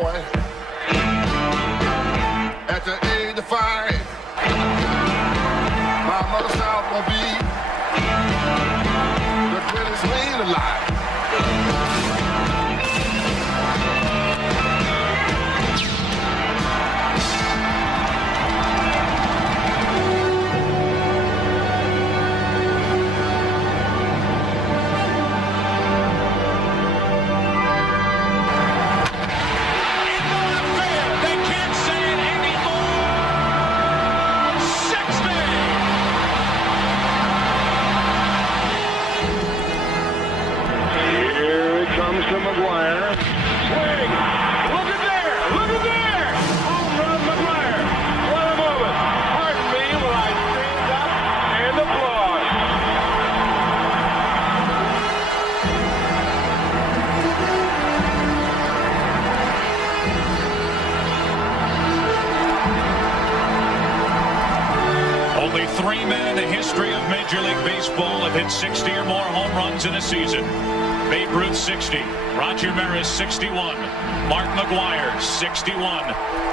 boy at the age of 5. My mother South will be the greatest man alive. McGwire. Swing. Look at there. Look at there. Home run, McGwire. What a moment. Pardon me while I stand up and applaud. Only 3 men in the history of Major League Baseball have hit 60 or more home runs in a season. Babe Ruth 60, Roger Maris 61, Mark McGwire 61.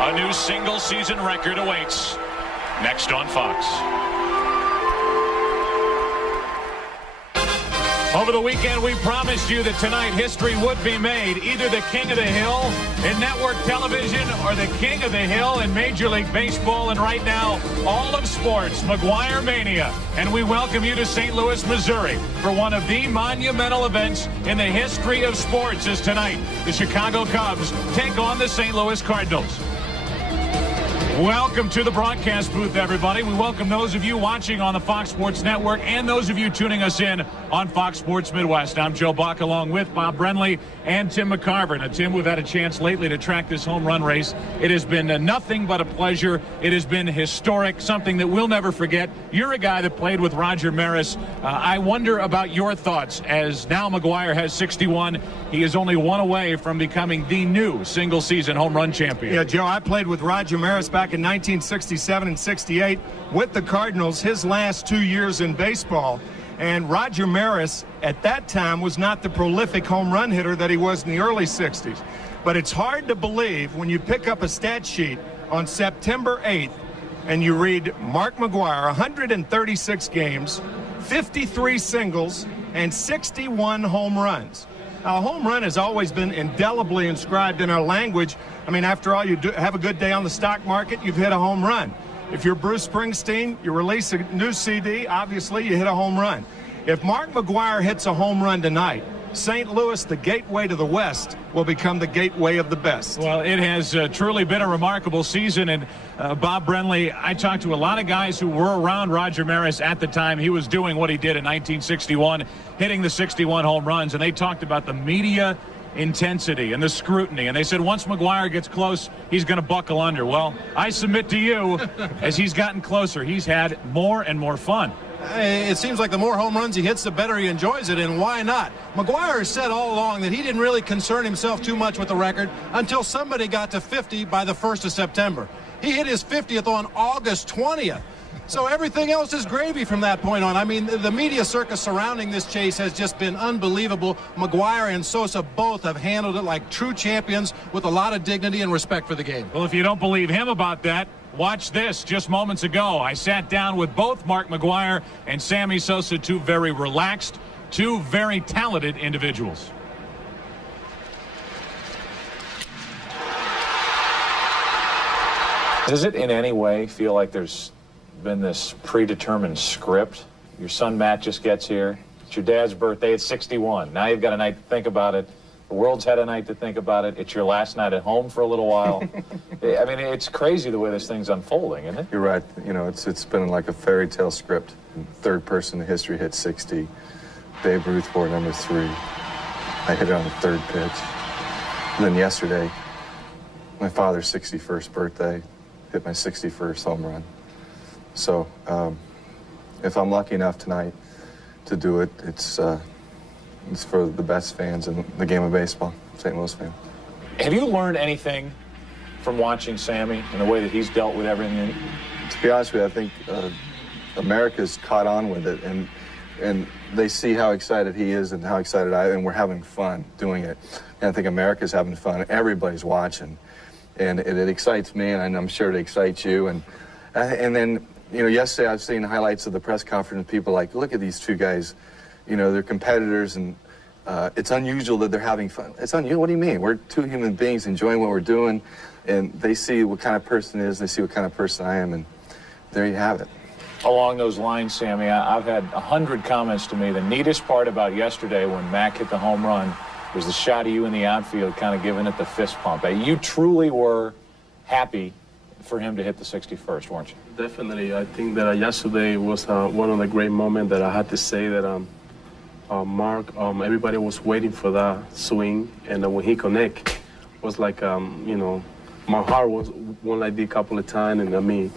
A new single season record awaits next on Fox. Over the weekend, we promised you that tonight history would be made. Either the King of the Hill in network television or the King of the Hill in Major League Baseball. And right now, all of sports, McGwire Mania. And we welcome you to St. Louis, Missouri for one of the monumental events in the history of sports as tonight the Chicago Cubs take on the St. Louis Cardinals. Welcome to the broadcast booth, everybody. We welcome those of you watching on the Fox Sports Network and those of you tuning us in on Fox Sports Midwest. I'm Joe Buck along with Bob Brenly and Tim McCarver. Now, Tim, we've had a chance lately to track this home run race. It has been nothing but a pleasure. It has been historic, something that we'll never forget. You're a guy that played with Roger Maris. I wonder about your thoughts as now McGwire has 61. He is only one away from becoming the new single-season home run champion. Yeah, Joe, I played with Roger Maris back in 1967 and 68 with the Cardinals, his last 2 years in baseball. And Roger Maris at that time was not the prolific home run hitter that he was in the early 60s. But it's hard to believe when you pick up a stat sheet on September 8th and you read Mark McGwire, 136 games, 53 singles, and 61 home runs. Now, a home run has always been indelibly inscribed in our language. I mean, after all, you have a good day on the stock market, you've hit a home run. If you're Bruce Springsteen, you release a new CD, obviously you hit a home run. If Mark McGwire hits a home run tonight, St. Louis, the gateway to the West, will become the gateway of the best. Well, it has truly been a remarkable season. And Bob Brenly, I talked to a lot of guys who were around Roger Maris at the time he was doing what he did in 1961, hitting the 61 home runs. And they talked about the media intensity and the scrutiny. And they said once McGwire gets close, he's going to buckle under. Well, I submit to you, as he's gotten closer, he's had more and more fun. It seems like the more home runs he hits, the better he enjoys it, and why not? McGwire has said all along that he didn't really concern himself too much with the record until somebody got to 50 by the 1st of September. He hit his 50th on August 20th. So everything else is gravy from that point on. I mean, the media circus surrounding this chase has just been unbelievable. McGwire and Sosa both have handled it like true champions with a lot of dignity and respect for the game. Well, if you don't believe him about that, watch this. Just moments ago, I sat down with both Mark McGwire and Sammy Sosa, two very relaxed, two very talented individuals. Does it in any way feel like there's been this predetermined script? Your son Matt just gets here. It's your dad's birthday at 61. Now you've got a night to think about it. The world's had a night to think about it. It's your last night at home for a little while. I mean, it's crazy the way this thing's unfolding, isn't it? You're right. You know, it's been like a fairy tale script. Third person in history hit 60. Babe Ruth wore number 3. I hit it on the third pitch. And then yesterday, my father's 61st birthday, hit my 61st home run. So if I'm lucky enough tonight to do it, it's for the best fans in the game of baseball, St. Louis fans. Have you learned anything from watching Sammy and the way that he's dealt with everything? To be honest with you, I think America's caught on with it, and and they see how excited he is and how excited I am, and we're having fun doing it. And I think America's having fun. Everybody's watching, and it excites me, and I'm sure it excites you. And then, you know, yesterday I've seen highlights of the press conference. People like, look at these two guys. You know, they're competitors, and it's unusual that they're having fun. It's unusual. What do you mean? We're two human beings enjoying what we're doing, and they see what kind of person it is. They see what kind of person I am, and there you have it. Along those lines, Sammy, I've had 100 comments to me. The neatest part about yesterday when Mac hit the home run was the shot of you in the outfield kind of giving it the fist pump. You truly were happy for him to hit the 61st, weren't you? Definitely. I think that yesterday was one of the great moments that I had to say that Mark, everybody was waiting for that swing, and when he connect, was like, you know, my heart went like this a couple of times, and I mean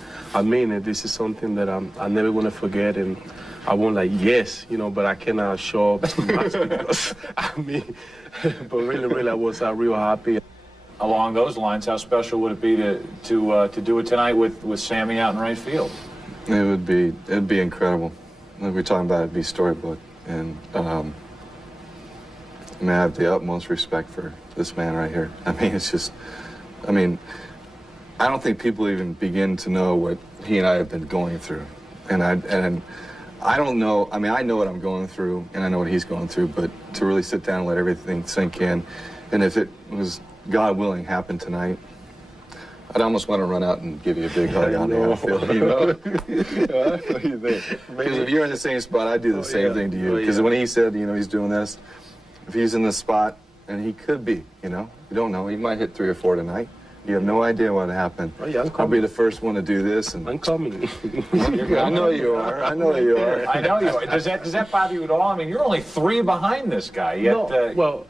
it. This is something that I'm never gonna forget, and I won't like yes, you know, but I cannot show up too much because but really, I was real happy. Along those lines, how special would it be to do it tonight with Sammy out in right field? It'd be incredible. Like we're talking about, it'd be storybook, and I have the utmost respect for this man right here. It's just. I don't think people even begin to know what he and I have been going through. And I don't know, I know what I'm going through, and I know what he's going through, but to really sit down and let everything sink in, and if it was, God willing, happen tonight, I'd almost want to run out and give you a big hug on the outfield, you know? What do you think? Because if you're in the same spot, I'd do the same thing to you. Because when he said, you know, he's doing this, if he's in this spot, and he could be, you know, you don't know. He might hit 3 or 4 tonight. You have no idea what happened. Oh, yeah, I'll be the first one to do this. And I'm coming. I know you are. I know you are. I know you are. Does that bother you at all? You're only 3 behind this guy. Yet, no. Well,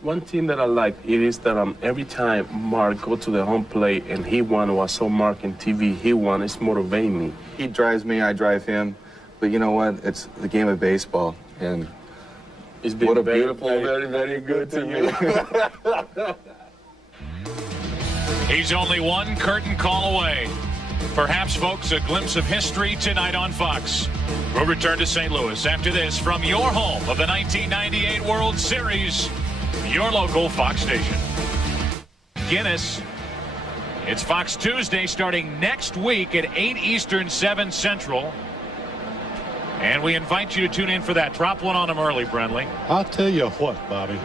one thing that I like it is that every time Mark go to the home plate and he won, or I saw Mark on TV, he won. It's motivating me. He drives me. I drive him. But you know what? It's the game of baseball, and. It's been what a very, beautiful, very good to you. He's only one curtain call away. Perhaps, folks, a glimpse of history tonight on Fox. We'll return to St. Louis after this from your home of the 1998 World Series, your local Fox station. Guinness. It's Fox Tuesday starting next week at 8 Eastern, 7 Central. And we invite you to tune in for that. Drop one on him early, Brentley. I'll tell you what, Bobby.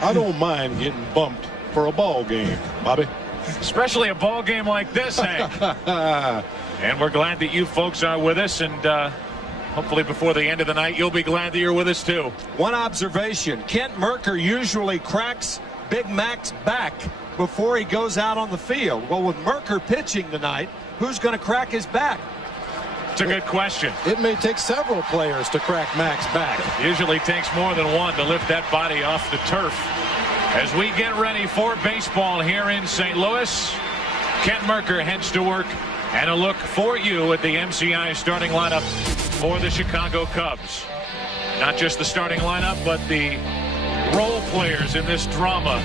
I don't mind getting bumped for a ball game, Bobby. Especially a ball game like this, Hank. And we're glad that you folks are with us. And hopefully before the end of the night, you'll be glad that you're with us, too. One observation. Kent Mercker usually cracks Big Mac's back before he goes out on the field. Well, with Mercker pitching tonight, who's going to crack his back? It's a good question. It may take several players to crack Mac's back. Usually takes more than one to lift that body off the turf. As we get ready for baseball here in St. Louis, Kent Mercker heads to work, and a look for you at the MCI starting lineup for the Chicago Cubs. Not just the starting lineup, but the role players in this drama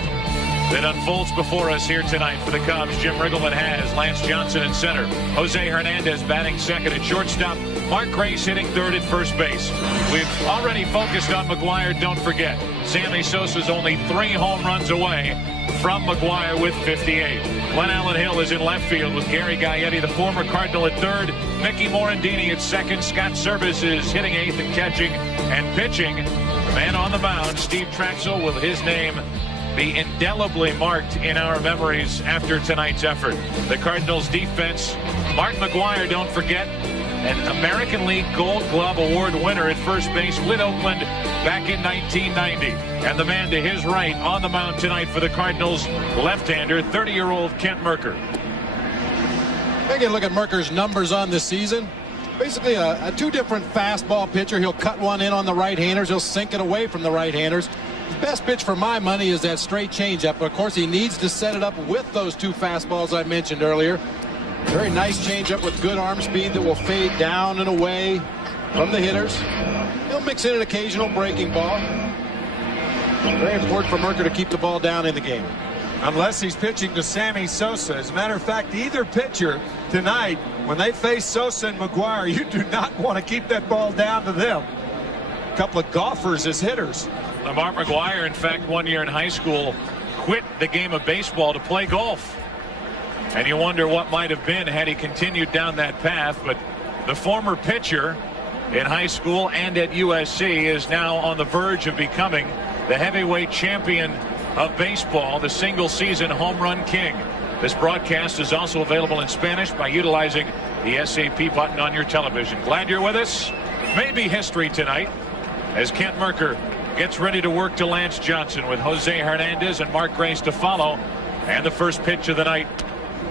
that unfolds before us here tonight for the Cubs. Jim Riggleman has Lance Johnson in center, Jose Hernandez batting second at shortstop, Mark Grace hitting third at first base. We've already focused on McGwire. Don't forget, Sammy Sosa's only 3 home runs away from McGwire with 58. Glenn Allen Hill is in left field with Gary Gaetti, the former Cardinal, at third. Mickey Morandini at second. Scott Service is hitting 8th and catching and pitching. The man on the mound, Steve Trachsel, with his name be indelibly marked in our memories after tonight's effort. The Cardinals defense, Mark McGwire, don't forget, an American League Gold Glove Award winner at first base with Oakland back in 1990. And the man to his right on the mound tonight for the Cardinals, left-hander, 30-year-old Kent Mercker. Take a look at Mercker's numbers on the season. Basically a 2 different fastball pitcher. He'll cut one in on the right-handers. He'll sink it away from the right-handers. His best pitch for my money is that straight changeup. Of course, he needs to set it up with those 2 fastballs I mentioned earlier. Very nice changeup with good arm speed that will fade down and away from the hitters. He'll mix in an occasional breaking ball. Very important for Mercker to keep the ball down in the game. Unless he's pitching to Sammy Sosa. As a matter of fact, either pitcher tonight, when they face Sosa and McGwire, you do not want to keep that ball down to them. A couple of golfers as hitters. Mark McGwire, in fact, 1 year in high school, quit the game of baseball to play golf. And you wonder what might have been had he continued down that path. But the former pitcher in high school and at USC is now on the verge of becoming the heavyweight champion of baseball, the single season home run king. This broadcast is also available in Spanish by utilizing the SAP button on your television. Glad you're with us. Maybe history tonight as Kent Mercker gets ready to work to Lance Johnson with Jose Hernandez and Mark Grace to follow. And the first pitch of the night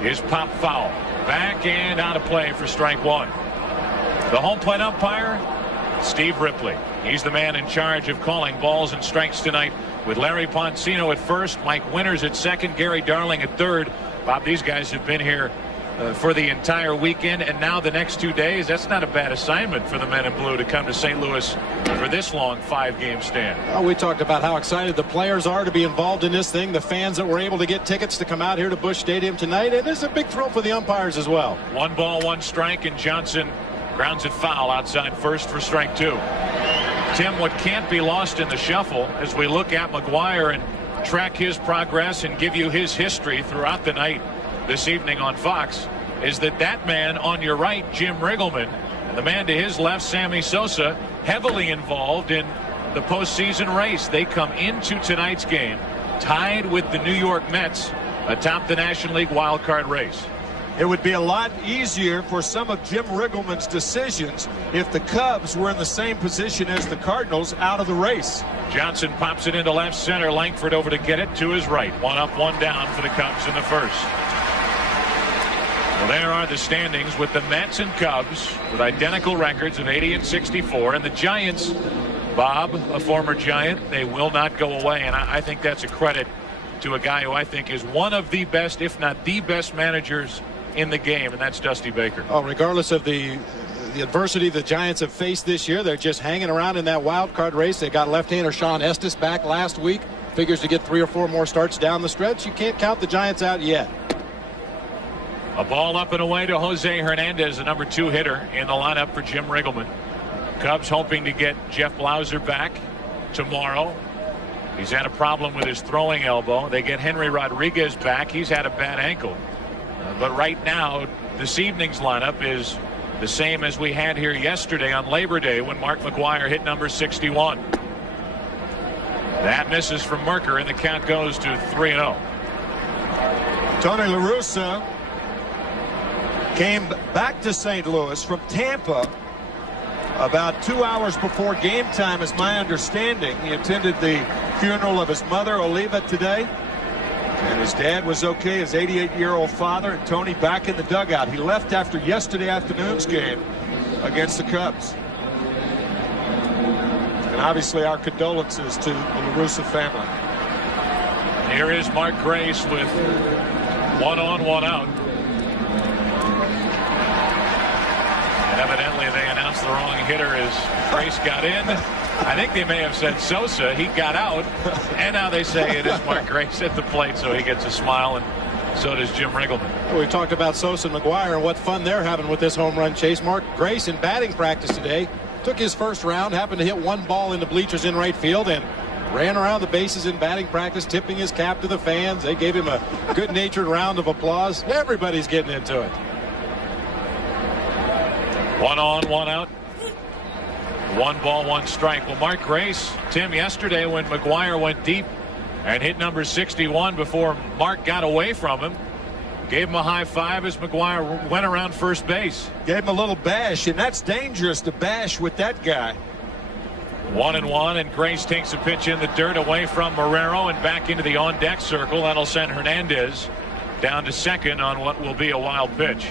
is pop foul. Back and out of play for strike one. The home plate umpire, Steve Ripley. He's the man in charge of calling balls and strikes tonight, with Larry Poncino at first, Mike Winters at second, Gary Darling at third. Bob, these guys have been here for the entire weekend, and now the next 2 days. That's not a bad assignment for the men in blue to come to St. Louis for this long 5-game stand. Well, we talked about how excited the players are to be involved in this thing, the fans that were able to get tickets to come out here to Busch Stadium tonight, and it's a big thrill for the umpires as well. 1 ball, 1 strike, and Johnson grounds it foul outside first for strike 2. Tim, what can't be lost in the shuffle as we look at McGwire and track his progress and give you his history throughout the night this evening on Fox is that man on your right, Jim Riggleman, and the man to his left, Sammy Sosa, heavily involved in the postseason race. They come into tonight's game tied with the New York Mets atop the National League wild card race. It would be a lot easier for some of Jim Riggleman's decisions if the Cubs were in the same position as the Cardinals out of the race. Johnson pops it into left center. Langford over to get it to his right. 1 up, 1 down for the Cubs in the first. Well, there are the standings with the Mets and Cubs with identical records of 80 and 64. And the Giants, Bob, a former Giant, they will not go away. And I think that's a credit to a guy who I think is one of the best, if not the best managers in the game, and that's Dusty Baker. Oh, regardless of the adversity the Giants have faced this year, they're just hanging around in that wild card race. They got left-hander Sean Estes back last week. Figures to get 3 or 4 more starts down the stretch. You can't count the Giants out yet. A ball up and away to Jose Hernandez, the number 2 hitter in the lineup for Jim Riggleman. Cubs hoping to get Jeff Blauser back tomorrow. He's had a problem with his throwing elbow. They get Henry Rodriguez back. He's had a bad ankle. But right now, this evening's lineup is the same as we had here yesterday on Labor Day when Mark McGwire hit number 61. That misses from Mercker, and the count goes to 3-0. Tony La Russa came back to St. Louis from Tampa about 2 hours before game time, is my understanding. He attended the funeral of his mother, Oliva, today. And his dad was okay, his 88-year-old father, and Tony back in the dugout. He left after yesterday afternoon's game against the Cubs. And obviously our condolences to the La Russa family. Here is Mark Grace with 1 on, 1 out. And evidently they announced the wrong hitter as Grace got in. I think they may have said Sosa. He got out, and now they say it is Mark Grace at the plate, so he gets a smile, and so does Jim Riggleman. We talked about Sosa and McGwire and what fun they're having with this home run chase. Mark Grace in batting practice today took his first round, happened to hit 1 ball in the bleachers in right field, and ran around the bases in batting practice, tipping his cap to the fans. They gave him a good-natured round of applause. Everybody's getting into it. 1 on, 1 out. 1 ball, 1 strike. Well, Mark Grace, Tim, yesterday when McGwire went deep and hit number 61 before Mark got away from him, gave him a high five as McGwire went around first base. Gave him a little bash, and that's dangerous to bash with that guy. 1-1, and Grace takes a pitch in the dirt away from Marrero and back into the on-deck circle. That'll send Hernandez down to second on what will be a wild pitch.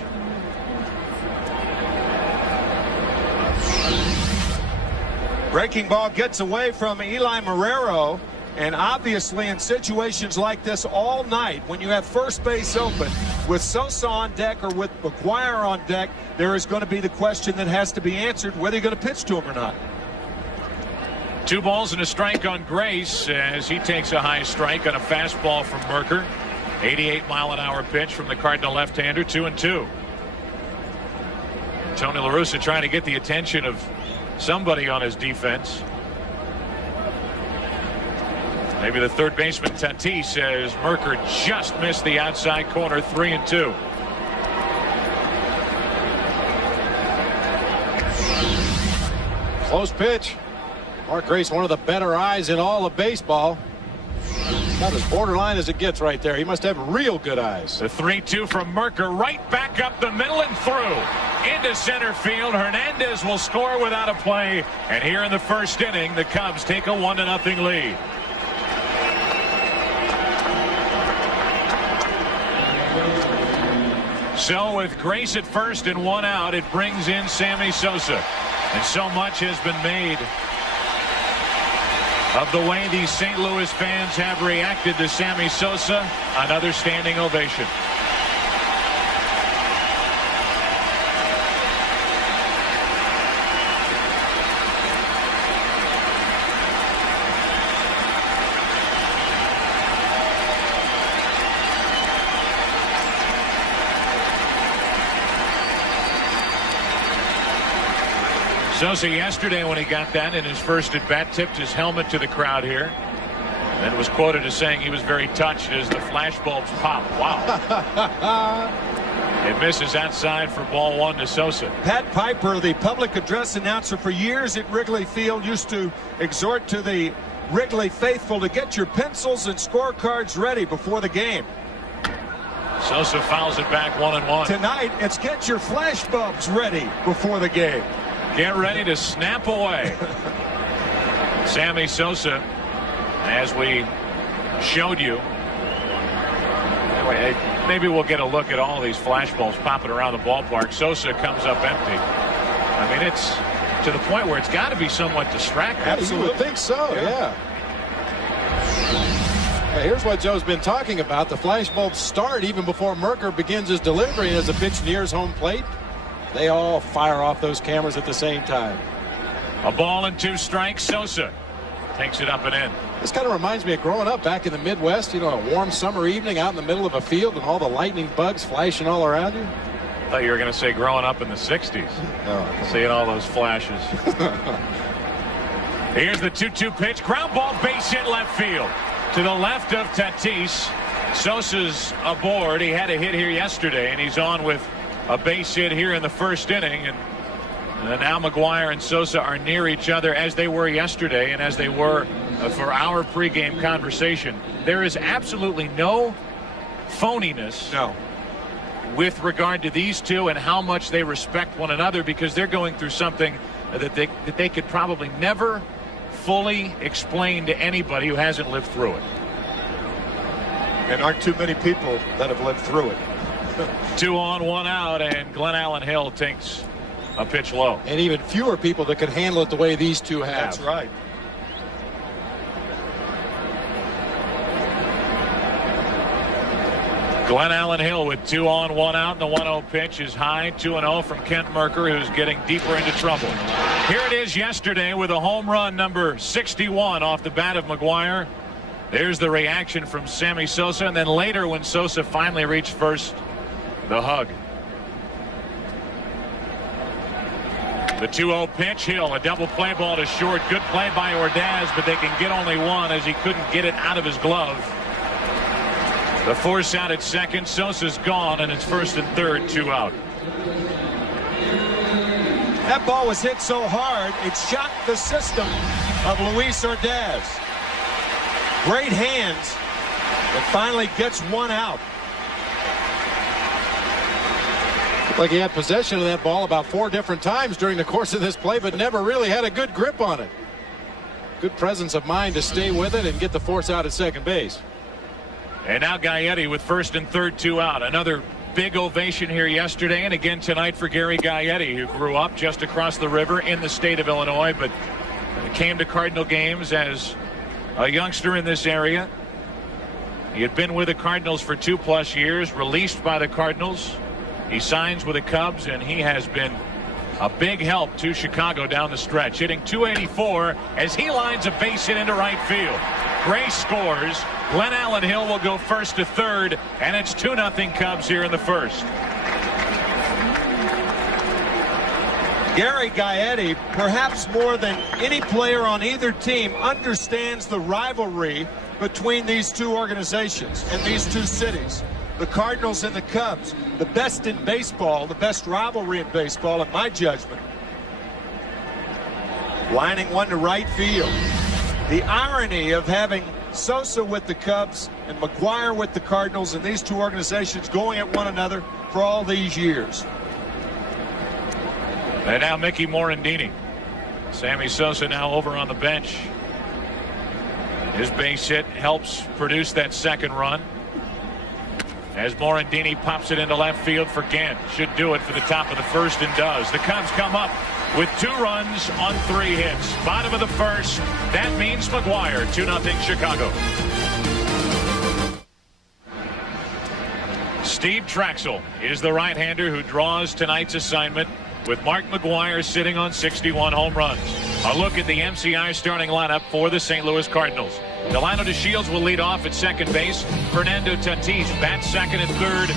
Breaking ball gets away from Eli Marrero, and obviously in situations like this all night, when you have first base open with Sosa on deck or with McGwire on deck, there is going to be the question that has to be answered whether you're going to pitch to him or not. 2 balls and a strike on Grace as he takes a high strike on a fastball from Mercker. 88-mile-an-hour pitch from the Cardinal left-hander, 2-2. Tony La Russa trying to get the attention of somebody on his defense. Maybe the third baseman Tatis says Mercker just missed the outside corner. 3-2. Close pitch. Mark Grace, one of the better eyes in all of baseball. About as borderline as it gets right there. He must have real good eyes. The 3-2 from Mercker, right back up the middle and through into center field. Hernandez will score without a play. And here in the first inning, the Cubs take a 1-0 lead. So with Grace at first and one out, it brings in Sammy Sosa. And so much has been made of the way these St. Louis fans have reacted to Sammy Sosa. Another standing ovation. Sosa yesterday, when he got that in his first at bat, tipped his helmet to the crowd here and was quoted as saying he was very touched as the flashbulbs pop. Wow. It misses outside for ball one to Sosa. Pat Piper, the public address announcer for years at Wrigley Field, used to exhort to the Wrigley faithful to get your pencils and scorecards ready before the game. Sosa fouls it back 1-1. Tonight, it's get your flashbulbs ready before the game. Get ready to snap away. Sammy Sosa, as we showed you. Anyway, maybe we'll get a look at all these flashballs popping around the ballpark. Sosa comes up empty. I mean, it's to the point where it's got to be somewhat distracting. Absolutely. You would think so, yeah. Here's what Joe's been talking about. The flashbulbs start even before Mercker begins his delivery. And as the pitch nears home plate, they all fire off those cameras at the same time. A ball and 2 strikes. Sosa takes it up and in. This kind of reminds me of growing up back in the Midwest. You know, a warm summer evening out in the middle of a field and all the lightning bugs flashing all around you. I thought you were going to say growing up in the 60s. Oh. Seeing all those flashes. Here's the 2-2 pitch. Ground ball, base hit left field. To the left of Tatis. Sosa's aboard. He had a hit here yesterday, and he's on with a base hit here in the first inning. And now McGwire and Sosa are near each other as they were yesterday and as they were for our pregame conversation. There is absolutely no phoniness with regard to these two and how much they respect one another, because they're going through something that they could probably never fully explain to anybody who hasn't lived through it. And aren't too many people that have lived through it. 2 on, 1 out, and Glenn Allen Hill takes a pitch low. And even fewer people that could handle it the way these two have. That's right. Glenn Allen Hill with 2 on, 1 out, and the 1-0 pitch is high. 2-0 from Kent Mercker, who's getting deeper into trouble. Here it is yesterday with a home run, number 61, off the bat of McGwire. There's the reaction from Sammy Sosa, and then later when Sosa finally reached first, the hug. The 2-0 pitch. Hill, a double play ball to short. Good play by Ordaz, but they can get only one as he couldn't get it out of his glove. The force out at second. Sosa's gone, and it's first and third, 2 out. That ball was hit so hard, it shocked the system of Luis Ordaz. Great hands, but finally gets 1 out. Like he had possession of that ball about 4 different times during the course of this play, but never really had a good grip on it. Good presence of mind to stay with it and get the force out at second base. And now Gaetti with first and third, 2 out. Another big ovation here yesterday and again tonight for Gary Gaetti, who grew up just across the river in the state of Illinois, but came to Cardinal games as a youngster in this area. He had been with the Cardinals for 2+ years, released by the Cardinals. He signs with the Cubs, and he has been A big help to Chicago down the stretch, hitting .284 as he lines a base hit into right field. Gray scores. Glenn Allen Hill will go first to third, and it's 2-0 Cubs here in the first. Gary Gaetti, perhaps more than any player on either team, understands the rivalry between these two organizations and these two cities. The Cardinals and the Cubs, the best in baseball, the best rivalry in baseball, in my judgment. Lining one to right field. The irony of having Sosa with the Cubs and McGwire with the Cardinals, and these two organizations going at one another for all these years. And now Mickey Morandini. Sammy Sosa now over on the bench. His base hit helps produce that second run. As Morandini pops it into left field for Gant. Should do it for the top of the first and does. The Cubs come up with 2 runs on 3 hits. Bottom of the first. That means McGwire. 2-0 Chicago. Steve Trachsel is the right-hander who draws tonight's assignment, with Mark McGwire sitting on 61 home runs. A look at the MCI starting lineup for the St. Louis Cardinals. Delino DeShields will lead off at second base. Fernando Tatis bats second and third,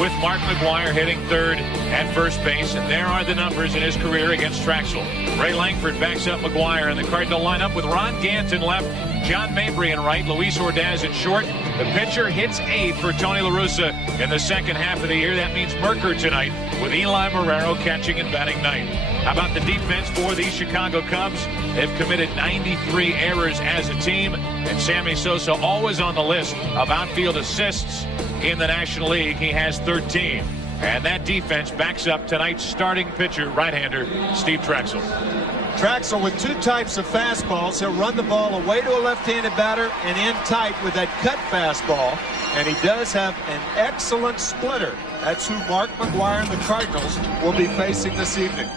with Mark McGwire hitting third and first base. And there are the numbers in his career against Trachsel. Ray Langford backs up McGwire in the Cardinal lineup with Ron Gant in left, John Mabry in right, Luis Ordaz in short. The pitcher hits 8 for Tony La Russa in the second half of the year. That means Mercker tonight, with Eli Marrero catching and batting ninth. How about the defense for the Chicago Cubs? They've committed 93 errors as a team, and Sammy Sosa always on the list of outfield assists in the National League. He has 13. And that defense backs up tonight's starting pitcher, right-hander Steve Trachsel. Trachsel with 2 types of fastballs. He'll run the ball away to a left-handed batter and in tight with that cut fastball. And he does have an excellent splitter. That's who Mark McGwire and the Cardinals will be facing this evening.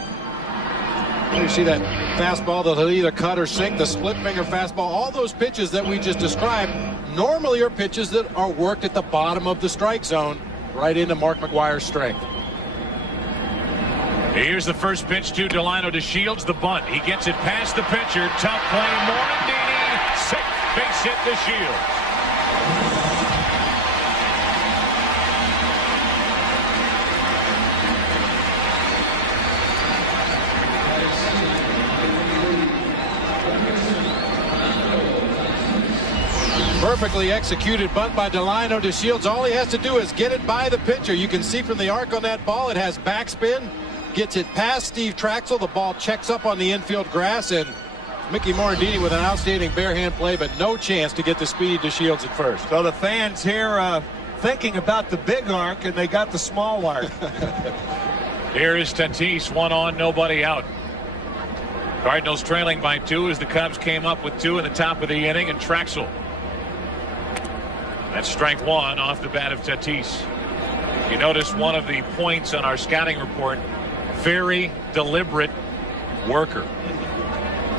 You see that fastball that he'll either cut or sink, the split finger fastball, all those pitches that we just described normally are pitches that are worked at the bottom of the strike zone, right into Mark McGwire's strength. Here's the first pitch to Delino DeShields, the bunt. He gets it past the pitcher. Tough play, Morandini. Sick base hit DeShields. Perfectly executed bunt by Delino DeShields. All he has to do is get it by the pitcher. You can see from the arc on that ball, it has backspin. Gets it past Steve Trachsel. The ball checks up on the infield grass, and Mickey Morandini with an outstanding bare hand play, but no chance to get the speedy DeShields at first. So the fans here thinking about the big arc, and they got the small arc. Here is Tatis, 1 on, nobody out. Cardinals trailing by 2 as the Cubs came up with 2 in the top of the inning, and Trachsel. That's strike 1 off the bat of Tatis. You notice one of the points on our scouting report, very deliberate worker.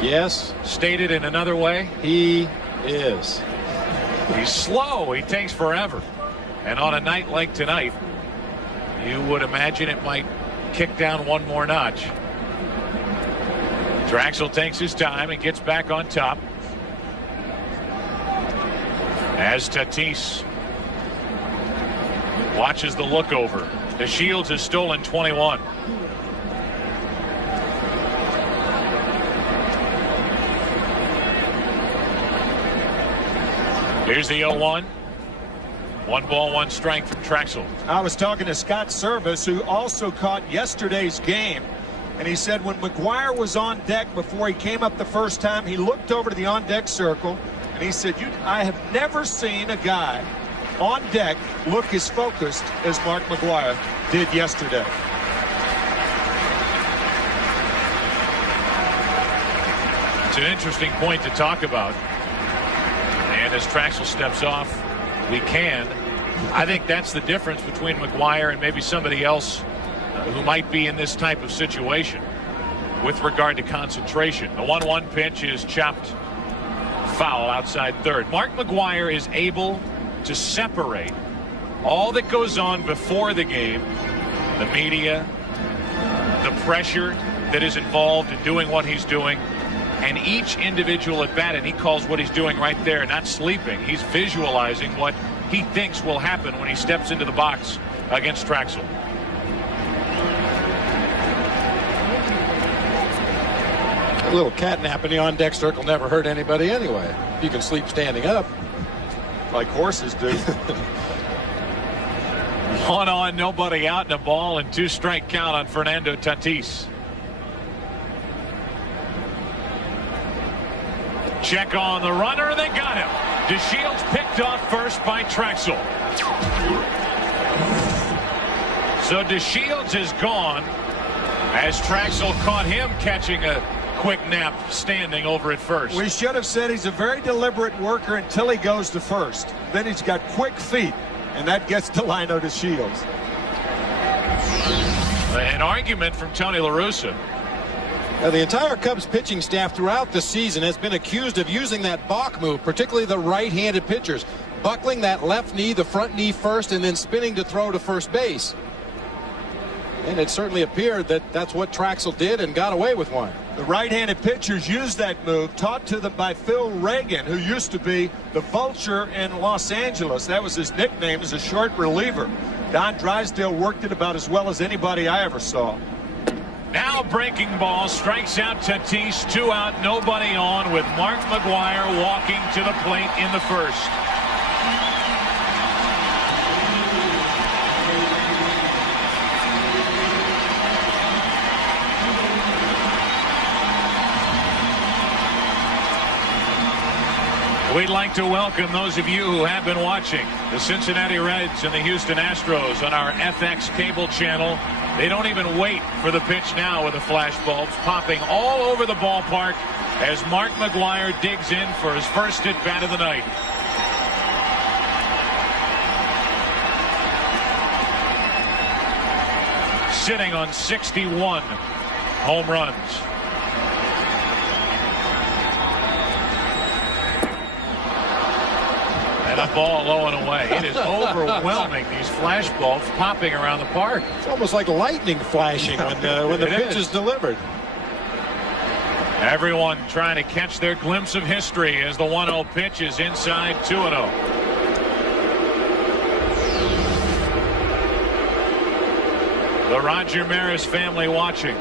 Yes. Stated in another way, he is. He's slow. He takes forever. And on a night like tonight, you would imagine it might kick down 1 more notch. Trachsel takes his time and gets back on top. As Tatis watches the look over. DeShields has stolen 21. Here's the 0-1. 1 ball, 1 strike from Trachsel. I was talking to Scott Service, who also caught yesterday's game. And he said when McGwire was on deck before he came up the first time, he looked over to the on-deck circle. And he said, I have never seen a guy on deck look as focused as Mark McGwire did yesterday. It's an interesting point to talk about. And as Trachsel steps off, I think that's the difference between McGwire and maybe somebody else who might be in this type of situation with regard to concentration. The 1-1 pitch is chopped foul outside third. Mark McGwire is able to separate all that goes on before the game, the media, the pressure, that is involved in doing what he's doing. And each individual at bat, and he calls what he's doing right there, not sleeping. He's visualizing what he thinks will happen when he steps into the box against Trachsel. A little catnap in the on-deck circle never hurt anybody anyway. You can sleep standing up. Like horses do. 1 on, nobody out, and a ball and 2-strike count on Fernando Tatis. Check on the runner, and they got him. DeShields picked off first by Trachsel. So DeShields is gone as Trachsel caught him catching a quick nap standing over at first. We should have said he's a very deliberate worker until he goes to first. Then he's got quick feet, and that gets Delino DeShields. An argument from Tony La Russa. Now, the entire Cubs pitching staff throughout the season has been accused of using that balk move, particularly the right-handed pitchers, buckling that left knee, the front knee first, and then spinning to throw to first base. And it certainly appeared that that's what Trachsel did and got away with one. The right-handed pitchers use that move, taught to them by Phil Reagan, who used to be the Vulture in Los Angeles. That was his nickname as a short reliever. Don Drysdale worked it about as well as anybody I ever saw. Now breaking ball, strikes out Tatis, 2 out, nobody on, with Mark McGwire walking to the plate in the first. We'd like to welcome those of you who have been watching the Cincinnati Reds and the Houston Astros on our FX cable channel. They don't even wait for the pitch now with the flash bulbs popping all over the ballpark as Mark McGwire digs in for his first at bat of the night. Sitting on 61 home runs. And a ball low and away. It is overwhelming, these flash bulbs popping around the park. It's almost like lightning flashing when the pitch is delivered. Everyone trying to catch their glimpse of history as the 1-0 pitch is inside 2-0. The Roger Maris family watching.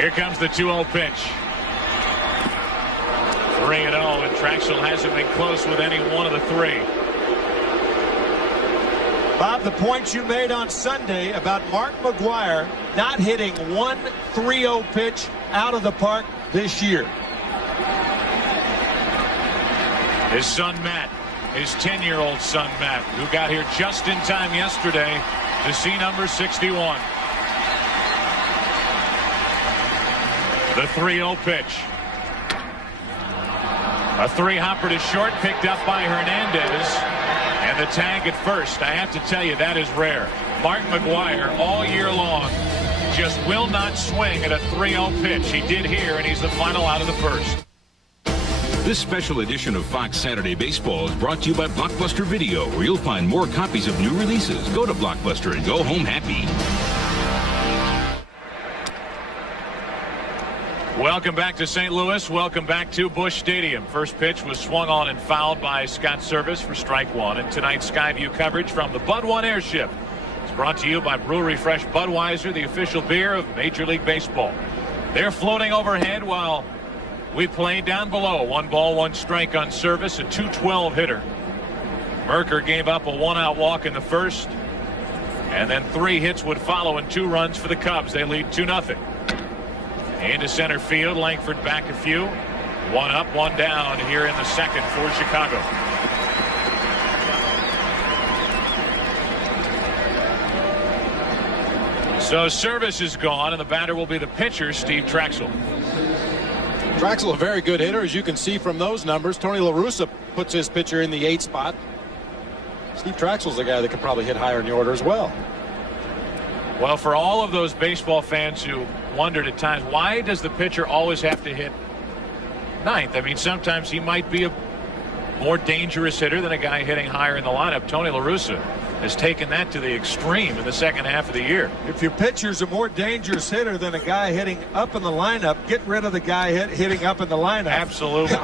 Here comes the 2-0 pitch. 3-0, and Trachsel hasn't been close with any one of the three. Bob, the points you made on Sunday about Mark McGwire not hitting one 3-0 pitch out of the park this year. His son Matt, his 10-year-old son Matt, who got here just in time yesterday to see number 61. The 3-0 pitch. A 3-hopper to short, picked up by Hernandez. And the tag at first. I have to tell you, that is rare. Mark McGwire all year long just will not swing at a 3-0 pitch. He did here, and he's the final out of the first. This special edition of Fox Saturday Baseball is brought to you by Blockbuster Video, where you'll find more copies of new releases. Go to Blockbuster and go home happy. Welcome back to St. Louis. Welcome back to Busch Stadium. First pitch was swung on and fouled by Scott Service for strike one. And tonight's Skyview coverage from the Bud One Airship is brought to you by Brewery Fresh Budweiser, the official beer of Major League Baseball. They're floating overhead while we play down below. 1 ball, 1 strike on Service, a .212 hitter. Mercker gave up a 1-out walk in the first. And then 3 hits would follow and 2 runs for the Cubs. They lead 2-0. Into center field, Langford back a few. 1 up, 1 down here in the second for Chicago. So Service is gone, and the batter will be the pitcher, Steve Trachsel. Trachsel, a very good hitter, as you can see from those numbers. Tony La Russa puts his pitcher in the 8th spot. Steve Trachsel's the guy that could probably hit higher in the order as well. Well, for all of those baseball fans who wondered at times, why does the pitcher always have to hit 9th? I mean, sometimes he might be a more dangerous hitter than a guy hitting higher in the lineup. Tony La Russa has taken that to the extreme in the second half of the year. If your pitcher's a more dangerous hitter than a guy hitting up in the lineup, get rid of the guy hitting up in the lineup. Absolutely.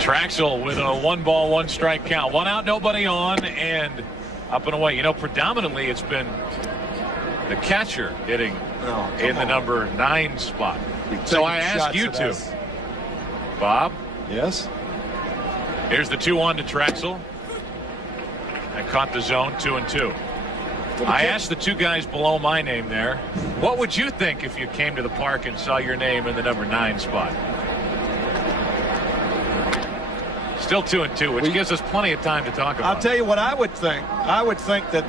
Trachsel with a 1-ball, 1-strike count. 1 out, nobody on, and up and away. You know, predominantly it's been the catcher hitting in the number 9 spot. So I ask you two, Bob. Yes. Here's the 2-1 to Trachsel. I caught the zone 2-2. I asked the two guys below my name there, what would you think if you came to the park and saw your name in the number 9 spot? Still 2-2, which gives us plenty of time to talk about. I'll tell you what I would think. I would think that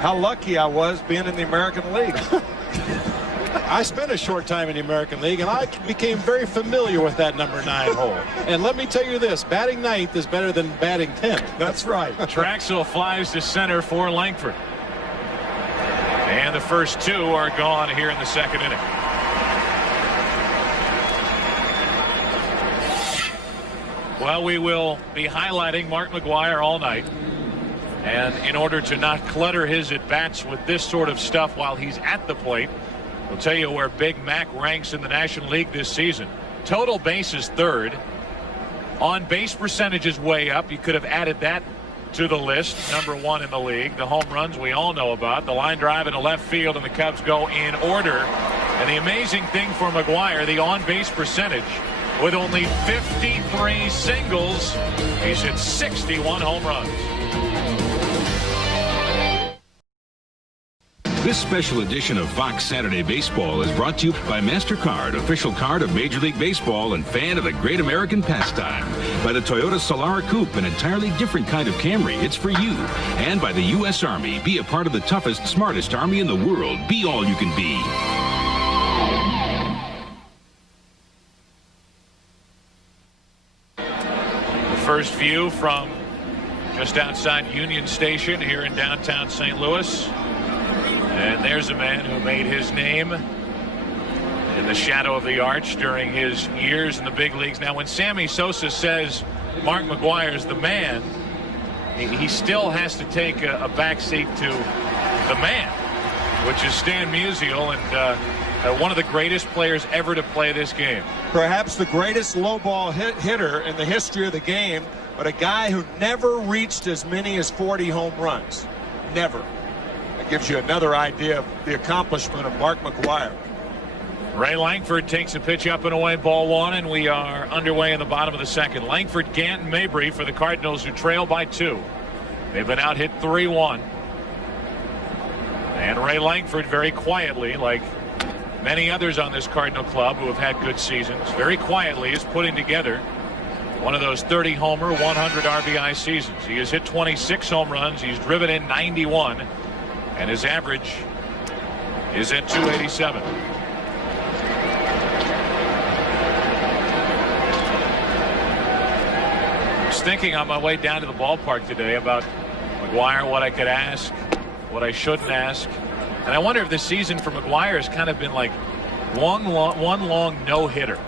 how lucky I was being in the American League. I spent a short time in the American League, and I became very familiar with that number 9 hole. And let me tell you this, batting 9th is better than batting 10th. That's right. Trachsel flies to center for Langford. And the first 2 are gone here in the second inning. Well, we will be highlighting Mark McGwire all night. And in order to not clutter his at-bats with this sort of stuff while he's at the plate, we'll tell you where Big Mac ranks in the National League this season. Total bases 3rd. On base percentage is way up. You could have added that to the list. Number 1 in the league. The home runs we all know about. The line drive into left field, and the Cubs go in order. And the amazing thing for McGwire, the on-base percentage, with only 53 singles, he's hit 61 home runs. This special edition of Fox Saturday Baseball is brought to you by MasterCard, official card of Major League Baseball and fan of the great American pastime. By the Toyota Solara Coupe, an entirely different kind of Camry. It's for you. And by the U.S. Army. Be a part of the toughest, smartest Army in the world. Be all you can be. The first view from just outside Union Station here in downtown St. Louis. And there's a man who made his name in the shadow of the arch during his years in the big leagues. Now, when Sammy Sosa says Mark McGwire's the man, he still has to take a backseat to the man, which is Stan Musial, and one of the greatest players ever to play this game. Perhaps the greatest low ball hitter in the history of the game, but a guy who never reached as many as 40 home runs. Never. Gives you another idea of the accomplishment of Mark McGwire. Ray Langford takes a pitch up and away, ball 1, and we are underway in the bottom of the second. Langford, Ganton, Mabry for the Cardinals, who trail by 2. They've been out hit 3-1. And Ray Langford, very quietly, like many others on this Cardinal club who have had good seasons, very quietly is putting together one of those 30-homer, 100 RBI seasons. He has hit 26 home runs. He's driven in 91. And his average is at 287. I was thinking on my way down to the ballpark today about McGwire, what I could ask, what I shouldn't ask. And I wonder if this season for McGwire has kind of been like one long no-hitter.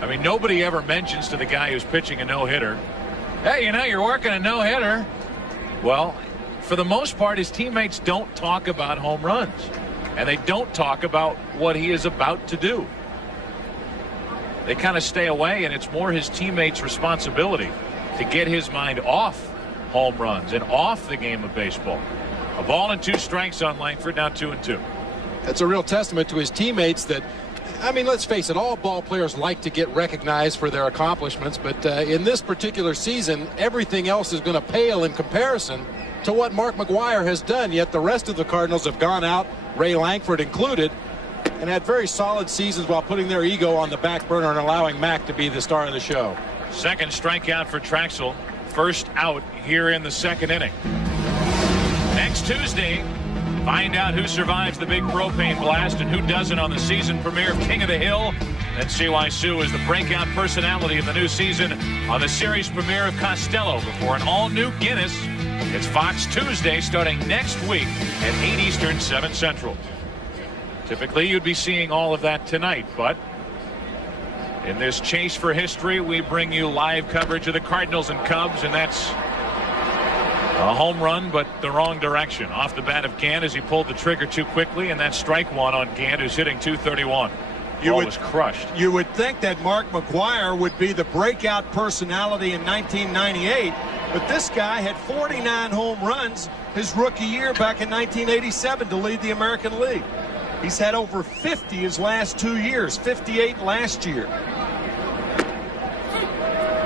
I mean, nobody ever mentions to the guy who's pitching a no-hitter, hey, you know, you're working a no-hitter. Well, for the most part, his teammates don't talk about home runs, and they don't talk about what he is about to do. They kind of stay away, and it's more his teammates' responsibility to get his mind off home runs and off the game of baseball. A ball and 2 strikes on Langford, now 2-2. That's a real testament to his teammates that, I mean, let's face it, all ball players like to get recognized for their accomplishments, but in this particular season, everything else is going to pale in comparison to what Mark McGwire has done. Yet the rest of the Cardinals have gone out, Ray Langford included, and had very solid seasons while putting their ego on the back burner and allowing Mac to be the star of the show. Second strikeout for Trachsel. First out here in the second inning. Next Tuesday, find out who survives the big propane blast and who doesn't on the season premiere of King of the Hill. And see why Sue is the breakout personality of the new season on the series premiere of Costello before an all-new Guinness. It's Fox Tuesday starting next week at 8 Eastern, 7 Central. Typically, you'd be seeing all of that tonight, but In this chase for history, we bring you live coverage of the Cardinals and Cubs, and that's a home run, but the wrong direction. Off the bat of Gant as he pulled the trigger too quickly, and that's strike one on Gant, who's hitting .231. Ball was crushed. You would think that Mark McGwire would be the breakout personality in 1998, but this guy had 49 home runs his rookie year back in 1987 to lead the American League. He's had over 50 his last 2 years, 58 last year.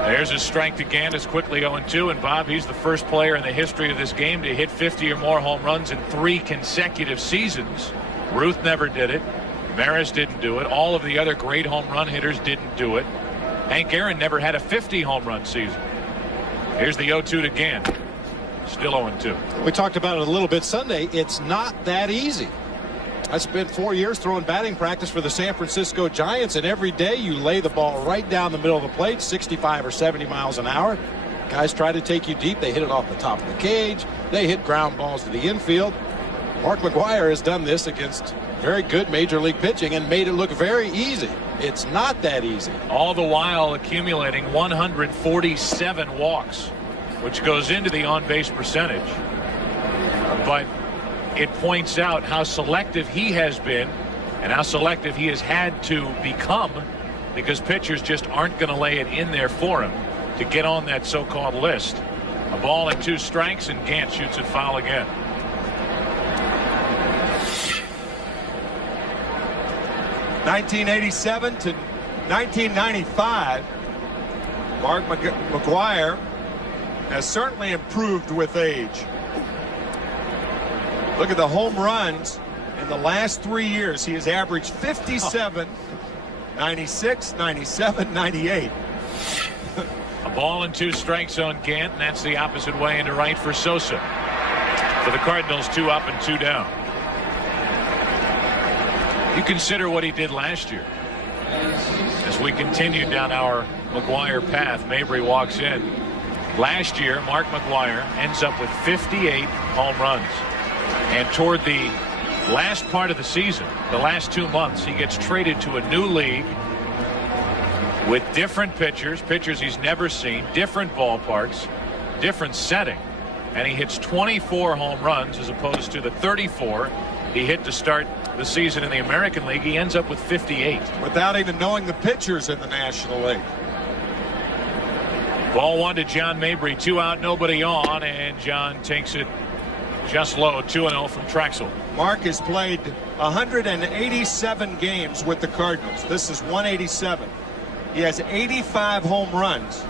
There's a strike to Gant. Is quickly 0-2, and Bob, he's the first player in the history of this game to hit 50 or more home runs in 3 consecutive seasons. Ruth never did it. Maris didn't do it. All of the other great home run hitters didn't do it. Hank Aaron never had a 50 home run season. Here's the 0-2 to Gant. Still 0-2. We talked about it a little bit Sunday. It's not that easy. I spent 4 years throwing batting practice for the San Francisco Giants, and every day you lay the ball right down the middle of the plate, 65 or 70 miles an hour. Guys try to take you deep. They hit it off the top of the cage. They hit ground balls to the infield. Mark McGwire has done this against very good major league pitching and made it look very easy. It's not that easy. All the while accumulating 147 walks, which goes into the on-base percentage. But it points out how selective he has been and how selective he has had to become, because pitchers just aren't going to lay it in there for him to get on that so-called list. A ball and 2 strikes, and Gant shoots it foul again. (1987 to 1995), Mark McGwire has certainly improved with age. Look at the home runs in the last 3 years. He has averaged 57, 96, 97, 98. A ball and 2 strikes on Gant, and that's the opposite way into right for Sosa. For the Cardinals, 2 up and 2 down. You consider what he did last year. As we continue down our McGwire path, Mabry walks in. Last year, Mark McGwire ends up with 58 home runs. And toward the last part of the season, the last 2 months, he gets traded to a new league with different pitchers he's never seen, different ballparks, different setting. And he hits 24 home runs as opposed to the 34 he hit to start the season in the American League. He ends up with 58. Without even knowing the pitchers in the National League. Ball 1 to John Mabry, 2 out, nobody on, and John takes it just low, 2-0 from Trachsel. Mark has played 187 games with the Cardinals. This is 187. He has 85 home runs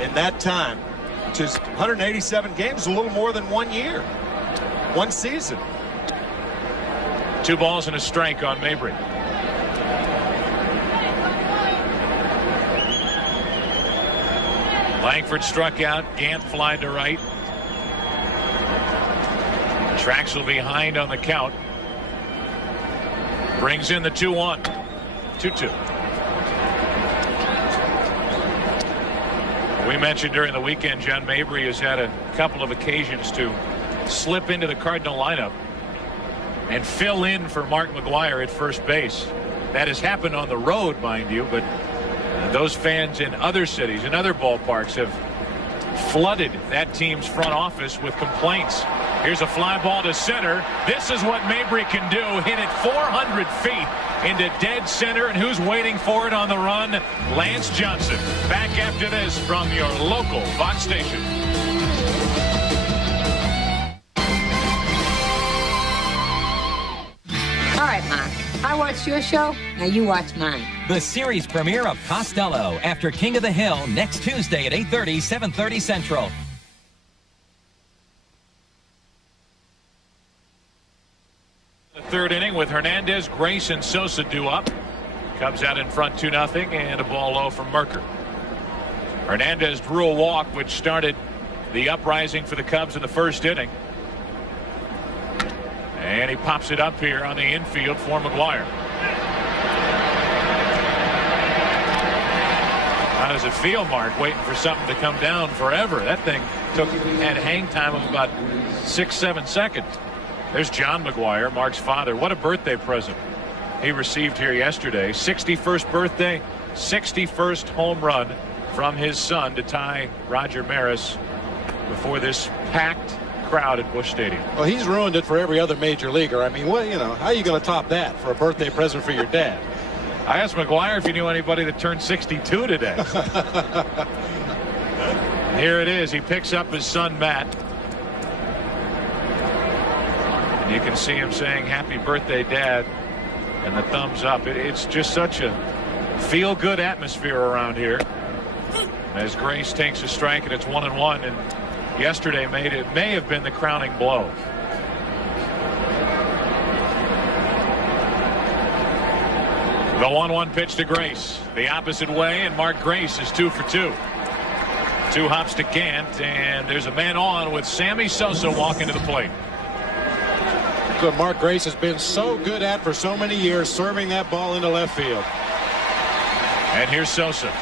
in that time, which is 187 games, a little more than 1 year, 1 season. 2 balls and a strike on Mabry. Langford struck out. Gant flied to right. Trachsel behind on the count. Brings in the 2-1. 2-2. We mentioned during the weekend John Mabry has had a couple of occasions to slip into the Cardinal lineup and fill in for Mark McGwire at first base. That has happened on the road, mind you, but those fans in other cities, in other ballparks, have flooded that team's front office with complaints. Here's a fly ball to center. This is what Mabry can do. Hit it 400 feet into dead center, and who's waiting for it on the run? Lance Johnson. Back after this from your local Fox station. All right, Mark. I watched your show. Now you watch mine. The series premiere of Costello after King of the Hill next Tuesday at 8:30, 7:30 Central. The third inning with Hernandez, Grace, and Sosa due up. Cubs out in front 2-0, and a ball low from Mercker. Hernandez drew a walk, which started the uprising for the Cubs in the first inning. And he pops it up here on the infield for McGwire. How does it feel, Mark, waiting for something to come down forever? That thing had hang time of about 6-7 seconds. There's John McGwire, Mark's father. What a birthday present he received here yesterday. 61st birthday. 61st home run from his son to tie Roger Maris before this packed crowd at Busch Stadium. Well, he's ruined it for every other major leaguer. I mean, how are you going to top that for a birthday present for your dad? I asked McGwire if he knew anybody that turned 62 today. Here it is. He picks up his son Matt. And you can see him saying happy birthday, Dad, and the thumbs up. It's just such a feel-good atmosphere around here as Grace takes a strike, and it's 1-1, and yesterday may have been the crowning blow. The 1-1 pitch to Grace, the opposite way, and Mark Grace is 2 for 2. 2 hops to Gant, and there's a man on with Sammy Sosa walking to the plate. What Mark Grace has been so good at for so many years, serving that ball into left field. And here's Sosa.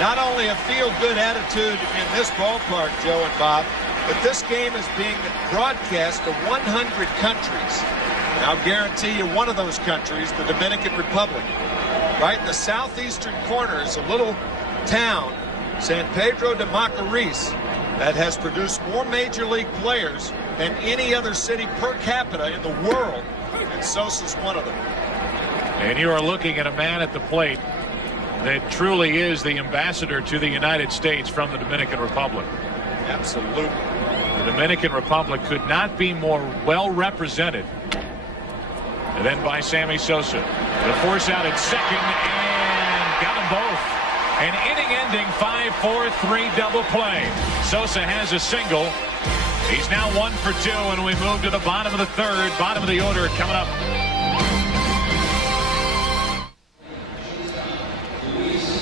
Not only a feel-good attitude in this ballpark, Joe and Bob, but this game is being broadcast to 100 countries. And I'll guarantee you one of those countries, the Dominican Republic. Right in the southeastern corner is a little town, San Pedro de Macorís, that has produced more major league players than any other city per capita in the world, and Sosa's one of them. And you are looking at a man at the plate that truly is the ambassador to the United States from the Dominican Republic. Absolutely. The Dominican Republic could not be more well represented than by Sammy Sosa. The force out at second, and got them both. An inning-ending 5-4-3 double play. Sosa has a single. He's now 1 for 2, and we move to the bottom of the third. Bottom of the order coming up.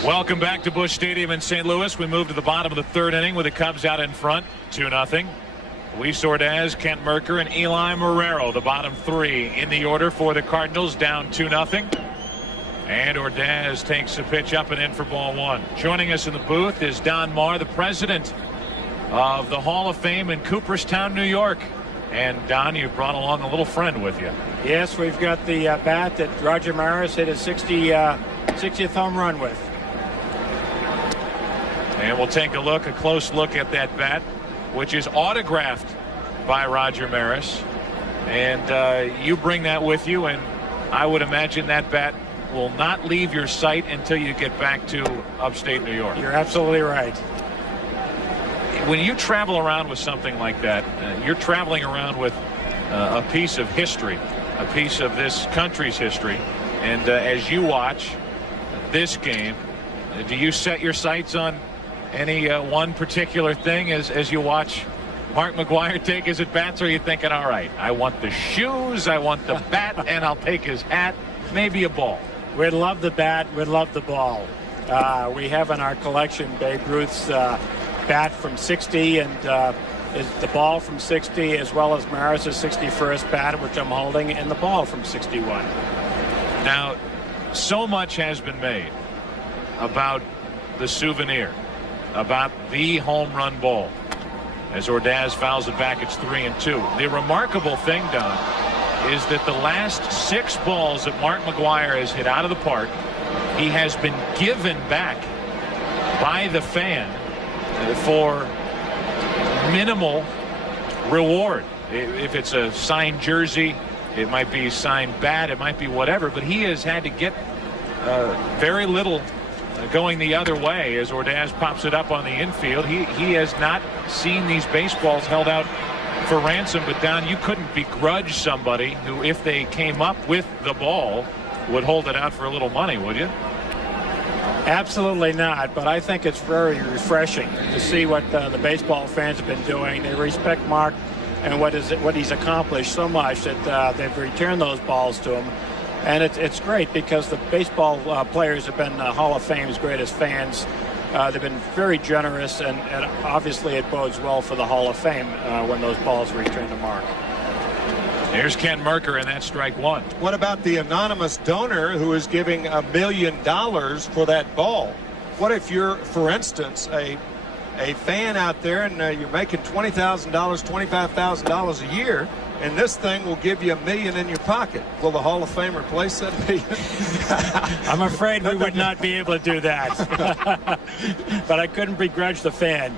Welcome back to Busch Stadium in St. Louis. We move to the bottom of the third inning with the Cubs out in front, 2-0. Luis Ordaz, Kent Mercker, and Eli Marrero, the bottom 3 in the order for the Cardinals, down 2-0. And Ordaz takes a pitch up and in for ball 1. Joining us in the booth is Don Marr, the president of the Hall of Fame in Cooperstown, New York. And Don, you brought along a little friend with you. Yes, we've got the bat that Roger Maris hit his 60th home run with. And we'll take a close look at that bat, which is autographed by Roger Maris. And you bring that with you, and I would imagine that bat will not leave your sight until you get back to upstate New York. You're absolutely right. When you travel around with something like that, you're traveling around with a piece of history, a piece of this country's history. And as you watch this game, do you set your sights on any one particular thing as you watch Mark McGwire take his at-bats, or are you thinking, all right, I want the shoes, I want the bat, and I'll take his hat, maybe a ball? We'd love the bat, we'd love the ball. We have in our collection Babe Ruth's bat from 60 and is the ball from 60, as well as Maris's 61st bat, which I'm holding, and the ball from 61. Now, so much has been made about the souvenir, about the home run ball. As Ordaz fouls it back, it's 3-2. The remarkable thing, Don, is that the last 6 balls that Mark McGwire has hit out of the park, he has been given back by the fan for minimal reward. If it's a signed jersey, it might be a signed bat, it might be whatever, but he has had to get very little going the other way as Ordaz pops it up on the infield. He has not seen these baseballs held out for ransom. But Don, you couldn't begrudge somebody who, if they came up with the ball, would hold it out for a little money, would you? Absolutely not, but I think it's very refreshing to see what the baseball fans have been doing. They respect Mark and what he's accomplished so much that they've returned those balls to him. And it's great because the baseball players have been Hall of Fame's greatest fans. They've been very generous, and obviously it bodes well for the Hall of Fame when those balls return to Mark. Here's Ken Mercker, and that's strike 1. What about the anonymous donor who is giving $1 million for that ball? What if you're, for instance, a fan out there and you're making $20,000, $25,000 a year, and this thing will give you $1 million in your pocket. Will the Hall of Fame replace that $1 million? I'm afraid we would not be able to do that. But I couldn't begrudge the fan.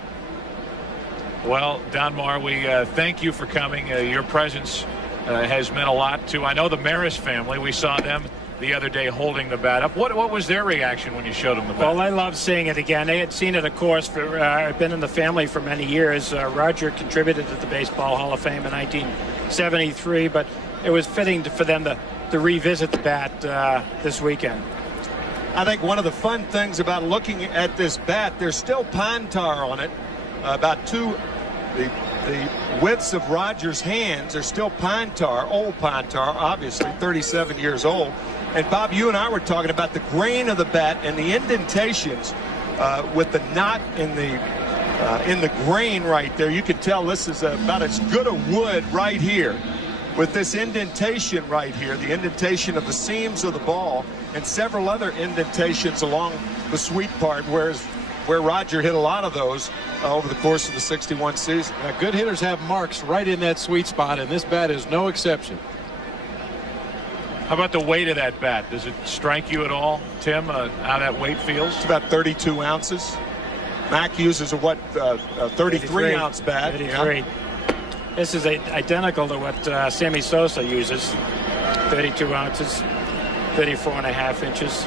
Well, Don Marr, we thank you for coming. Your presence has meant a lot to, I know, the Maris family. We saw them the other day holding the bat up. What was their reaction when you showed them the bat? Well, I love seeing it again. They had seen it, of course, for I've been in the family for many years. Roger contributed to the Baseball Hall of Fame in 1973, but it was fitting for them to revisit the bat this weekend. I think one of the fun things about looking at this bat, there's still pine tar on it. About the widths of Roger's hands are still pine tar, old pine tar, obviously, 37 years old. And Bob, you and I were talking about the grain of the bat and the indentations with the knot in the grain right there. You can tell this is about as good a wood right here with this indentation right here, the indentation of the seams of the ball and several other indentations along the sweet part, where Roger hit a lot of those over the course of the 61 season. Yeah, good hitters have marks right in that sweet spot, and this bat is no exception. How about the weight of that bat? Does it strike you at all, Tim, how that weight feels? It's about 32 ounces. Mac uses a 33-ounce bat. 33. Yeah. This is identical to what Sammy Sosa uses. 32 ounces, 34 and a half inches.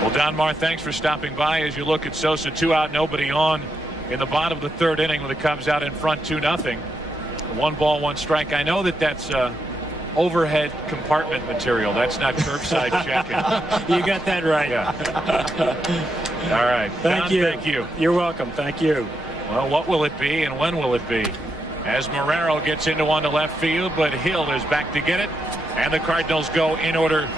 Well, Don Marr, thanks for stopping by. As you look at Sosa, 2 out, nobody on in the bottom of the third inning with the Cubs out in front 2-0. 1 ball, 1 strike. I know that's overhead compartment material. That's not curbside checking. You got that right. Yeah. All right. Thank you. Thank you. You're welcome. Thank you. Well, what will it be and when will it be? As Marrero gets into one to left field, but Hill is back to get it. And the Cardinals go in order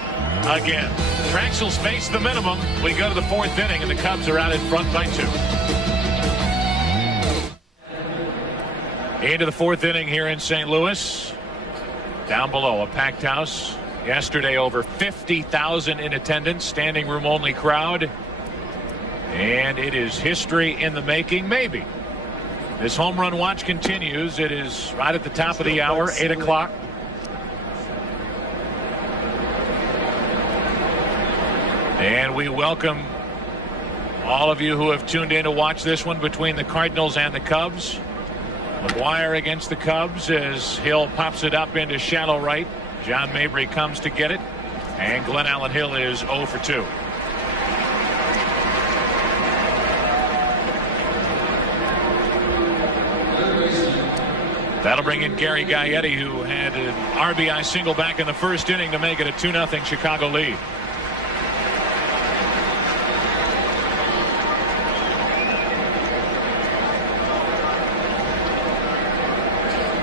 again. Trachsel's faced the minimum. We go to the 4th inning, and the Cubs are out in front by 2. Into the 4th inning here in St. Louis. Down below, a packed house. Yesterday, over 50,000 in attendance, standing room only crowd. And it is history in the making, maybe. This home run watch continues. It is right at the top of the hour, 8 o'clock. And we welcome all of you who have tuned in to watch this one between the Cardinals and the Cubs. McGwire against the Cubs as Hill pops it up into shallow right. John Mabry comes to get it. And Glenn Allen Hill is 0 for 2. That'll bring in Gary Gaetti, who had an RBI single back in the 1st inning to make it a 2-0 Chicago lead.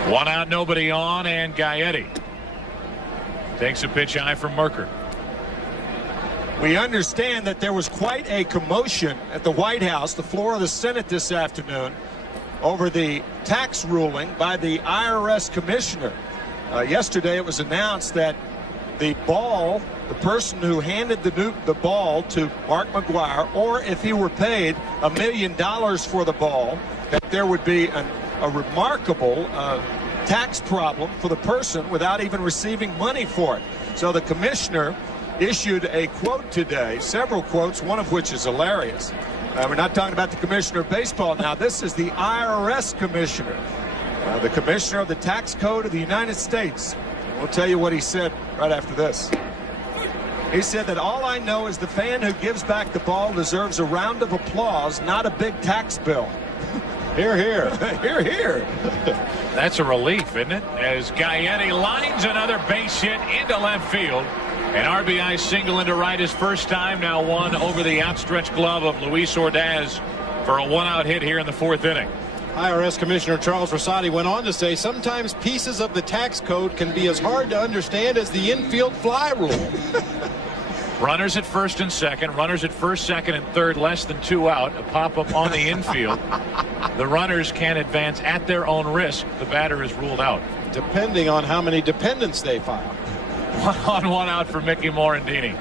One out, nobody on, and Gaetti takes a pitch high from Mercker. We understand that there was quite a commotion at the White House, the floor of the Senate this afternoon, over the tax ruling by the IRS commissioner. Yesterday it was announced that the person who handed the ball to Mark McGwire, or if he were paid $1 million for the ball, that there would be a remarkable tax problem for the person without even receiving money for it. So the commissioner issued a quote today, several quotes, one of which is hilarious. We're not talking about the commissioner of baseball now. This is the IRS commissioner, the commissioner of the tax code of the United States. We'll tell you what he said right after this. He said that all I know is the fan who gives back the ball deserves a round of applause, not a big tax bill. Hear, hear. Hear, hear. That's a relief, isn't it? As Gaetti lines another base hit into left field. An RBI single into right his first time. Now one over the outstretched glove of Luis Ordaz for a 1-out hit here in the 4th inning. IRS Commissioner Charles Rosati went on to say sometimes pieces of the tax code can be as hard to understand as the infield fly rule. Runners at first and second, runners at first, second, and third, less than 2 out. A pop-up on the infield. The runners can advance at their own risk. The batter is ruled out. Depending on how many dependents they file. 1 on, 1 out for Mickey Morandini.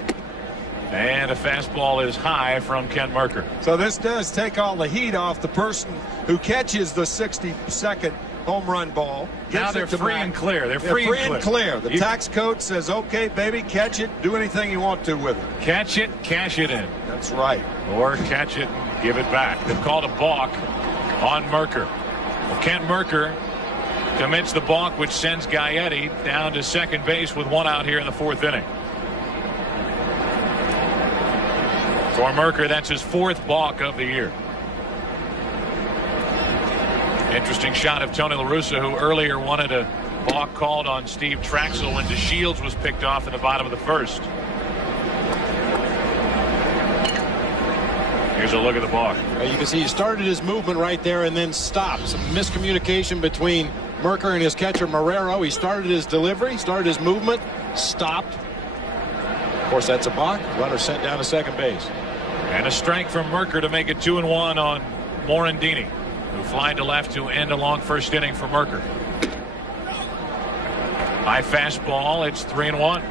And a fastball is high from Ken Mercker. So this does take all the heat off the person who catches the 62nd home run ball. Now they're free and clear. They're free and clear. The tax code says, okay, baby, catch it. Do anything you want to with it. Catch it, cash it in. That's right. Or catch it and give it back. They've called a balk on Mercker. Well, Kent Mercker commits the balk, which sends Gaetti down to second base with one out here in the fourth inning. For Mercker, that's his fourth balk of the year. Interesting shot of Tony La Russa, who earlier wanted a balk called on Steve Trachsel when DeShields was picked off in the bottom of the first. Here's a look at the balk. You can see he started his movement right there and then stopped. Some miscommunication between Mercker and his catcher Marrero. He started his delivery, started his movement, stopped. Of course, that's a balk. Runner sent down to second base. And a strike from Mercker to make it 2-1 on Morandini, who flied to left to end a long first inning for Mercker. High fastball. It's 3-1.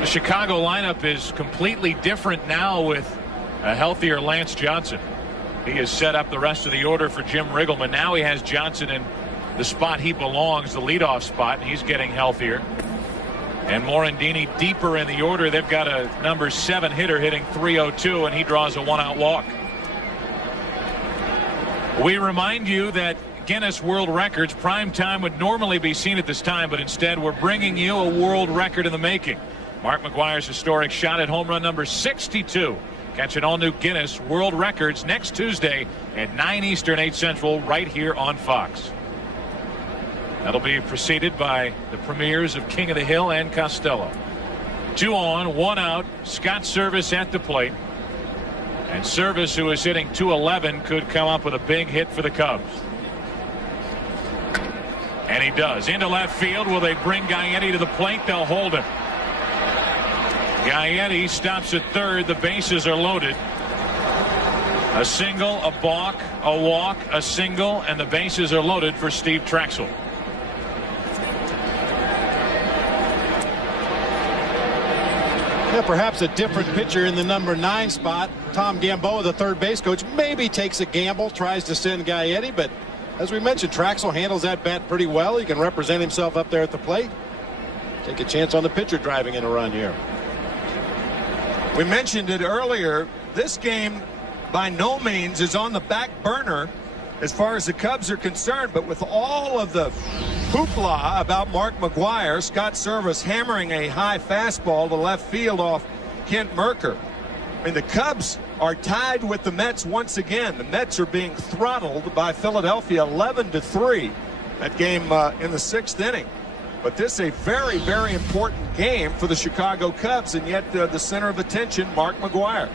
The Chicago lineup is completely different now with a healthier Lance Johnson. He has set up the rest of the order for Jim Riggleman. Now he has Johnson in the spot he belongs, the leadoff spot, and he's getting healthier. And Morandini deeper in the order. They've got a number 7 hitter hitting .302, and he draws a 1-out walk. We remind you that Guinness World Records prime time would normally be seen at this time, but instead we're bringing you a world record in the making. Mark McGwire's historic shot at home run number 62. Catch an all-new Guinness World Records next Tuesday at 9 Eastern, 8 Central, right here on Fox. That'll be preceded by the premieres of King of the Hill and Costello. 2 on, 1 out. Scott Service at the plate. And Service, who is hitting .211, could come up with a big hit for the Cubs. And he does. Into left field. Will they bring Gaetti to the plate? They'll hold him. Gaetti stops at third. The bases are loaded. A single, a balk, a walk, a single, and the bases are loaded for Steve Trachsel. Yeah, perhaps a different pitcher in the number 9 spot. Tom Gamboa, the third base coach, maybe takes a gamble, tries to send Gaetti, but as we mentioned, Trachsel handles that bat pretty well. He can represent himself up there at the plate. Take a chance on the pitcher driving in a run here. We mentioned it earlier. This game by no means is on the back burner as far as the Cubs are concerned, but with all of the hoopla about Mark McGwire, Scott Service hammering a high fastball to left field off Kent Mercker. I mean, the Cubs are tied with the Mets once again. The Mets are being throttled by Philadelphia 11-3. That game in the 6th inning. But this is a very, very important game for the Chicago Cubs, and yet the center of attention, Mark McGwire.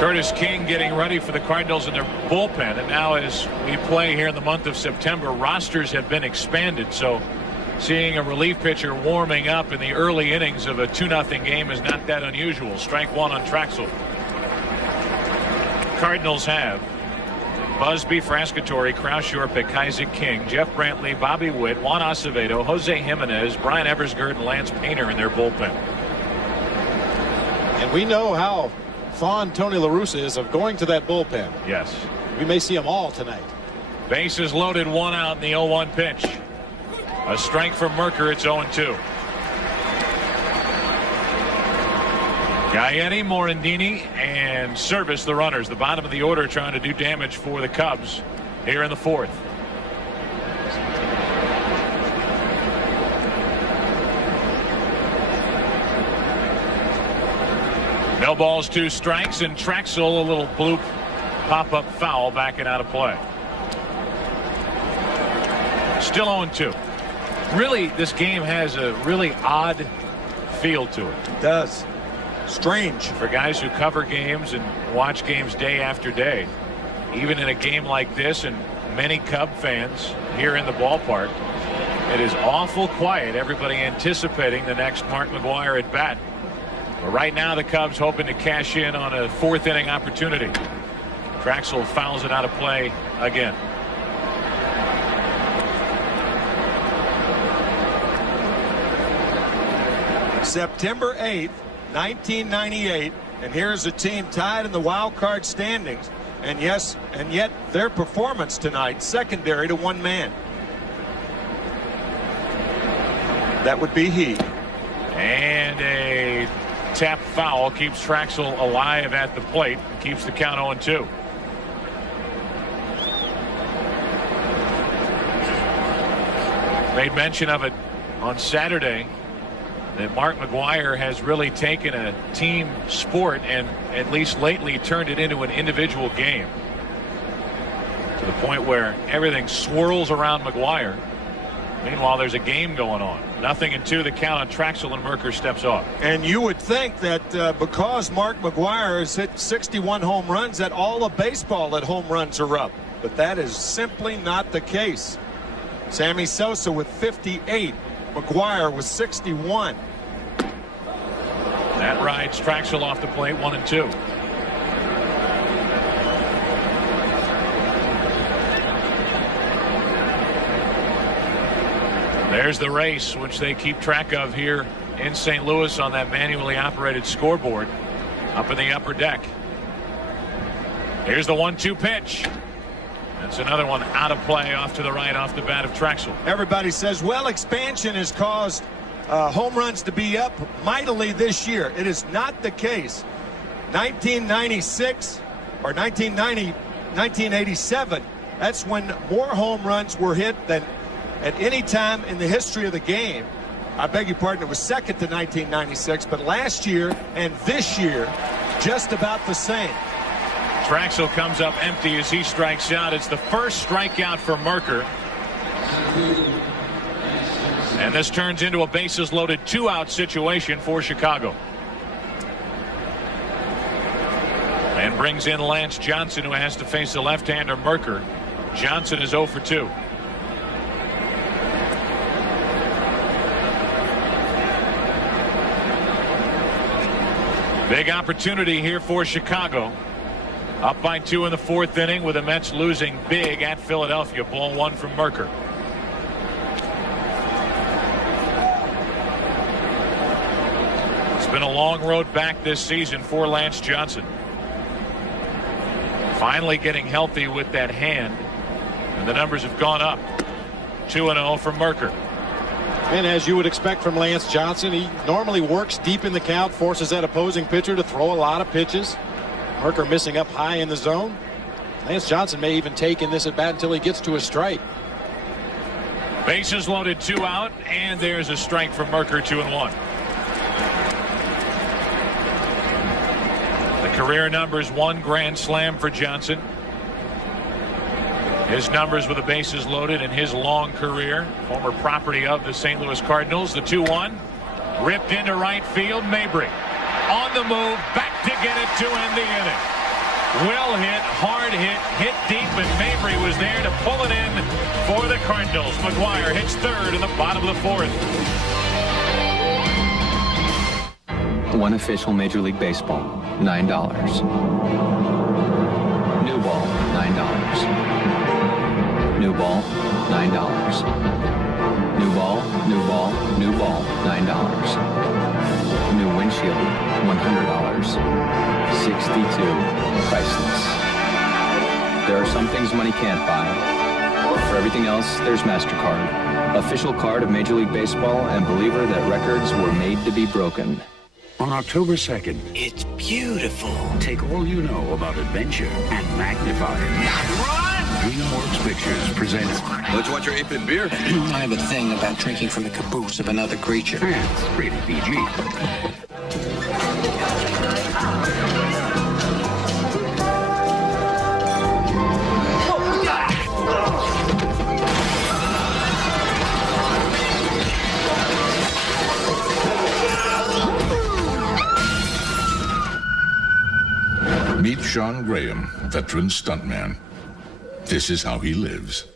Curtis King getting ready for the Cardinals in their bullpen. And now as we play here in the month of September, rosters have been expanded. So seeing a relief pitcher warming up in the early innings of a 2-0 game is not that unusual. Strike 1 on Trachsel. Cardinals have Busby, Frascatore, Kraus, Yorpik, Isaac King, Jeff Brantley, Bobby Witt, Juan Acevedo, Jose Jimenez, Brian Eversgerd, and Lance Painter in their bullpen. And we know how fond Tony La Russa is of going to that bullpen. Yes. We may see them all tonight. Bases loaded, 1 out in the 0-1 pitch. A strike from Mercker. It's 0-2. Gaetti, Morandini, and Service, the runners. The bottom of the order trying to do damage for the Cubs here in the 4th. No balls, 2 strikes, and Trachsel, a little bloop pop-up foul, backing out of play. Still 0-2. Really, this game has a really odd feel to it. It does. Strange. For guys who cover games and watch games day after day, even in a game like this, and many Cub fans here in the ballpark, it is awful quiet. Everybody anticipating the next Mark McGwire at bat. But right now the Cubs hoping to cash in on a 4th inning opportunity. Trachsel fouls it out of play again. September 8th, 1998, and here's a team tied in the wild card standings And yes, and yet their performance tonight, secondary to one man. That would be he. And a tap foul keeps Trachsel alive at the plate. Keeps the count 0-2. Made mention of it on Saturday that Mark McGwire has really taken a team sport and at least lately turned it into an individual game to the point where everything swirls around McGwire. Meanwhile, there's a game going on. 0-2, the count on Trachsel, and Mercker steps off. And you would think that because Mark McGwire has hit 61 home runs, that all of baseball at home runs are up. But that is simply not the case. Sammy Sosa with 58. McGwire with 61. That rides Trachsel off the plate, 1-2. There's the race, which they keep track of here in St. Louis on that manually operated scoreboard up in the upper deck. Here's the 1-2 pitch. That's another one out of play, off to the right, off the bat of Trachsel. Everybody says, well, expansion has caused home runs to be up mightily this year. It is not the case. 1996 or 1987, that's when more home runs were hit than at any time in the history of the game. I beg your pardon, it was second to 1996, but last year and this year, just about the same. Trachsel comes up empty as he strikes out. It's the first strikeout for Mercker. And this turns into a bases loaded 2-out situation for Chicago. And brings in Lance Johnson, who has to face the left-hander Mercker. Johnson is 0 for 2. Big opportunity here for Chicago. Up by 2 in the 4th inning with the Mets losing big at Philadelphia. Ball 1 from Mercker. It's been a long road back this season for Lance Johnson. Finally getting healthy with that hand. And the numbers have gone up. 2-0 for Mercker. And as you would expect from Lance Johnson, he normally works deep in the count, forces that opposing pitcher to throw a lot of pitches. Mercker missing up high in the zone. Lance Johnson may even take in this at bat until he gets to a strike. Bases loaded, 2 out, and there's a strike from Mercker, 2-1. The career numbers 1 grand slam for Johnson. His numbers with the bases loaded in his long career. Former property of the St. Louis Cardinals. The 2-1 ripped into right field. Mabry on the move, back to get it to end the inning. Well hit, hard hit deep, and Mabry was there to pull it in for the Cardinals. McGwire hits third in the bottom of the 4th. One official Major League Baseball, $9. New ball, $9. New ball, $9. New ball, new ball, new ball, $9. New windshield, $100. 62. Priceless. There are some things money can't buy. For everything else, there's MasterCard. Official card of Major League Baseball and believer that records were made to be broken. On October 2nd, it's beautiful. Take all you know about adventure and magnify it. DreamWorks Pictures presents... Let's watch your 8-bit beer. I have a thing about drinking from the caboose of another creature. It's rated PG. Meet Sean Graham, veteran stuntman. This is how he lives.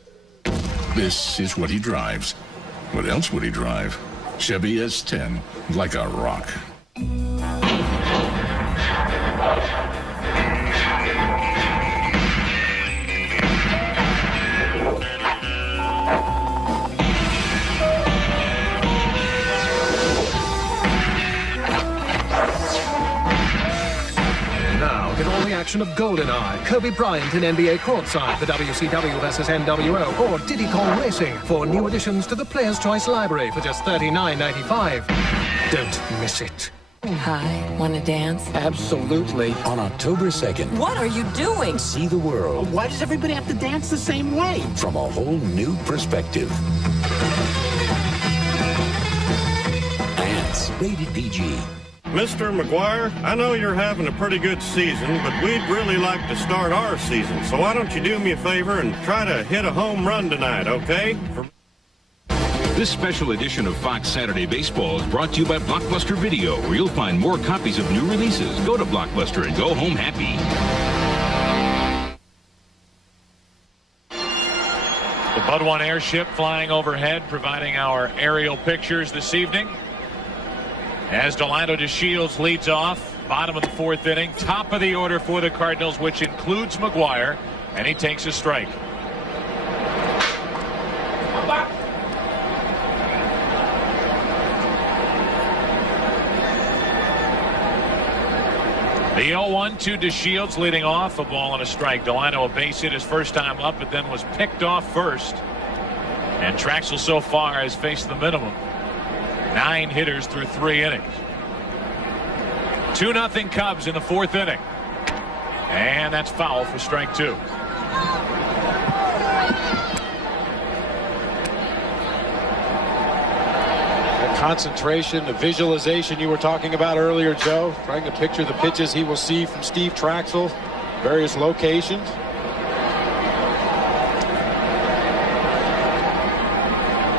This is what he drives. What else would he drive? Chevy S10, like a rock. Now, get all the action of GoldenEye, Kobe Bryant in NBA courtside, the WCW versus NWO, or Diddy Kong Racing for new additions to the Player's Choice Library for just $39.95. Don't miss it. Hi, want to dance? Absolutely. On October 2nd. What are you doing? See the world. Why does everybody have to dance the same way? From a whole new perspective. Dance. Rated PG. Mr. McGwire, I know you're having a pretty good season, but we'd really like to start our season. So why don't you do me a favor and try to hit a home run tonight, okay? This special edition of Fox Saturday Baseball is brought to you by Blockbuster Video, where you'll find more copies of new releases. Go to Blockbuster and go home happy. The Bud 1 airship flying overhead, providing our aerial pictures this evening. As Delino DeShields leads off, bottom of the fourth inning, top of the order for the Cardinals, which includes McGwire, and he takes a strike. The 0-1 to DeShields leading off, a ball and a strike. Delino a base hit his first time up, but then was picked off first. And Trachsel so far has faced the minimum. 9 hitters through 3 innings. 2-0 Cubs in the fourth inning. And that's foul for strike 2. Concentration, the visualization you were talking about earlier, Joe, trying to picture the pitches he will see from Steve Trachsel, various locations.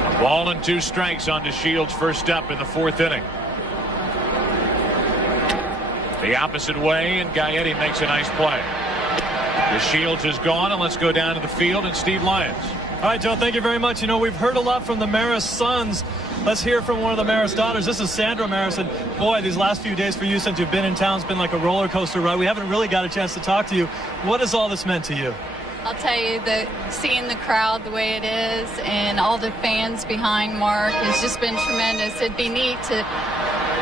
A ball and 2 strikes on DeShields' first up in the fourth inning. The opposite way, and Gaetti makes a nice play. DeShields is gone, and let's go down to the field and Steve Lyons. All right, Joe, thank you very much. You know, we've heard a lot from the Maris sons. Let's hear from one of the Maris daughters. This is Sandra Maris. And boy, these last few days for you since you've been in town, it's been like a roller coaster ride. We haven't really got a chance to talk to you. What has all this meant to you? I'll tell you that seeing the crowd the way it is and all the fans behind Mark has just been tremendous. It'd be neat to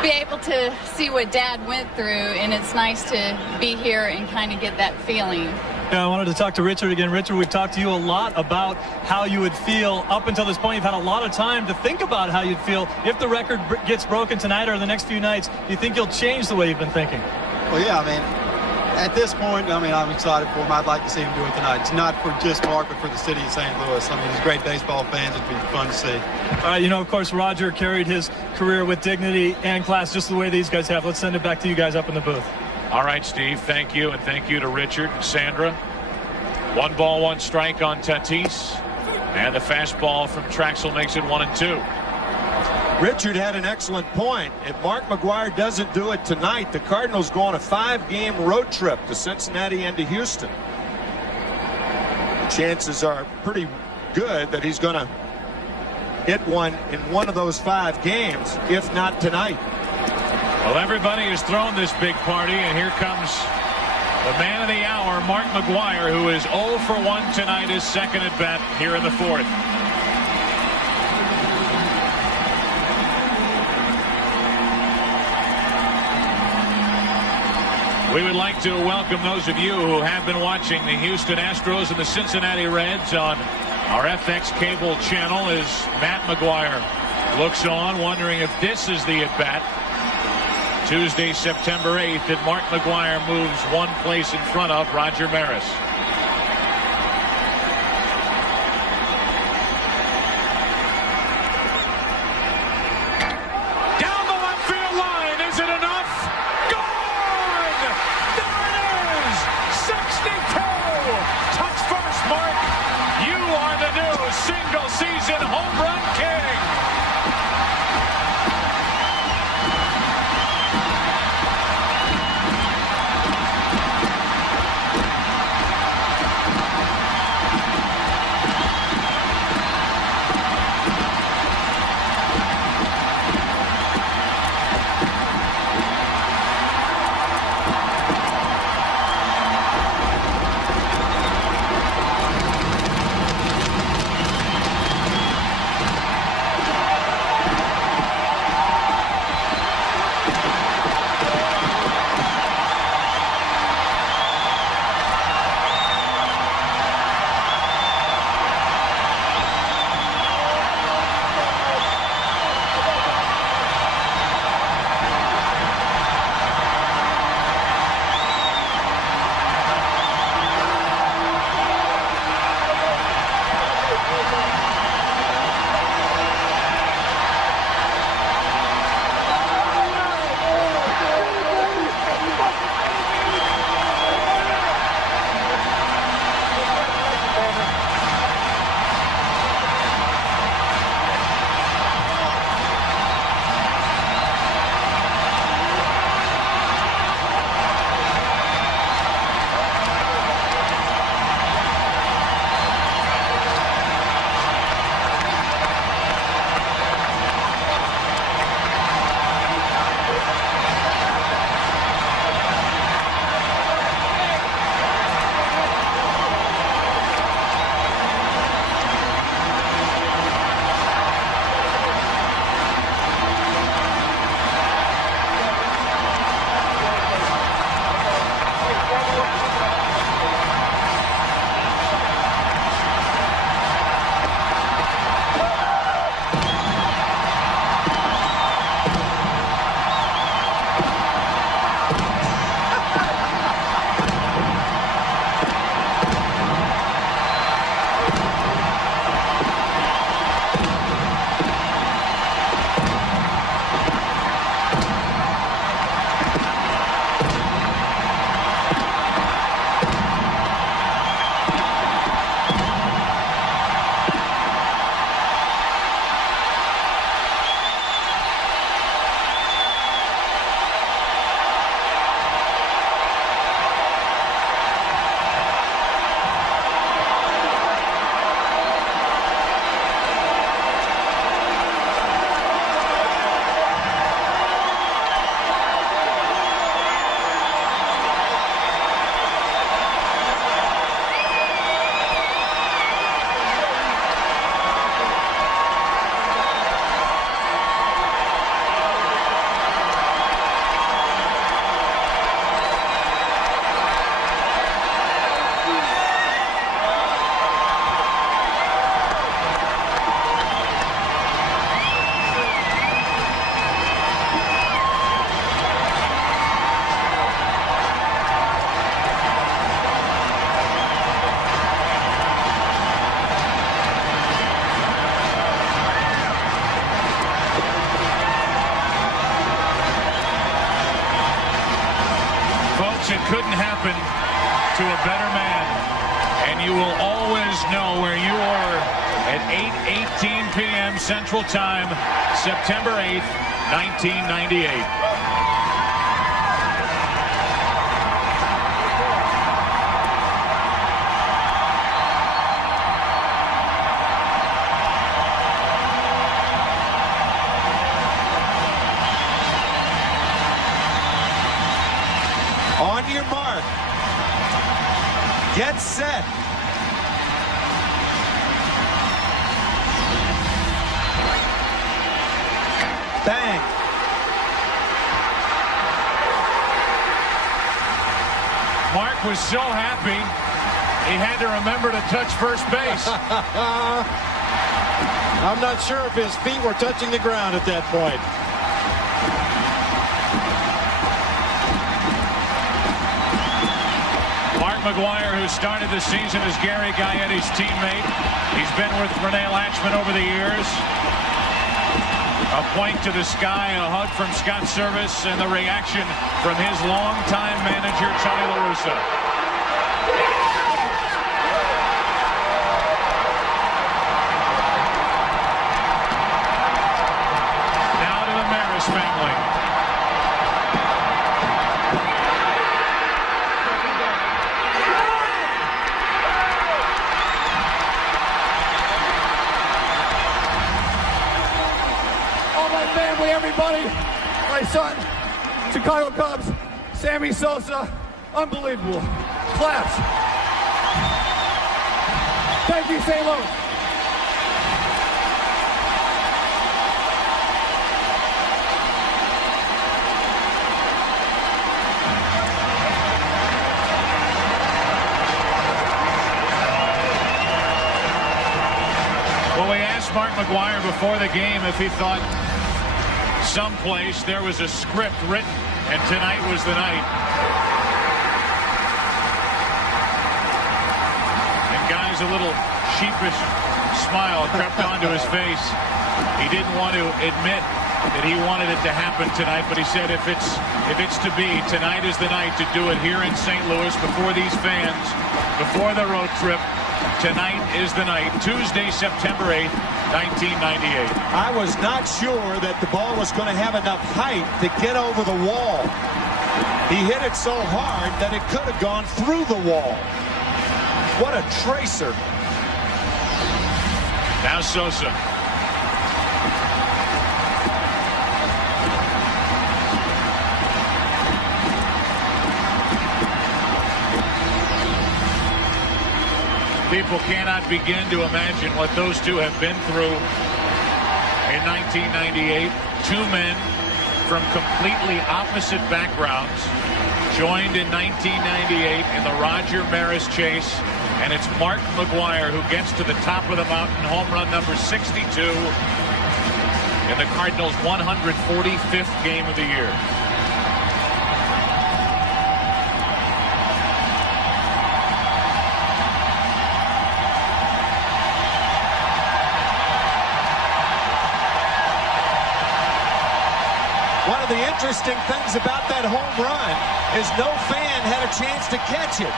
be able to see what Dad went through, and it's nice to be here and kind of get that feeling. Yeah, I wanted to talk to Richard again. Richard, we've talked to you a lot about how you would feel up until this point. You've had a lot of time to think about how you'd feel if the record gets broken tonight or the next few nights. Do you think you'll change the way you've been thinking? Well, yeah, I mean, at this point, I mean, I'm excited for him. I'd like to see him do it tonight. It's not for just Mark, but for the city of St. Louis. I mean, he's great baseball fans. It'd be fun to see. You know, of course, Roger carried his career with dignity and class just the way these guys have. Let's send it back to you guys up in the booth. All right, Steve, thank you, and thank you to Richard and Sandra. 1 ball, 1 strike on Tatis, and the fastball from Trachsel makes it 1-2. Richard had an excellent point. If Mark McGwire doesn't do it tonight, the Cardinals go on a 5-game road trip to Cincinnati and to Houston. The chances are pretty good that he's going to hit one in one of those 5 games, if not tonight. Well, everybody has thrown this big party, and here comes the man of the hour, Mark McGwire, who is 0 for 1 tonight, his second at bat here in the fourth. We would like to welcome those of you who have been watching the Houston Astros and the Cincinnati Reds on our FX cable channel as Matt McGwire looks on, wondering if this is the at-bat. Tuesday, September 8th, and Mark McGwire moves 1 place in front of Roger Maris. Down the left field line, is it enough? Gone! There it is! 62! Touch first, Mark. You are the new single-season home run king. Folks, it couldn't happen to a better man. And you will always know where you are at 8:18 p.m. Central Time, September 8th, 1998. On your mark. Get set. Bang. Mark was so happy, he had to remember to touch first base. I'm not sure if his feet were touching the ground at that point. McGwire, who started the season as Gary Gaietti's teammate. He's been with Rene Latchman over the years. A point to the sky, a hug from Scott Service, and the reaction from his longtime manager, Tony La Russa. Now to the Maris family. Family, everybody, my son, Chicago Cubs, Sammy Sosa, unbelievable. Claps. Thank you, St. Louis. Well, we asked Mark McGwire before the game if he thought someplace there was a script written, and tonight was the night. And guys, a little sheepish smile crept onto his face. He didn't want to admit that he wanted it to happen tonight, but he said if it's to be, tonight is the night to do it here in St. Louis before these fans, before the road trip. Tonight is the night, Tuesday, September 8th, 1998. I was not sure that the ball was going to have enough height to get over the wall. He hit it so hard that it could have gone through the wall. What a tracer. Now Sosa. People cannot begin to imagine what those two have been through in 1998. Two men from completely opposite backgrounds joined in 1998 in the Roger Maris chase, and it's Mark McGwire who gets to the top of the mountain, home run number 62 in the Cardinals' 145th game of the year. One of the interesting things about that home run is no fan had a chance to catch it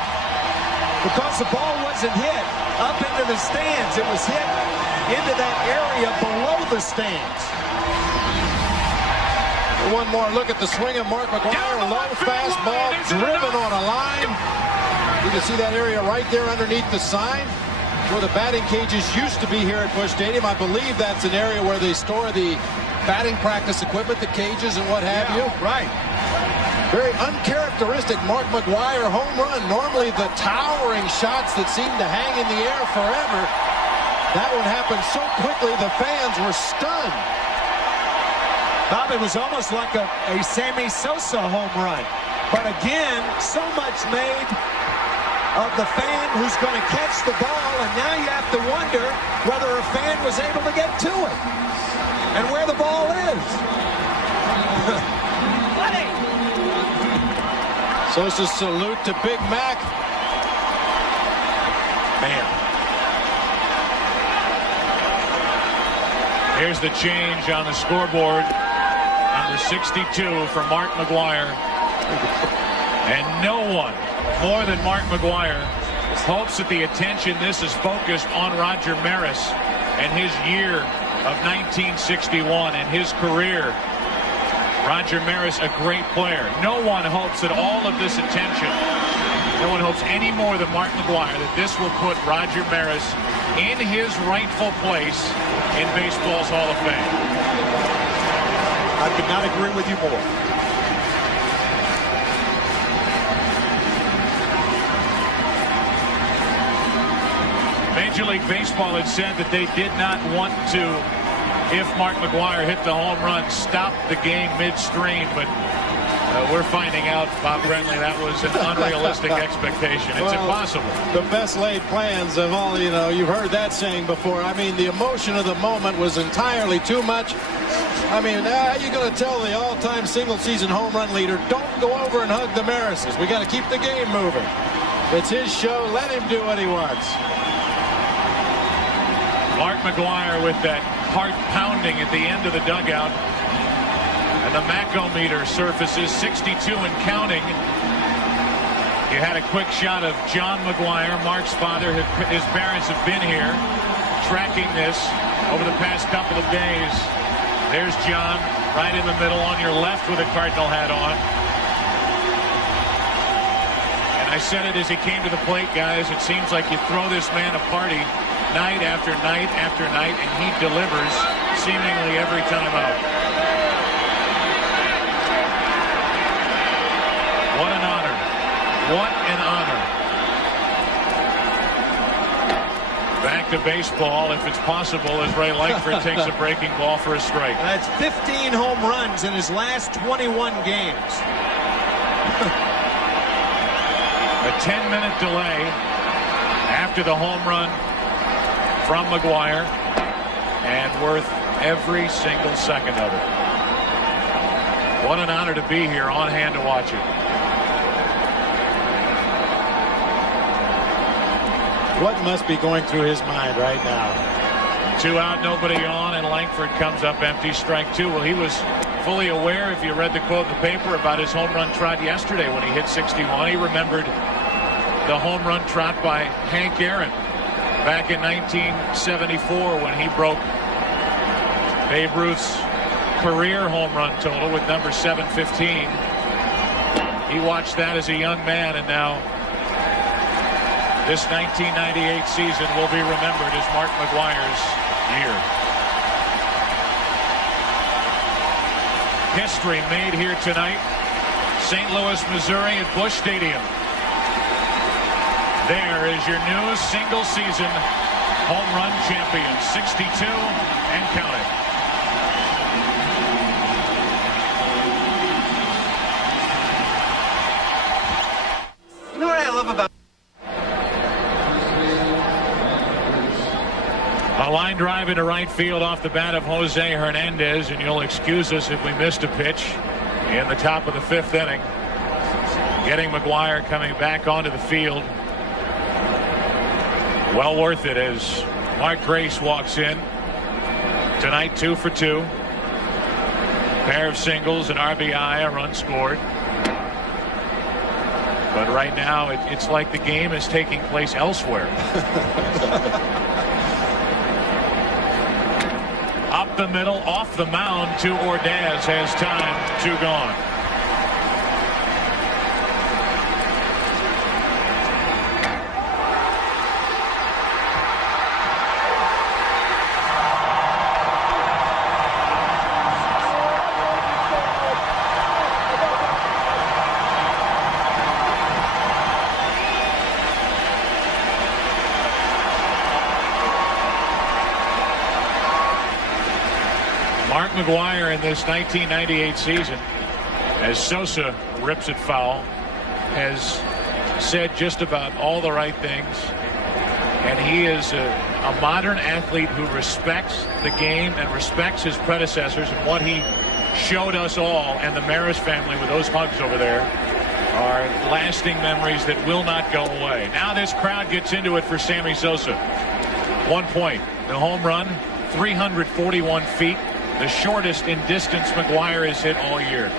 because the ball wasn't hit up into the stands. It was hit into that area below the stands. One more look at the swing of Mark McGwire. Low fastball driven on a line. You can see that area right there underneath the sign where the batting cages used to be here at Busch Stadium. I believe that's an area where they store the batting practice equipment, the cages and what have you. Right. Very uncharacteristic Mark McGwire home run. Normally the towering shots that seem to hang in the air forever. That one happened so quickly the fans were stunned. Bob, it was almost like a Sammy Sosa home run. But again, so much made of the fan who's going to catch the ball, and now you have to wonder whether a fan was able to get to it and where the ball is. Sosa's salute to Big Mac. Man. Here's the change on the scoreboard. Number 62 for Mark McGwire. And no one more than Mark McGwire hopes that the attention this is focused on Roger Maris and his year of 1961 and his career. Roger Maris, a great player. No one hopes that all of this attention, no one hopes any more than Mark McGwire that this will put Roger Maris in his rightful place in baseball's Hall of Fame. I could not agree with you more. Major League Baseball had said that they did not want to, if Mark McGwire hit the home run, stop the game midstream, but we're finding out, Bob Brenly, that was an unrealistic expectation. It's impossible. The best laid plans of all, you've heard that saying before. I mean, the emotion of the moment was entirely too much. I mean, how are you going to tell the all-time single-season home run leader, don't go over and hug the Marises? We got to keep the game moving. It's his show. Let him do what he wants. Mark McGwire with that heart pounding at the end of the dugout. And the Macometer surfaces 62 and counting. You had a quick shot of John McGwire, Mark's father. His parents have been here tracking this over the past couple of days. There's John right in the middle on your left with a Cardinal hat on. And I said it as he came to the plate, guys. It seems like you throw this man a party night after night after night, and he delivers seemingly every time out. What an honor. What an honor. Back to baseball, if it's possible, as Ray Lightford takes a breaking ball for a strike. That's 15 home runs in his last 21 games. A 10-minute delay after the home run from McGwire, and worth every single second of it. What an honor to be here, on hand to watch it. What must be going through his mind right now? 2 out, nobody on, and Langford comes up empty, strike 2. Well, he was fully aware, if you read the quote in the paper, about his home run trot yesterday when he hit 61. He remembered the home run trot by Hank Aaron back in 1974 when he broke Babe Ruth's career home run total with number 715. He watched that as a young man, and now this 1998 season will be remembered as Mark McGwire's year. History made here tonight. St. Louis, Missouri at Busch Stadium. There is your new single-season home run champion, 62 and counting. You know what I love about a line drive into right field off the bat of Jose Hernandez, and you'll excuse us if we missed a pitch in the top of the 5th inning. Getting McGwire coming back onto the field. Well worth it as Mark Grace walks in tonight. 2 for 2, pair of singles, an RBI, a run scored. But right now it's like the game is taking place elsewhere. Up the middle, off the mound to Ordaz, has time, 2 gone. Mark McGwire in this 1998 season, as Sosa rips it foul, has said just about all the right things, and he is a modern athlete who respects the game and respects his predecessors, and what he showed us all and the Maris family with those hugs over there are lasting memories that will not go away. Now this crowd gets into it for Sammy Sosa. 1 point. The home run, 341 feet. The shortest in distance McGwire has hit all year.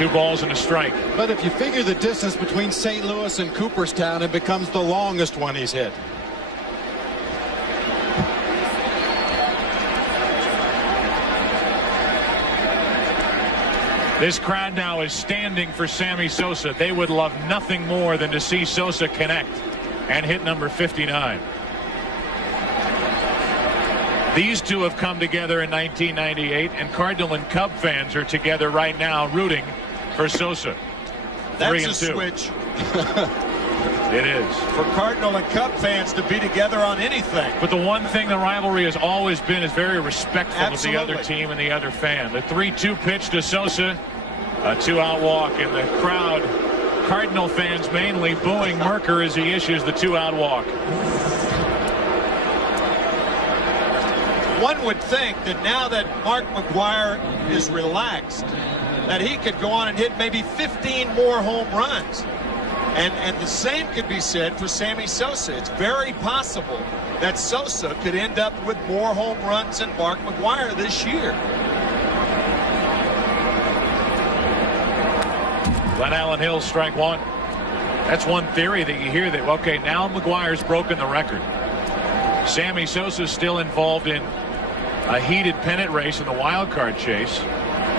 2 balls and a strike. But if you figure the distance between St. Louis and Cooperstown, it becomes the longest one he's hit. This crowd now is standing for Sammy Sosa. They would love nothing more than to see Sosa connect and hit number 59. These two have come together in 1998, and Cardinal and Cub fans are together right now rooting for Sosa. That's a switch. It is. For Cardinal and Cub fans to be together on anything. But the one thing the rivalry has always been is very respectful Absolutely. of the other team and the other fan. The 3-2 pitch to Sosa, a 2-out walk, and the crowd, Cardinal fans mainly, booing Mercker as he issues the 2-out walk. One would think that now that Mark McGwire is relaxed, that he could go on and hit maybe 15 more home runs. And the same could be said for Sammy Sosa. It's very possible that Sosa could end up with more home runs than Mark McGwire this year. Glenn Allen Hill, strike 1. That's one theory that you hear, that, okay, now McGwire's broken the record. Sammy Sosa's still involved in a heated pennant race in the wild card chase,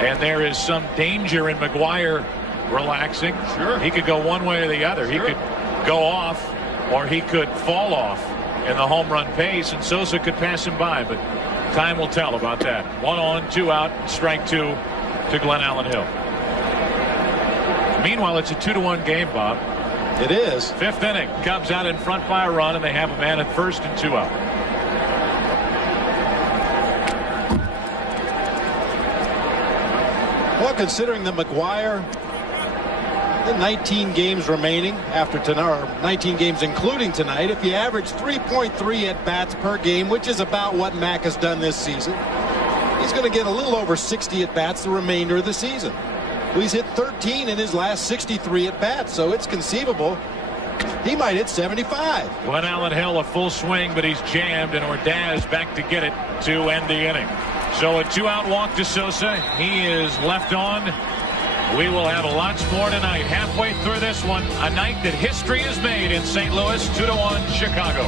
and there is some danger in McGwire relaxing. Sure. He could go one way or the other. Sure. He could go off, or he could fall off in the home run pace, and Sosa could pass him by, but time will tell about that. 1 on, 2 out, strike 2 to Glenn Allen Hill. Meanwhile, it's a 2-1 game, Bob. It is. 5th inning. Cubs out in front by a run, and they have a man at first and 2 out. Well, considering the McGwire, the 19 games remaining after tonight, or 19 games including tonight, if you average 3.3 at-bats per game, which is about what Mac has done this season, he's going to get a little over 60 at-bats the remainder of the season. Well, he's hit 13 in his last 63 at-bats, so it's conceivable he might hit 75. Glenn Allen Hill a full swing, but he's jammed, and Ordaz back to get it to end the inning. So a 2-out walk to Sosa. He is left on. We will have lots more tonight. Halfway through this one, a night that history is made in St. Louis. 2-1 Chicago.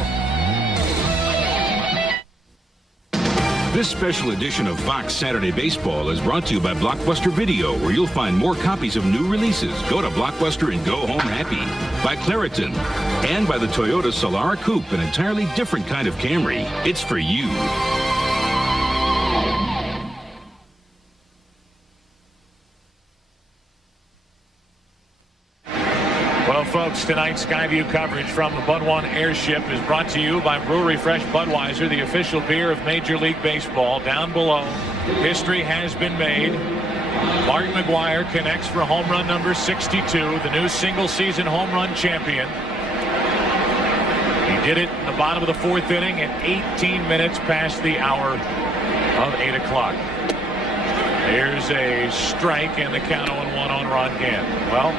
This special edition of Fox Saturday Baseball is brought to you by Blockbuster Video, where you'll find more copies of new releases. Go to Blockbuster and go home happy. By Claritin, and by the Toyota Solara Coupe, an entirely different kind of Camry. It's for you. Well, folks, tonight's Skyview coverage from the Bud One Airship is brought to you by Brewery Fresh Budweiser, the official beer of Major League Baseball. Down below, history has been made. Mark McGwire connects for home run number 62, the new single-season home run champion. He did it in the bottom of the 4th inning at 18 minutes past the hour of 8 o'clock. Here's a strike and the count 0-1 on Ron Gant. Well,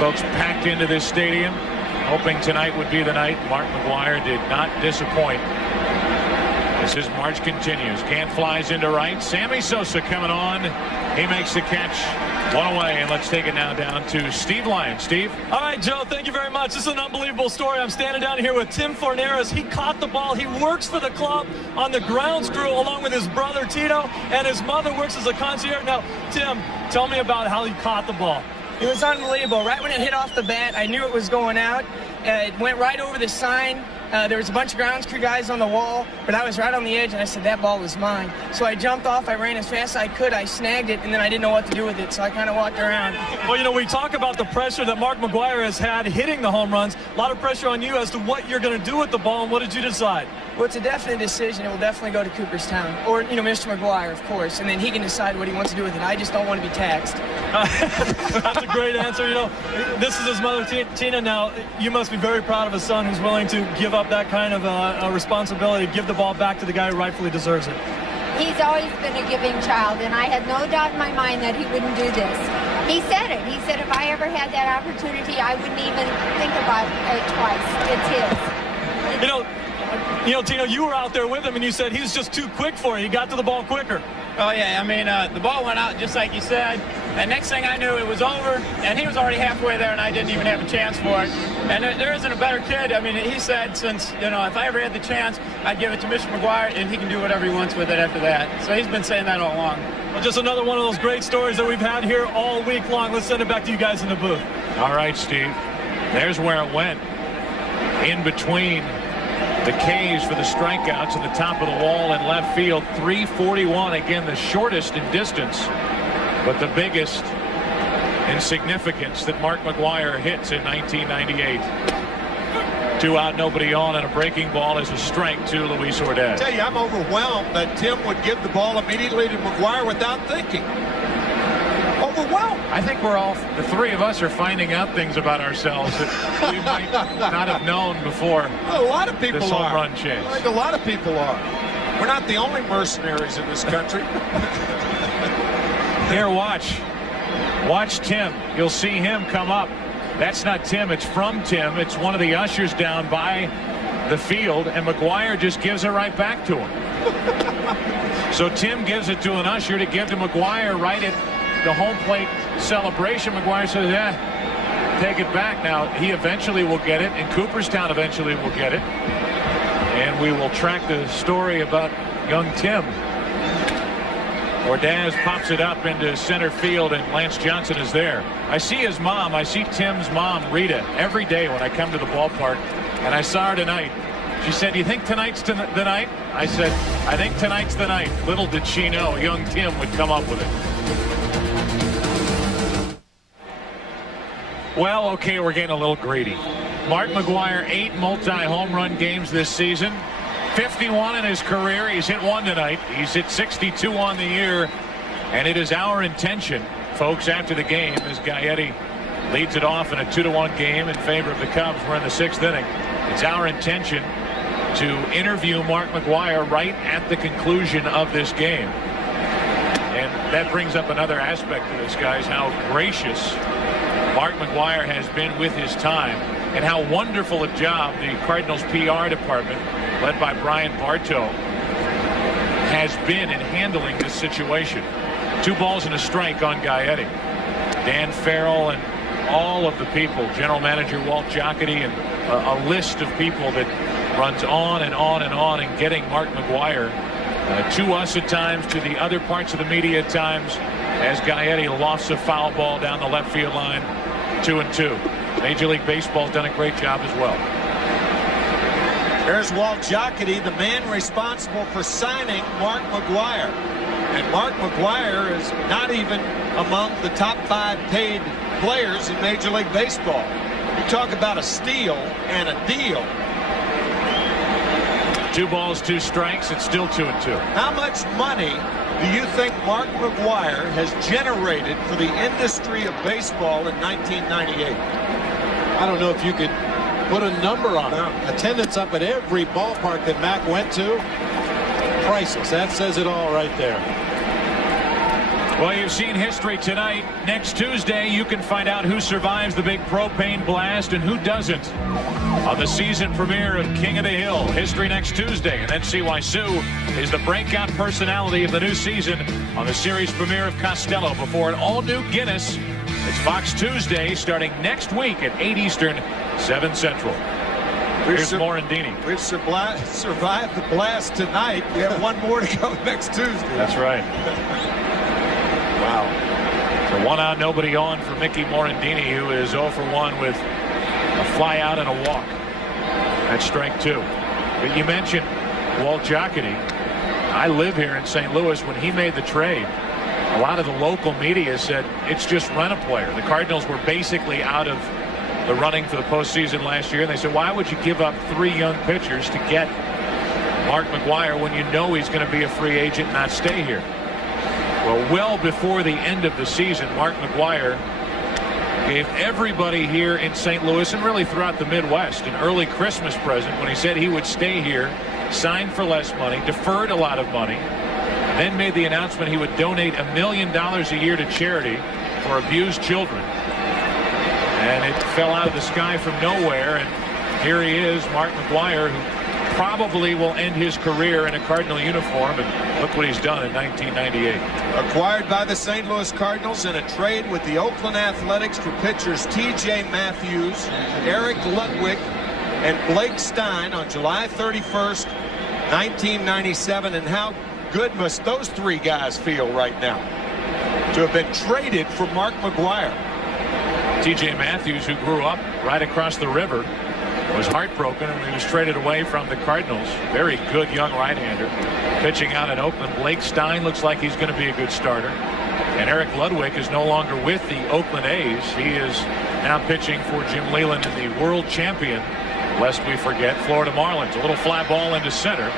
folks packed into this stadium, hoping tonight would be the night. Mark McGwire did not disappoint as his march continues. Gant flies into right. Sammy Sosa coming on. He makes the catch. 1 away, and let's take it now down to Steve Lyon. Steve? All right, Joe, thank you very much. This is an unbelievable story. I'm standing down here with Tim Forneris. He caught the ball. He works for the club on the grounds crew along with his brother Tito, and his mother works as a concierge. Now, Tim, tell me about how he caught the ball. It was unbelievable. Right when it hit off the bat, I knew it was going out. It went right over the sign. There was a bunch of grounds crew guys on the wall, but I was right on the edge, and I said, that ball was mine. So I jumped off, I ran as fast as I could, I snagged it, and then I didn't know what to do with it, so I kind of walked around. Well, you know, we talk about the pressure that Mark McGwire has had hitting the home runs. A lot of pressure on you as to what you're going to do with the ball, and what did you decide? Well, it's a definite decision. It will definitely go to Cooperstown, or, you know, Mr. McGwire, of course, and then he can decide what he wants to do with it. I just don't want to be taxed. That's a great answer. You know, this is his mother, Tina. Now, you must be very proud of a son who's willing to give up that kind of a responsibility, give the ball back to the guy who rightfully deserves it. He's always been a giving child, and I had no doubt in my mind that he wouldn't do this. He said it. He said if I ever had that opportunity, I wouldn't even think about it twice. It's his. You know, Tino, you were out there with him, and you said he was just too quick for you. He got to the ball quicker. Oh, yeah. I mean, the ball went out just like you said. And next thing I knew, it was over. And he was already halfway there, and I didn't even have a chance for it. And there isn't a better kid. I mean, he said since, if I ever had the chance, I'd give it to Mr. McGwire, and he can do whatever he wants with it after that. So he's been saying that all along. Well, just another one of those great stories that we've had here all week long. Let's send it back to you guys in the booth. All right, Steve. There's where it went. In between the K's for the strikeouts in the top of the wall in left field. 341, again, the shortest in distance, but the biggest in significance that Mark McGwire hits in 1998. 2 out, nobody on, and a breaking ball is a strike to Luis Ordaz. I tell you, I'm overwhelmed that Tim would give the ball immediately to McGwire without thinking. Overwhelmed. I think the three of us are finding out things about ourselves that we might not have known before. A lot of people this home are. run chase. Like a lot of people are. We're not the only mercenaries in this country. Here, watch Tim. You'll see him come up. That's not Tim. It's from Tim. It's one of the ushers down by the field, and McGwire just gives it right back to him. So Tim gives it to an usher to give to McGwire right at the home plate celebration. McGwire says, yeah, take it back. Now, he eventually will get it, and Cooperstown eventually will get it. And we will track the story about young Tim. Ordaz pops it up into center field, and Lance Johnson is there. I see his mom. I see Tim's mom, Rita, every day when I come to the ballpark, and I saw her tonight. She said, do you think tonight's the night? I said, I think tonight's the night. Little did she know young Tim would come up with it. Well, okay, we're getting a little greedy. Mark McGwire, 8 multi-home run games this season. 51 in his career. He's hit 1 tonight. He's hit 62 on the year. And it is our intention, folks, after the game, as Gaetti leads it off in a 2-1 game in favor of the Cubs. We're in the 6th inning. It's our intention to interview Mark McGwire right at the conclusion of this game. And that brings up another aspect of this, guys, how gracious Mark McGwire has been with his time, and how wonderful a job the Cardinals PR department, led by Brian Bartow, has been in handling this situation. 2 balls and a strike on Gaetti. Dan Farrell and all of the people, general manager Walt Jocketty, and a list of people that runs on and on and on in getting Mark McGwire to us at times, to the other parts of the media at times, as Gaetti lofts a foul ball down the left field line. 2-2. Major League Baseball's done a great job as well. There's Walt Jocketty, the man responsible for signing Mark McGwire. And Mark McGwire is not even among the top 5 paid players in Major League Baseball. You talk about a steal and a deal. 2 balls, 2 strikes. It's still 2-2. How much money do you think Mark McGwire has generated for the industry of baseball in 1998? I don't know if you could put a number on it. Attendance up at every ballpark that Mac went to, priceless. That says it all right there. Well, you've seen history tonight. Next Tuesday, you can find out who survives the big propane blast and who doesn't on the season premiere of King of the Hill. History next Tuesday, and then see why Sue is the breakout personality of the new season on the series premiere of Costello before an all-new Guinness. It's Fox Tuesday starting next week at 8 Eastern, 7 Central. Here's Morandini. We've survived the blast tonight. We have 1 more to go next Tuesday. That's right. Wow. So 1 out, nobody on for Mickey Morandini, who is 0 for 1 with a fly out and a walk. That's strike 2. But you mentioned Walt Jocketty. I live here in St. Louis. When he made the trade, a lot of the local media said it's just rent a player. The Cardinals were basically out of the running for the postseason last year, and they said, why would you give up 3 young pitchers to get Mark McGwire when you know he's going to be a free agent and not stay here? Well before the end of the season, Mark McGwire gave everybody here in St. Louis and really throughout the Midwest an early Christmas present when he said he would stay here, sign for less money, deferred a lot of money, then made the announcement he would donate $1 million a year to charity for abused children. And it fell out of the sky from nowhere, and here he is, Mark McGwire, who probably will end his career in a Cardinal uniform, and look what he's done in 1998. Acquired by the St. Louis Cardinals in a trade with the Oakland Athletics for pitchers T.J. Matthews, Eric Ludwig, and Blake Stein on July 31st, 1997. And how good must those three guys feel right now to have been traded for Mark McGwire? T.J. Matthews, who grew up right across the river, was heartbroken when he was traded away from the Cardinals. Very good young right-hander pitching out in Oakland. Blake Stein looks like he's going to be a good starter. And Eric Ludwig is no longer with the Oakland A's. He is now pitching for Jim Leyland in the world champion, lest we forget, Florida Marlins. A little fly ball into center.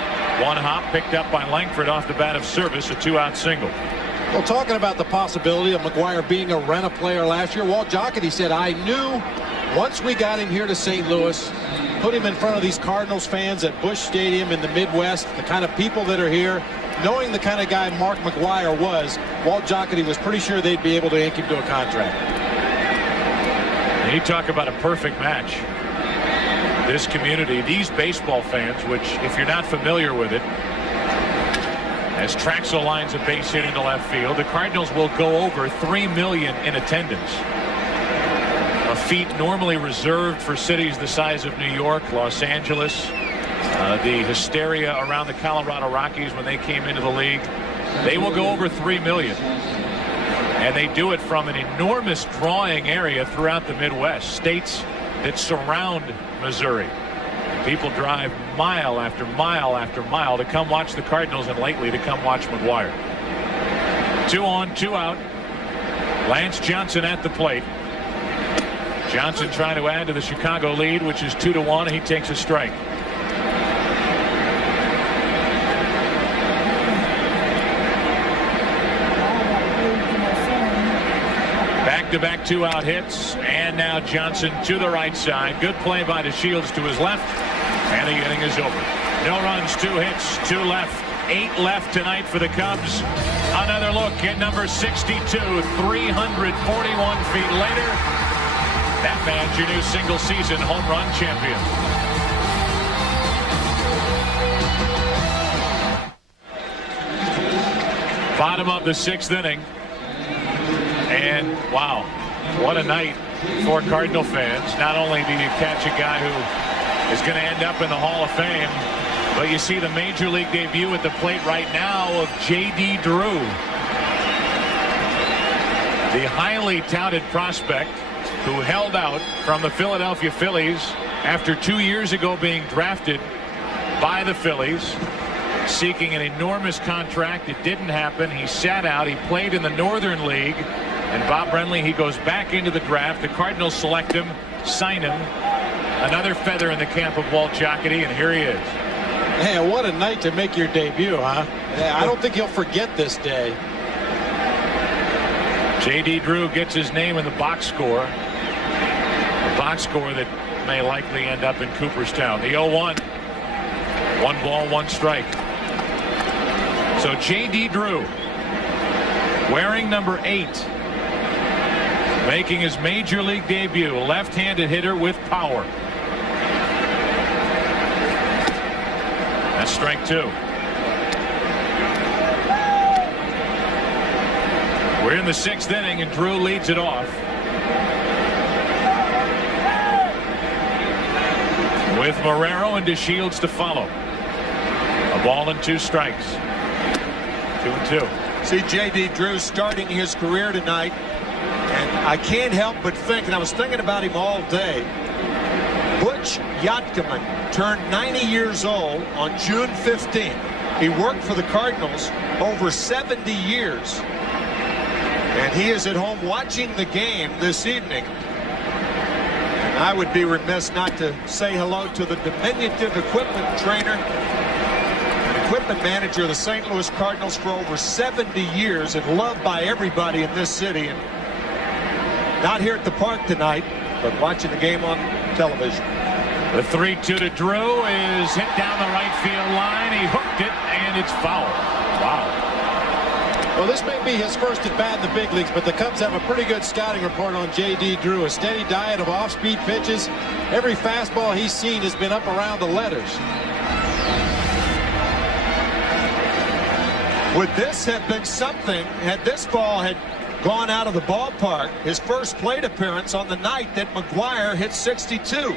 One hop picked up by Langford off the bat of Service, a 2-out single. Well, talking about the possibility of McGwire being a rent-a player last year, Walt Jocketty said, I knew once we got him here to St. Louis, put him in front of these Cardinals fans at Busch Stadium in the Midwest, the kind of people that are here, knowing the kind of guy Mark McGwire was, Walt Jocketty was pretty sure they'd be able to ink him to a contract. And you talk about a perfect match. This community, these baseball fans, which if you're not familiar with it, as Trachsel lines a base hit into left field, the Cardinals will go over 3 million in attendance. A feat normally reserved for cities the size of New York, Los Angeles, the hysteria around the Colorado Rockies when they came into the league. They will go over 3 million. And they do it from an enormous drawing area throughout the Midwest, states that surround Missouri. People drive mile after mile after mile to come watch the Cardinals, and lately to come watch McGwire. 2 on, 2 out. Lance Johnson at the plate. Johnson trying to add to the Chicago lead, which is 2-1. He takes a strike. Back-to-back 2-out hits, and now Johnson to the right side. Good play by DeShields to his left, and the inning is over. No runs, 2 hits, 2 left. 8 left tonight for the Cubs. Another look at number 62, 341 feet later. That man's your new single-season home run champion. Bottom of the 6th inning. And, wow, what a night for Cardinal fans. Not only do you catch a guy who is going to end up in the Hall of Fame, but you see the Major League debut at the plate right now of J.D. Drew. The highly touted prospect who held out from the Philadelphia Phillies after 2 years ago being drafted by the Phillies, seeking an enormous contract. It didn't happen. He sat out. He played in the Northern League. And Bob Brenly, he goes back into the draft. The Cardinals select him, sign him. Another feather in the camp of Walt Jocketty, and here he is. Man, what a night to make your debut, huh? I don't think he'll forget this day. J.D. Drew gets his name in the box score. A box score that may likely end up in Cooperstown. The 0-1. 1 ball, 1 strike. So J.D. Drew, wearing number 8, making his Major League debut. Left-handed hitter with power. That's strike 2. We're in the 6th inning, and Drew leads it off. With Marrero and DeShields to follow. A ball and 2 strikes. 2-2. See J.D. Drew starting his career tonight, and I can't help but think, and I was thinking about him all day, Butch Yatkaman turned 90 years old on June 15th. He worked for the Cardinals over 70 years, and he is at home watching the game this evening. And I would be remiss not to say hello to the diminutive equipment trainer, equipment manager of the St. Louis Cardinals for over 70 years, and loved by everybody in this city. And not here at the park tonight, but watching the game on television. The 3-2 to Drew is hit down the right field line. He hooked it, and it's foul. Wow. Well, this may be his first at bat in the big leagues, but the Cubs have a pretty good scouting report on J.D. Drew. A steady diet of off-speed pitches. Every fastball he's seen has been up around the letters. Would this have been something had this ball had gone out of the ballpark, his first plate appearance on the night that McGwire hit 62?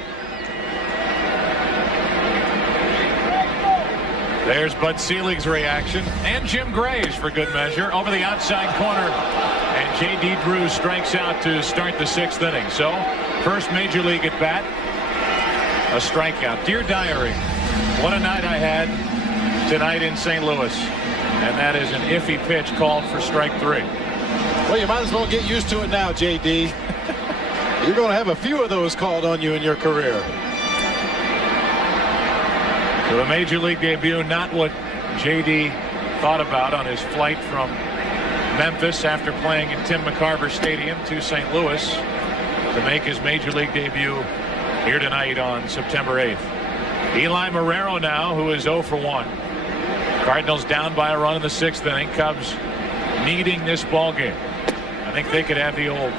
There's Bud Selig's reaction, and Jim Gray's for good measure, over the outside corner. And J.D. Drew strikes out to start the 6th inning. So, first Major League at bat, a strikeout. Dear Diary, what a night I had tonight in St. Louis. And that is an iffy pitch called for strike 3. Well, you might as well get used to it now, J.D. You're going to have a few of those called on you in your career. So the Major League debut, not what J.D. thought about on his flight from Memphis after playing in Tim McCarver Stadium to St. Louis to make his Major League debut here tonight on September 8th. Eli Marrero now, who is 0 for 1. Cardinals down by a run in the 6th inning. Cubs needing this ball game. I think they could have the old,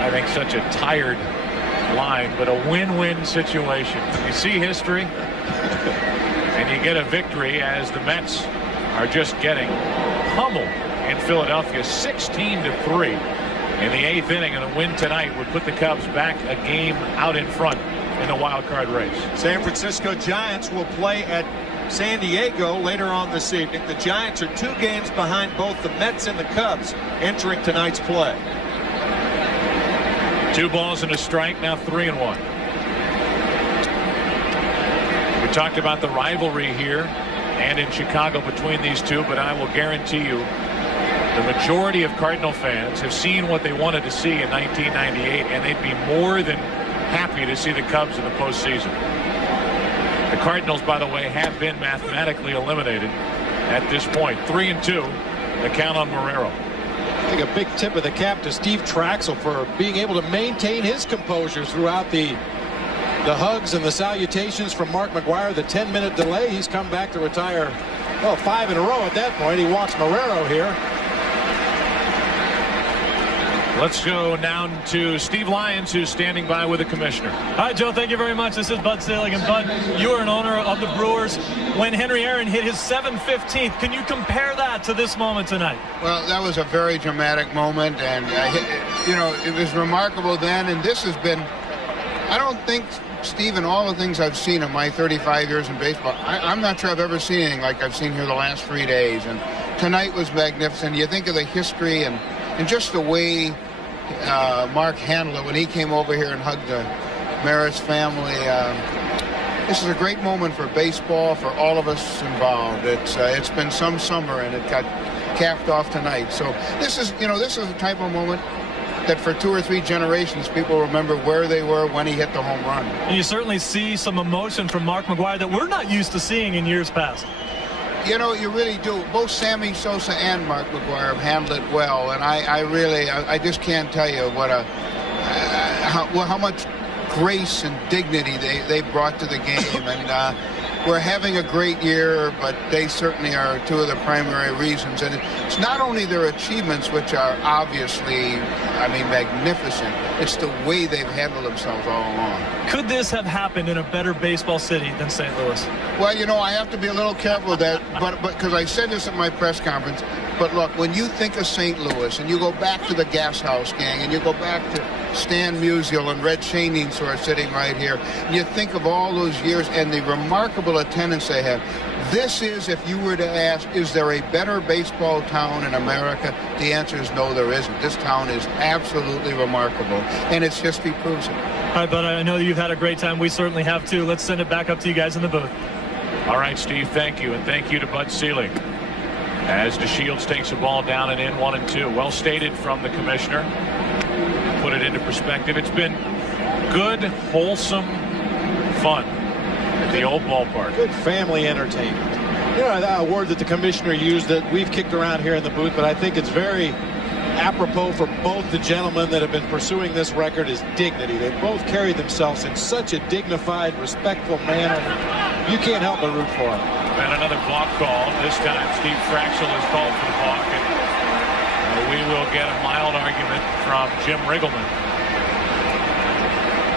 I think, such a tired line, but a win-win situation. You see history and you get a victory as the Mets are just getting pummeled in Philadelphia 16-3 in the 8th inning, and a win tonight would put the Cubs back a game out in front in the wild card race. San Francisco Giants will play at San Diego later on this evening. The Giants are 2 games behind both the Mets and the Cubs entering tonight's play. 2 balls and a strike, now 3-1. We talked about the rivalry here and in Chicago between these two, but I will guarantee you the majority of Cardinal fans have seen what they wanted to see in 1998, and they'd be more than happy to see the Cubs in the postseason. The Cardinals, by the way, have been mathematically eliminated at this point. 3-2, the count on Marrero. I think a big tip of the cap to Steve Trachsel for being able to maintain his composure throughout the hugs and the salutations from Mark McGwire. The 10-minute delay, he's come back to retire, well, 5 in a row at that point. He walks Marrero here. Let's go now to Steve Lyons, who's standing by with the commissioner. Hi, Joe. Thank you very much. This is Bud Selig. And Bud, you are an owner of the Brewers. When Henry Aaron hit his 715th, can you compare that to this moment tonight? Well, that was a very dramatic moment, and you know, it was remarkable then. And this has been, I don't think, Steve, in all the things I've seen in my 35 years in baseball, I'm not sure I've ever seen anything like I've seen here the last 3 days. And tonight was magnificent. You think of the history and just the way Mark handled it when he came over here and hugged the Maris family. This is a great moment for baseball, for all of us involved. It's been some summer, and it got capped off tonight. So this is the type of moment that for 2 or 3 generations people remember where they were when he hit the home run. And you certainly see some emotion from Mark McGwire that we're not used to seeing in years past. You know, you really do. Both Sammy Sosa and Mark McGwire have handled it well, and I just can't tell you what how much grace and dignity they brought to the game. And we're having a great year, but they certainly are 2 of the primary reasons. And it's not only their achievements, which are obviously, I mean, magnificent. It's the way they've handled themselves all along. Could this have happened in a better baseball city than St. Louis? Well, you know, I have to be a little careful with that, but because I said this at my press conference. But look, when you think of St. Louis and you go back to the Gas House Gang and you go back to Stan Musial and Red Schoendienst, who are sitting right here, and you think of all those years and the remarkable attendance they have. This is, if you were to ask, is there a better baseball town in America? The answer is no, there isn't. This town is absolutely remarkable, and its history proves it. All right, but I know you've had a great time. We certainly have too. Let's send it back up to you guys in the booth. All right, Steve, thank you, and thank you to Bud Selig. As DeShields takes a ball down and in, 1-2. Well stated from the commissioner. Put it into perspective. It's been good, wholesome fun at the old ballpark. Good family entertainment. You know, that word that the commissioner used that we've kicked around here in the booth, but I think it's very apropos for both the gentlemen that have been pursuing this record is dignity. They both carry themselves in such a dignified, respectful manner. You can't help but root for them. And another balk call. This time Steve Trachsel is called for the balk, and we will get a mild argument from Jim Riggleman.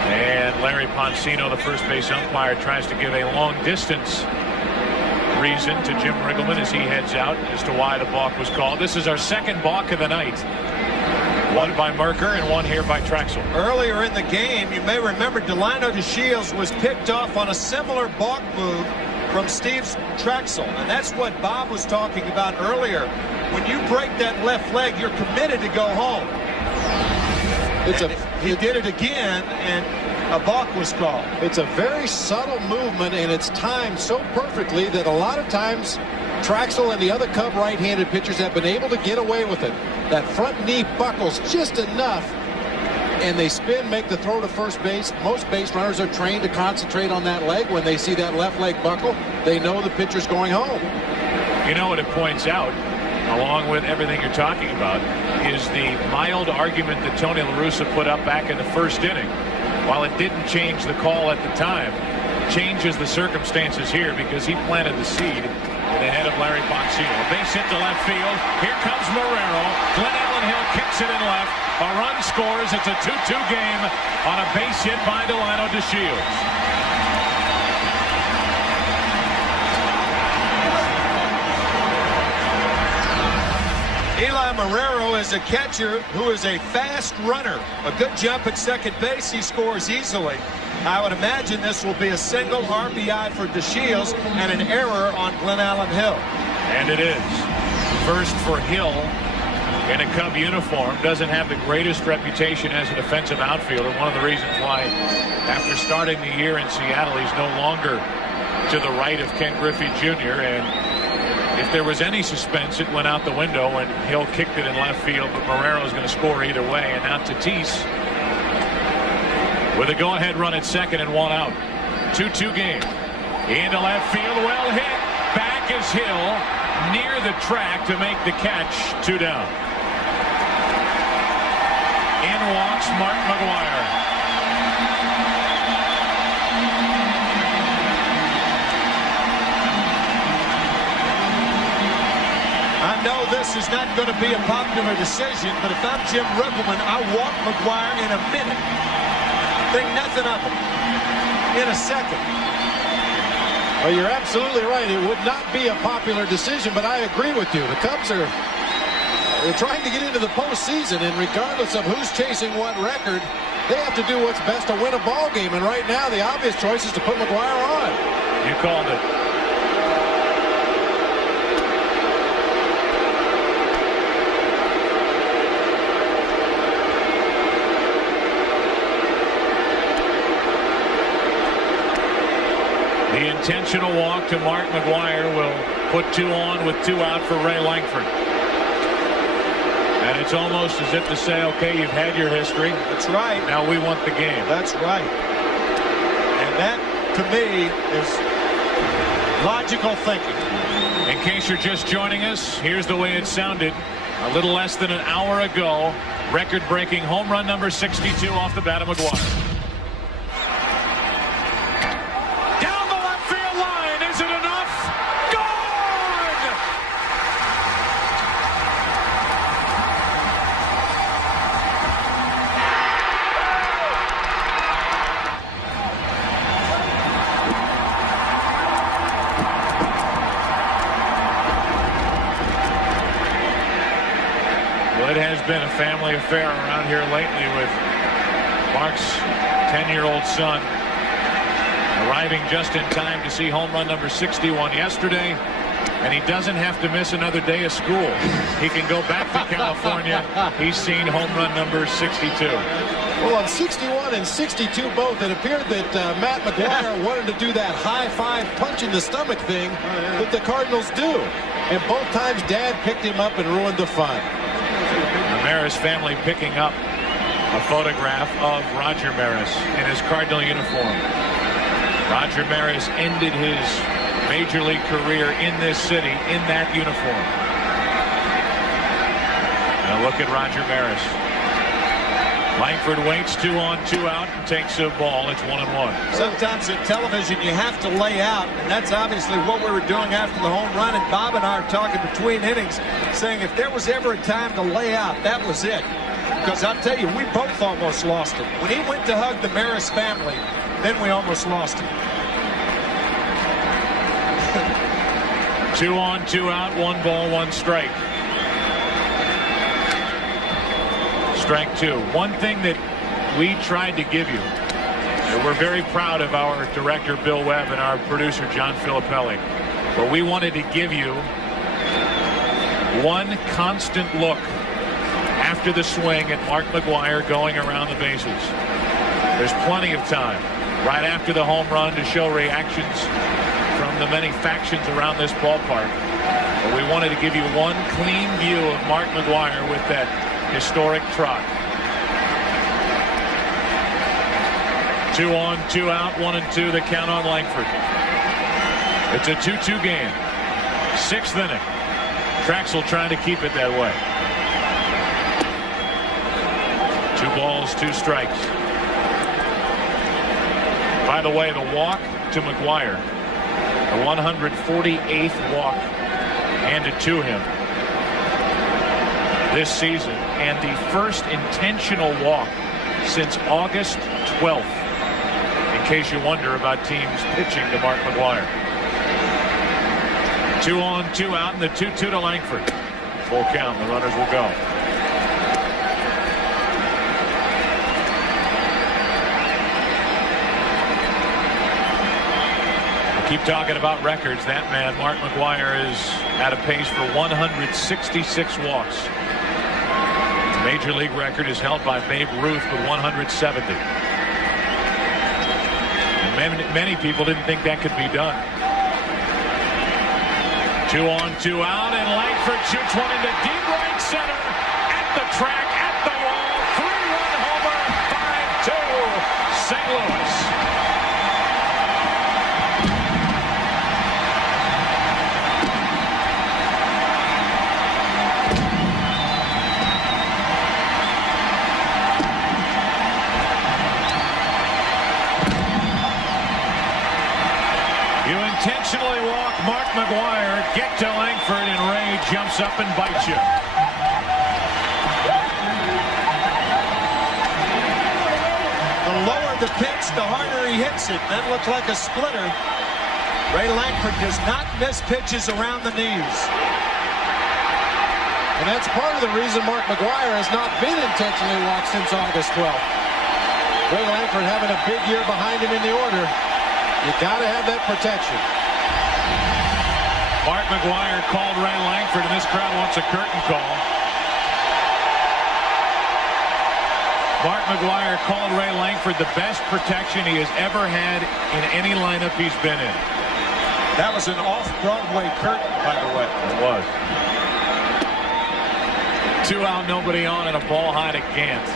And Larry Poncino, the first base umpire, tries to give a long distance reason to Jim Riggleman as he heads out as to why the balk was called. This is our second balk of the night. One by Mercker and one here by Trachsel. Earlier in the game, you may remember Delano DeShields was picked off on a similar balk move from Steve Trachsel. And that's what Bob was talking about earlier. When you break that left leg, you're committed to go home. He did it again, and a balk was called. It's a very subtle movement, and it's timed so perfectly that a lot of times Trachsel and the other Cub right-handed pitchers have been able to get away with it. That front knee buckles just enough, and they spin, make the throw to first base. Most base runners are trained to concentrate on that leg. When they see that left leg buckle, they know the pitcher's going home. You know what it points out, along with everything you're talking about, is the mild argument that Tony La Russa put up back in the first inning. While it didn't change the call at the time, it changes the circumstances here because he planted the seed in the head of Larry Boncino. A base hit to left field. Here comes Marrero. Glenn Allen Hill kicks it in left. A run scores. It's a 2-2 game on a base hit by Delano DeShields. Eli Marrero is a catcher who is a fast runner. A good jump at second base. He scores easily. I would imagine this will be a single RBI for DeShields and an error on Glenn Allen Hill. And it is. First for Hill in a Cub uniform. Doesn't have the greatest reputation as a defensive outfielder. One of the reasons why, after starting the year in Seattle, he's no longer to the right of Ken Griffey Jr. And if there was any suspense, it went out the window, and Hill kicked it in left field, but Marrero is going to score either way. And now Tatis with a go-ahead run at second and one out. 2-2 game. Into left field, well hit. Back is Hill near the track to make the catch. 2 down. In walks Mark McGwire. I know this is not going to be a popular decision, but if I'm Jim Riggleman, I walk McGwire in a minute. Think nothing of him. In a second. Well, you're absolutely right. It would not be a popular decision, but I agree with you. The Cubs are trying to get into the postseason, and regardless of who's chasing what record, they have to do what's best to win a ball game. And right now, the obvious choice is to put McGwire on. You called it. The intentional walk to Mark McGwire will put 2 on with 2 out for Ray Langford. And it's almost as if to say, okay, you've had your history. That's right. Now we want the game. That's right. And that, to me, is logical thinking. In case you're just joining us, here's the way it sounded a little less than an hour ago. Record-breaking home run number 62 off the bat of McGwire. It has been a family affair around here lately with Mark's 10-year-old son arriving just in time to see home run number 61 yesterday, and he doesn't have to miss another day of school. He can go back to California. He's seen home run number 62. Well, on 61 and 62 both, it appeared that Matt McGwire wanted to do that high-five punch in the stomach thing that the Cardinals do, and both times Dad picked him up and ruined the fun. The Maris family picking up a photograph of Roger Maris in his Cardinal uniform. Roger Maris ended his major league career in this city in that uniform. Now look at Roger Maris. Langford waits 2 on, 2 out, and takes a ball. It's 1-1. Sometimes in television you have to lay out, and that's obviously what we were doing after the home run. And Bob and I are talking between innings, saying if there was ever a time to lay out, that was it. Because I'll tell you, we both almost lost it. When he went to hug the Maris family, then we almost lost it. 2 on, 2 out, 1 ball, 1 strike. Strike 2. One thing that we tried to give you, and we're very proud of our director Bill Webb and our producer John Filippelli, but we wanted to give you one constant look after the swing at Mark McGwire going around the bases. There's plenty of time right after the home run to show reactions from the many factions around this ballpark. But we wanted to give you one clean view of Mark McGwire with that historic trot. 2 on, 2 out, 1 and 2, the count on Langford. It's a 2-2 game. 6th inning. Trachsel trying to keep it that way. 2 balls, 2 strikes. By the way, the walk to McGwire, the 148th walk handed to him this season, and the first intentional walk since August 12th, in case you wonder about teams pitching to Mark McGwire. 2 on, 2 out, and the 2-2 to Langford. Full count, the runners will go. Keep talking about records. That man, Mark McGwire, is at a pace for 166 walks. The Major League record is held by Babe Ruth with 170. And many people didn't think that could be done. 2 on, 2 out, and Langford shoots one into deep right center at the track, at the wall. 3-run homer, 5-2, St. Louis. Intentionally walk Mark McGwire, get to Langford, and Ray jumps up and bites you. The lower the pitch, the harder he hits it. That looked like a splitter. Ray Langford does not miss pitches around the knees. And that's part of the reason Mark McGwire has not been intentionally walked since August 12th. Ray Langford having a big year behind him in the order. You got to have that protection. Mark McGwire called Ray Langford, and this crowd wants a curtain call. Mark McGwire called Ray Langford the best protection he has ever had in any lineup he's been in. That was an off-Broadway curtain, by the way. It was. 2 out, nobody on, and a ball high to Gant.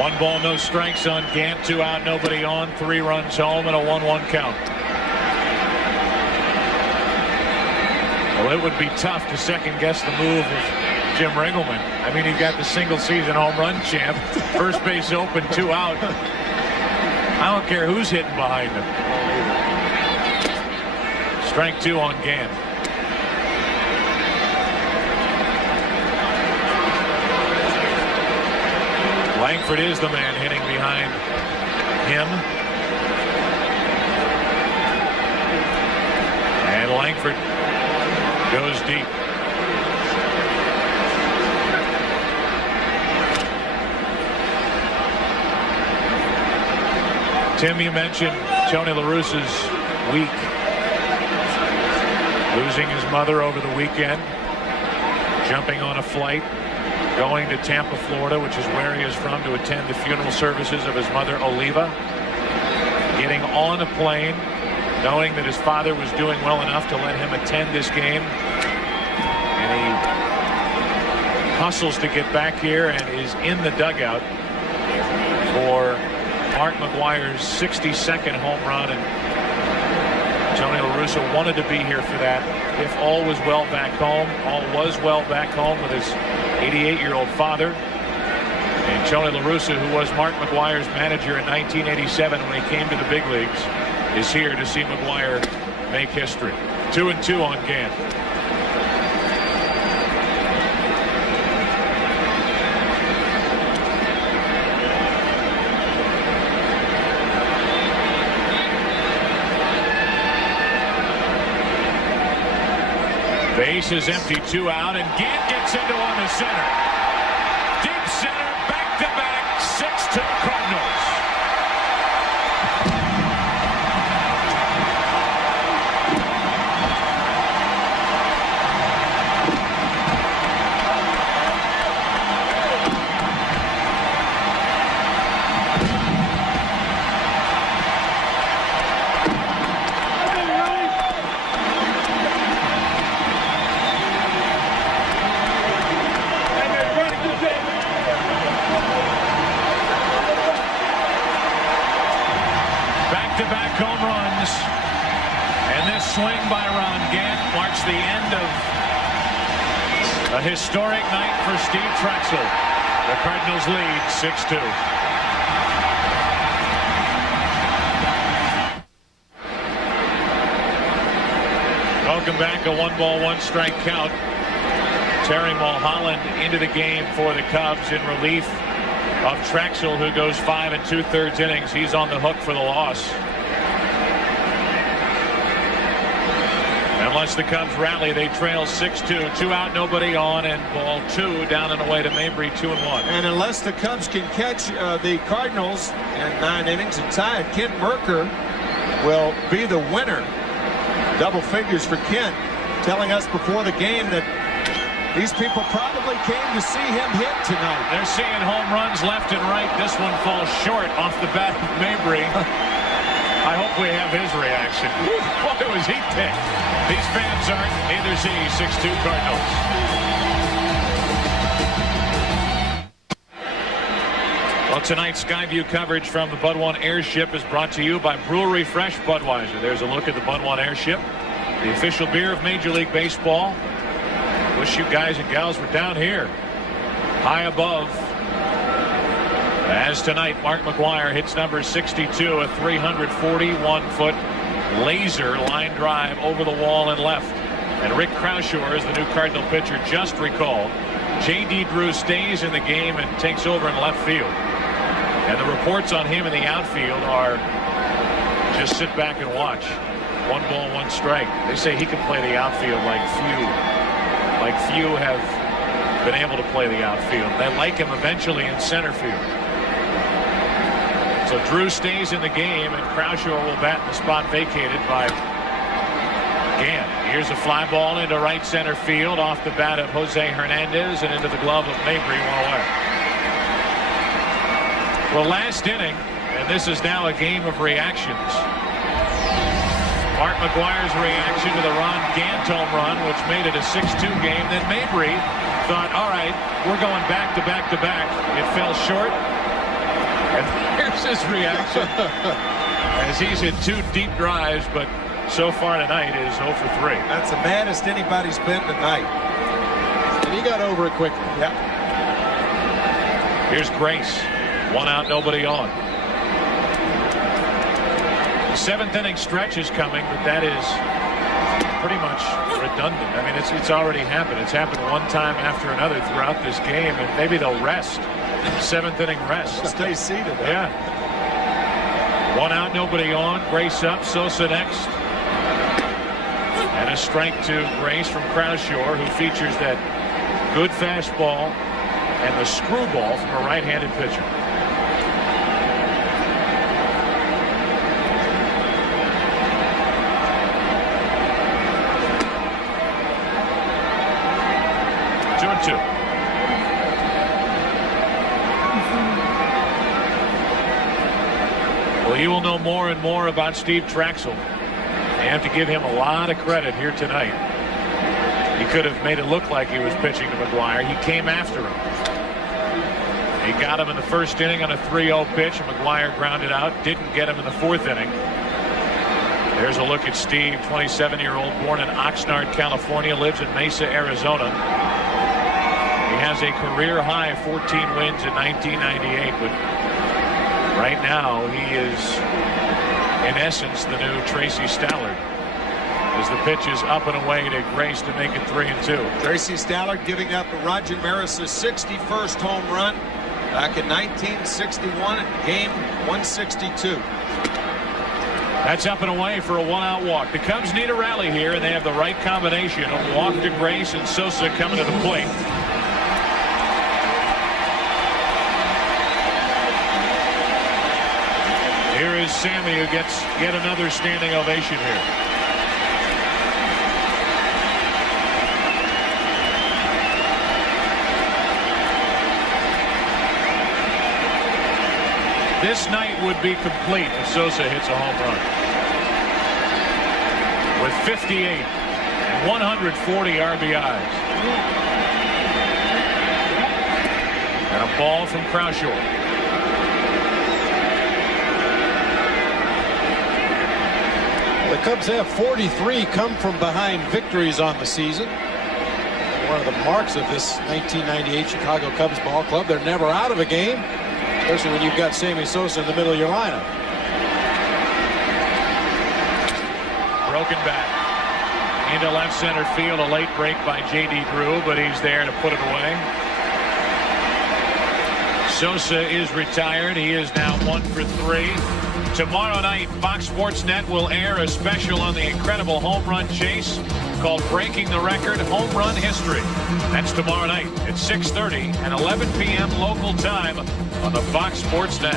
One ball, no strikes on Gant. 2 out, nobody on. 3 runs home and a 1-1 count. Well, it would be tough to second guess the move of Jim Riggleman. I mean, he got the single season home run champ. First base open, 2 out. I don't care who's hitting behind him. Strike 2 on Gant. Langford is the man hitting behind him. And Langford goes deep. Tim, you mentioned Tony La Russa's week. Losing his mother over the weekend. Jumping on a flight. Going to Tampa, Florida, which is where he is from, to attend the funeral services of his mother, Oliva. Getting on a plane, knowing that his father was doing well enough to let him attend this game. And he hustles to get back here and is in the dugout for Mark McGwire's 62nd home run. And Tony La Russa wanted to be here for that. If all was well back home, all was well back home with his 88-year-old father. And Tony La Russa, who was Mark McGwire's manager in 1987 when he came to the big leagues, is here to see McGwire make history. 2-2 on Gant. Base is empty, 2 out, and Gant gets into one to center. Deep center, back-to-back, 6-2 Cardinals. Back-to-back home runs, and this swing by Ron Gant marks the end of a historic night for Steve Trachsel. The Cardinals lead 6-2. Welcome back, a 1-ball, 1-strike count. Terry Mulholland into the game for the Cubs in relief of Trachsel, who goes 5 2/3 innings. He's on the hook for the loss. Unless the Cubs rally, they trail 6-2. 2 out, nobody on, and ball 2 down and away to Mabry, 2-1. And unless the Cubs can catch the Cardinals in 9 innings and tie it, Ken Mercker will be the winner. Double figures for Ken, telling us before the game that these people probably came to see him hit tonight. They're seeing home runs left and right. This one falls short off the bat of Mabry. I hope we have his reaction. Boy, was he ticked. These fans aren't. Neither is he. 6-2 Cardinals. Well, tonight's Skyview coverage from the Bud One Airship is brought to you by Brewery Fresh Budweiser. There's a look at the Bud One Airship, the official beer of Major League Baseball. Wish you guys and gals were down here, high above. As tonight, Mark McGwire hits number 62, a 341-foot laser line drive over the wall and left. And Rick Croushore is the new Cardinal pitcher just recalled. J.D. Drew stays in the game and takes over in left field. And the reports on him in the outfield are just sit back and watch. 1-ball, 1-strike. They say he can play the outfield like few have been able to play the outfield. They like him eventually in center field. So Drew stays in the game, and Croushore will bat in the spot vacated by Gant. Here's a fly ball into right center field off the bat of Jose Hernandez and into the glove of Mabry, 1 away. Well, last inning, and this is now a game of reactions. Mark McGwire's reaction to the Ron Gant home run, which made it a 6-2 game. Then Mabry thought, all right, we're going back to back to back. It fell short. And here's his reaction as he's hit 2 deep drives, but so far tonight is 0 for 3. That's the maddest anybody's been tonight. And he got over it quickly. Yeah. Here's Grace. 1 out, nobody on. 7th inning stretch is coming, but that is pretty much redundant. I mean, it's already happened. It's happened one time after another throughout this game, and maybe they'll rest. 7th inning rest. Stay seated. Yeah. 1 out, nobody on. Grace up, Sosa next. And a strike to Grace from Croushore, who features that good fastball and the screwball from a right-handed pitcher. Well, you will know more and more about Steve Trachsel. You have to give him a lot of credit here tonight. He could have made it look like he was pitching to McGwire. He came after him. He got him in the 1st inning on a 3-0 pitch. McGwire grounded out. Didn't get him in the 4th inning. There's a look at Steve, 27-year-old, born in Oxnard, California, lives in Mesa, Arizona. He has a career-high 14 wins in 1998, but right now he is, in essence, the new Tracy Stallard, as the pitch is up and away to Grace to make it 3-2. Tracy Stallard giving up Roger Maris' 61st home run back in 1961 at game 162. That's up and away for a one-out walk. The Cubs need a rally here, and they have the right combination of walk to Grace and Sosa coming to the plate. Here is Sammy, who gets yet another standing ovation here. This night would be complete if Sosa hits a home run. With 58 and 140 RBIs. And a ball from Croushore. The Cubs have 43 come from behind victories on the season. One of the marks of this 1998 Chicago Cubs ball club, they're never out of a game, especially when you've got Sammy Sosa in the middle of your lineup. Broken back into left center field. A late break by J.D. Drew, but he's there to put it away. Sosa is retired. He is now 1 for 3. Tomorrow night, Fox Sports Net will air a special on the incredible home run chase called Breaking the Record Home Run History. That's tomorrow night at 6:30 and 11 p.m. local time on the Fox Sports Net.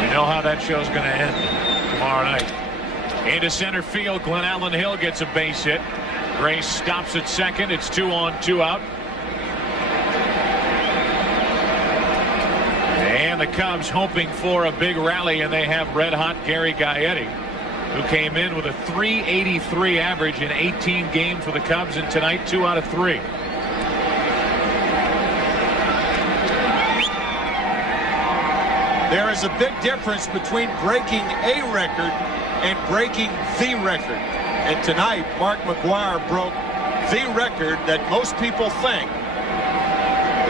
You know how that show's going to end tomorrow night. Into center field, Glenn Allen Hill gets a base hit. Grace stops at second. It's 2 on, 2 out. And the Cubs hoping for a big rally, and they have red-hot Gary Gaetti, who came in with a .383 average in 18 games for the Cubs, and tonight 2 out of 3. There is a big difference between breaking a record and breaking the record. And tonight, Mark McGwire broke the record that most people think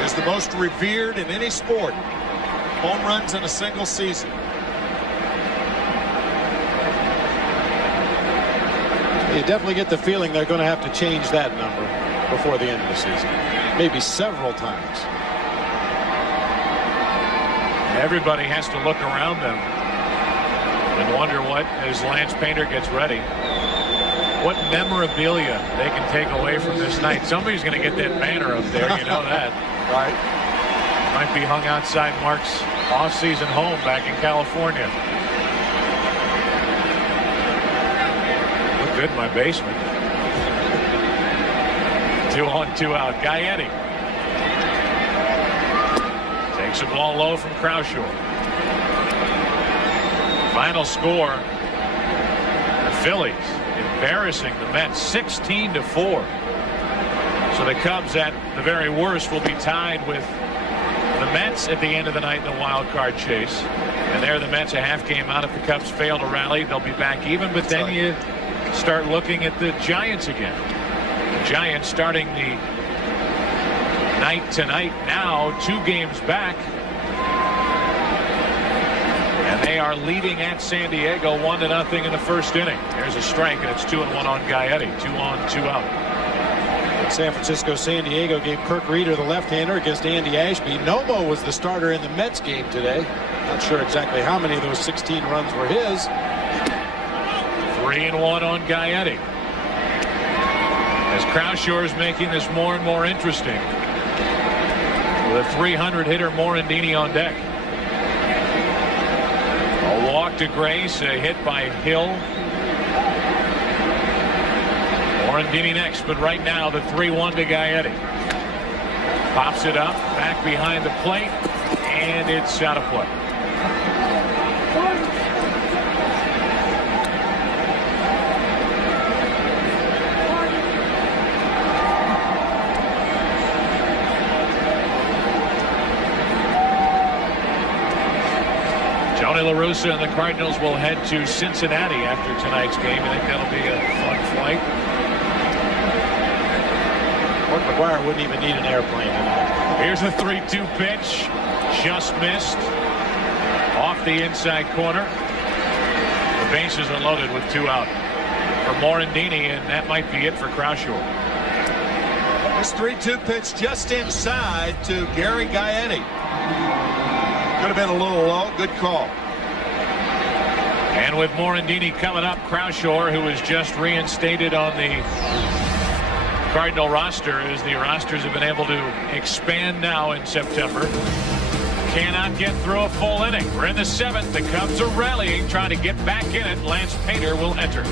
is the most revered in any sport. Home runs in a single season. You definitely get the feeling they're going to have to change that number before the end of the season. Maybe several times. Everybody has to look around them and wonder what, as Lance Painter gets ready, what memorabilia they can take away from this night. Somebody's going to get that banner up there, you know that. Right. Might be hung outside Mark's off-season home back in California. Look good in my basement. 2 on, 2 out. Gaetti takes the ball low from Croushore. Final score: the Phillies embarrassing the Mets 16-4. So the Cubs, at the very worst, will be tied with the Mets at the end of the night in the wild card chase. And there the Mets a half game out. If the Cubs fail to rally, they'll be back even. But then you start looking at the Giants again. The Giants starting the night tonight, now 2 games back. And they are leading at San Diego 1-0 in the first inning. There's a strike, and it's 2-1 on Gaetti. 2 on, 2 out. San Francisco, San Diego gave Kirk Reeder the left-hander against Andy Ashby. Nomo was the starter in the Mets game today. Not sure exactly how many of those 16 runs were his. 3-1 on Gaetti. As Croushore is making this more and more interesting, with a 300 hitter Morandini on deck. A walk to Grace, a hit by Hill. Morandini next, but right now the 3-1 to Gaetti. Pops it up, back behind the plate, and it's out of play. Tony La Russa and the Cardinals will head to Cincinnati after tonight's game. I think that'll be a fun flight. Mark McGwire wouldn't even need an airplane tonight. Here's a 3-2 pitch. Just missed. Off the inside corner. The bases are loaded with 2 out for Morandini, and that might be it for Croushore. This 3-2 pitch just inside to Gary Gaetti. Could have been a little low. Good call. And with Morandini coming up, Croushore, who was just reinstated on the Cardinal roster, as the rosters have been able to expand now in September, cannot get through a full inning. We're in the 7th. The Cubs are rallying, trying to get back in it. Lance Painter will enter.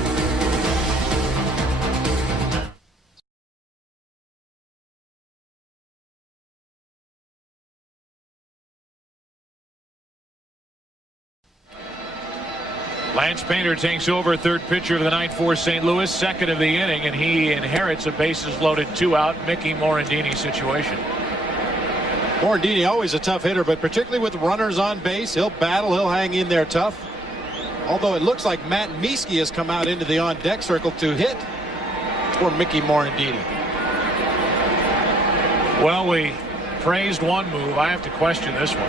Lance Painter takes over, third pitcher of the night for St. Louis, second of the inning, and he inherits a bases-loaded 2-out Mickey Morandini situation. Morandini always a tough hitter, but particularly with runners on base, he'll battle, he'll hang in there tough. Although it looks like Matt Mieske has come out into the on-deck circle to hit for Mickey Morandini. Well, we praised one move. I have to question this one.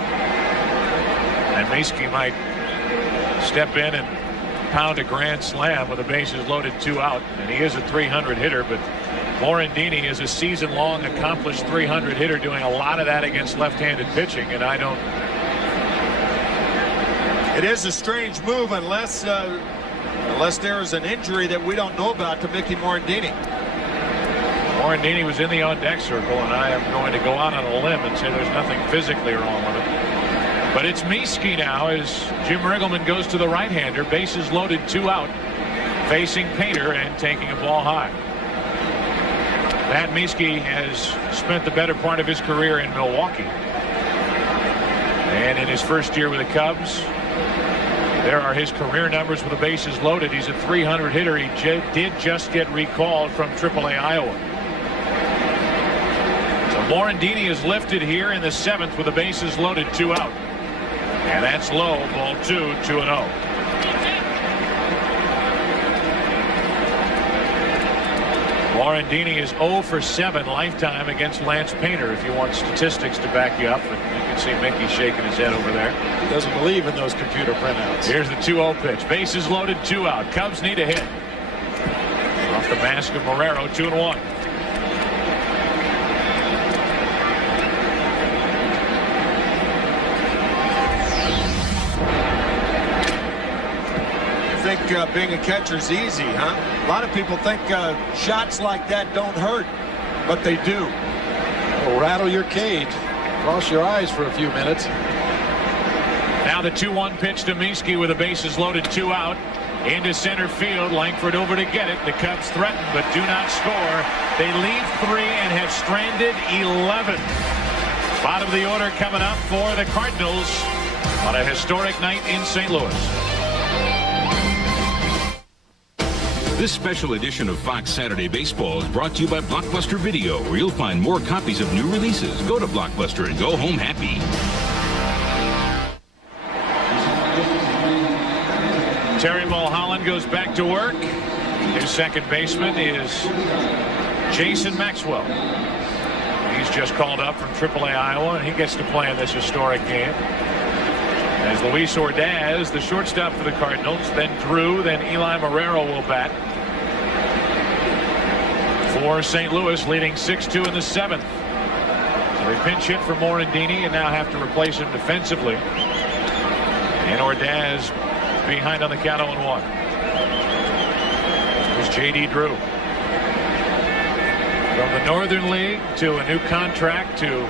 And Mieske might step in and pound a grand slam with the bases loaded 2-out, and he is a 300 hitter, but Morandini is a season-long accomplished 300 hitter, doing a lot of that against left-handed pitching, and I don't. It is a strange move unless there is an injury that we don't know about to Mickey Morandini. Morandini was in the on-deck circle, and I am going to go out on a limb and say there's nothing physically wrong with it. But it's Mieske now as Jim Riggleman goes to the right-hander, bases loaded 2-out, facing Painter and taking a ball high. Matt Mieske has spent the better part of his career in Milwaukee. And in his first year with the Cubs, there are his career numbers with the bases loaded. He's a 300 hitter. He did just get recalled from AAA Iowa. So Morandini is lifted here in the 7th with the bases loaded 2-out. And that's low, ball 2-0. Morandini is 0 for 7 lifetime against Lance Painter, if you want statistics to back you up. But you can see Mickey shaking his head over there. He doesn't believe in those computer printouts. Here's the 2-0 pitch. Bases loaded, 2-out. Cubs need a hit. Off the mask of Marrero, 2-1. I think being a catcher is easy, huh? A lot of people think shots like that don't hurt, but they do. It'll rattle your cage, cross your eyes for a few minutes. Now the 2-1 pitch to Mieske with the bases loaded 2-out. Into center field. Langford over to get it. The Cubs threaten but do not score. They leave 3 and have stranded 11. Bottom of the order coming up for the Cardinals on a historic night in St. Louis. This special edition of Fox Saturday Baseball is brought to you by Blockbuster Video, where you'll find more copies of new releases. Go to Blockbuster and go home happy. Terry Mulholland goes back to work. New second baseman is Jason Maxwell. He's just called up from AAA Iowa, and he gets to play in this historic game. As Luis Ordaz, the shortstop for the Cardinals, then Drew, then Eli Marrero will bat for St. Louis, leading 6-2 in the 7th. So they pinch hit for Morandini and now have to replace him defensively. And Ordaz behind on the count 0-1. Here's J.D. Drew. From the Northern League to a new contract to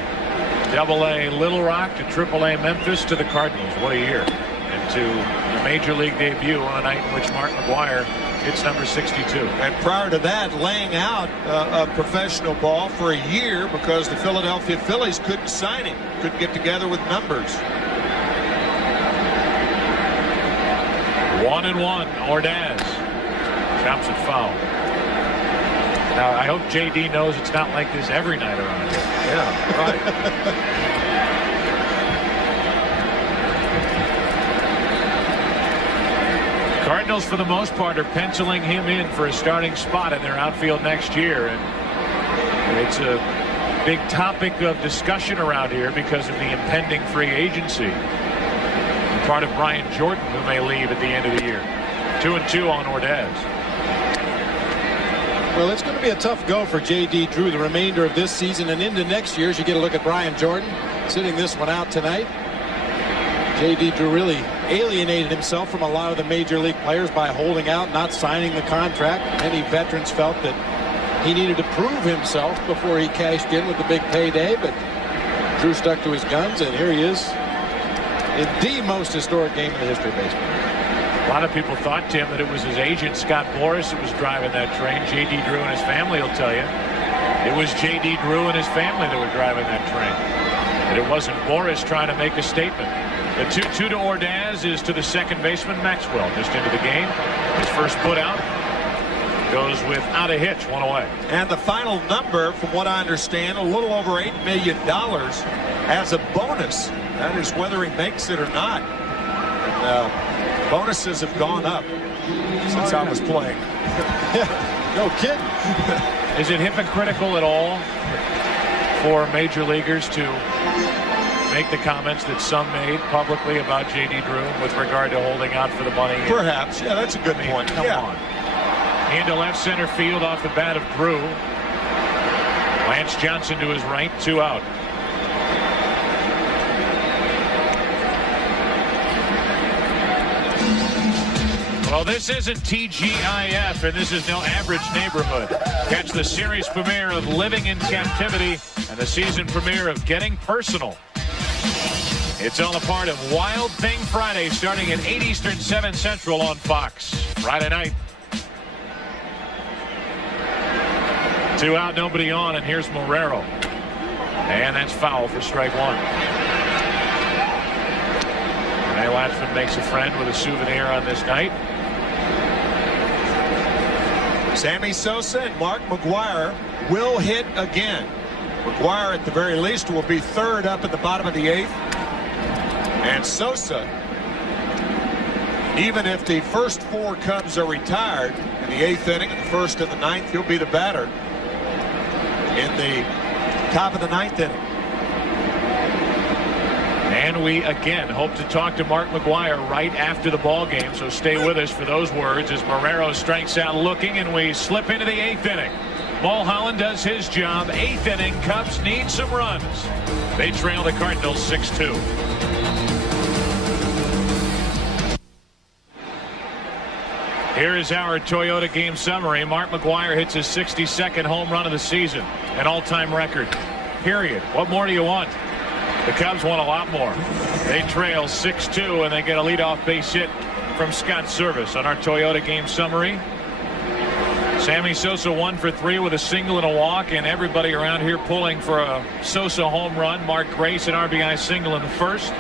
Double-A Little Rock to Triple-A Memphis to the Cardinals. What a year. And to the Major League debut on a night in which Mark McGwire hits number 62. And prior to that, laying out a professional ball for a year because the Philadelphia Phillies couldn't sign him. Couldn't get together with numbers. 1-1. Ordaz chops it foul. Now, I hope J.D. knows it's not like this every night around here. Yeah, right. Cardinals, for the most part, are penciling him in for a starting spot in their outfield next year. And it's a big topic of discussion around here because of the impending free agency. Part of Brian Jordan, who may leave at the end of the year. 2-2 on Ordaz. Well, it's going to be a tough go for J.D. Drew the remainder of this season and into next year as you get a look at Brian Jordan sitting this one out tonight. J.D. Drew really alienated himself from a lot of the major league players by holding out, not signing the contract. Many veterans felt that he needed to prove himself before he cashed in with the big payday, but Drew stuck to his guns, and here he is in the most historic game in the history of baseball. A lot of people thought, Tim, that it was his agent, Scott Boras, that was driving that train. J.D. Drew and his family will tell you it was J.D. Drew and his family that were driving that train. That it wasn't Boras trying to make a statement. The 2-2 to Ordaz is to the second baseman, Maxwell, just into the game. His first put out goes without a hitch, one away. And the final number, from what I understand, a little over $8 million as a bonus. That is whether he makes it or not. And, bonuses have gone up since I was playing. No kidding. Is it hypocritical at all for major leaguers to make the comments that some made publicly about J.D. Drew with regard to holding out for the money? Perhaps. Yeah, that's a good point. Come on. Into left center field off the bat of Drew. Lance Johnson to his right, 2 out. Well, this isn't TGIF, and this is no average neighborhood. Catch the series premiere of Living in Captivity and the season premiere of Getting Personal. It's all a part of Wild Thing Friday, starting at 8 Eastern, 7 Central on Fox. Friday night. 2 out, nobody on, and here's Marrero. And that's foul for strike 1. Ray Latchman makes a friend with a souvenir on this night. Sammy Sosa and Mark McGwire will hit again. McGwire, at the very least, will be third up at the bottom of the 8th. And Sosa, even if the first 4 Cubs are retired in the 8th inning, and the 1st and the 9th, he'll be the batter in the top of the 9th inning. And we again hope to talk to Mark McGwire right after the ball game, so stay with us for those words as Marrero strikes out looking, and we slip into the 8th inning. Mulholland does his job. 8th inning, Cubs need some runs. They trail the Cardinals 6-2. Here is our Toyota game summary. Mark McGwire hits his 62nd home run of the season, an all-time record. Period. What more do you want? The Cubs want a lot more. They trail 6-2, and they get a leadoff base hit from Scott Service on our Toyota game summary. Sammy Sosa 1 for 3 with a single and a walk, and everybody around here pulling for a Sosa home run. Mark Grace an RBI single in the first.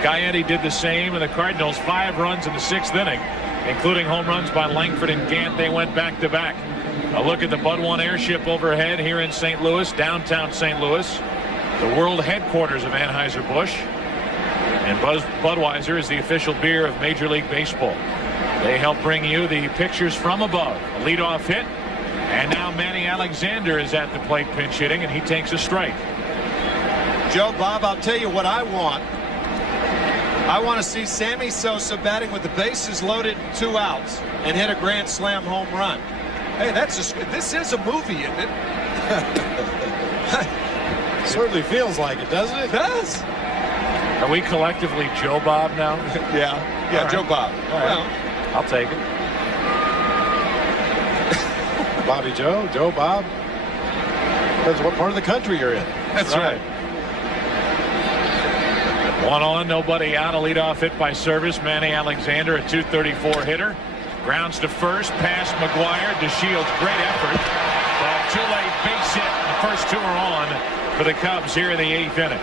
Gaetti did the same, and the Cardinals 5 runs in the 6th inning, including home runs by Langford and Gant. They went back-to-back. A look at the Bud 1 airship overhead here in St. Louis, downtown St. Louis, the world headquarters of Anheuser-Busch. And Budweiser is the official beer of Major League Baseball. They help bring you the pictures from above. A leadoff hit, and now Manny Alexander is at the plate pinch hitting, and he takes a strike. Joe, Bob, I'll tell you what I want. I want to see Sammy Sosa batting with the bases loaded and 2 outs and hit a grand slam home run. Hey, this is a movie, isn't it? Certainly feels like it, doesn't it? It does. Are we collectively Joe Bob now? Yeah, All right. Joe Bob. Well, I'll take it. Bobby Joe, Joe Bob. Depends what part of the country you're in. That's right. 1 on, nobody out. A leadoff hit by Service. Manny Alexander, a .234 hitter. Grounds to first, past McGwire. DeShields, great effort. Too late, base hit. The first 2 are on for the Cubs here in the 8th inning.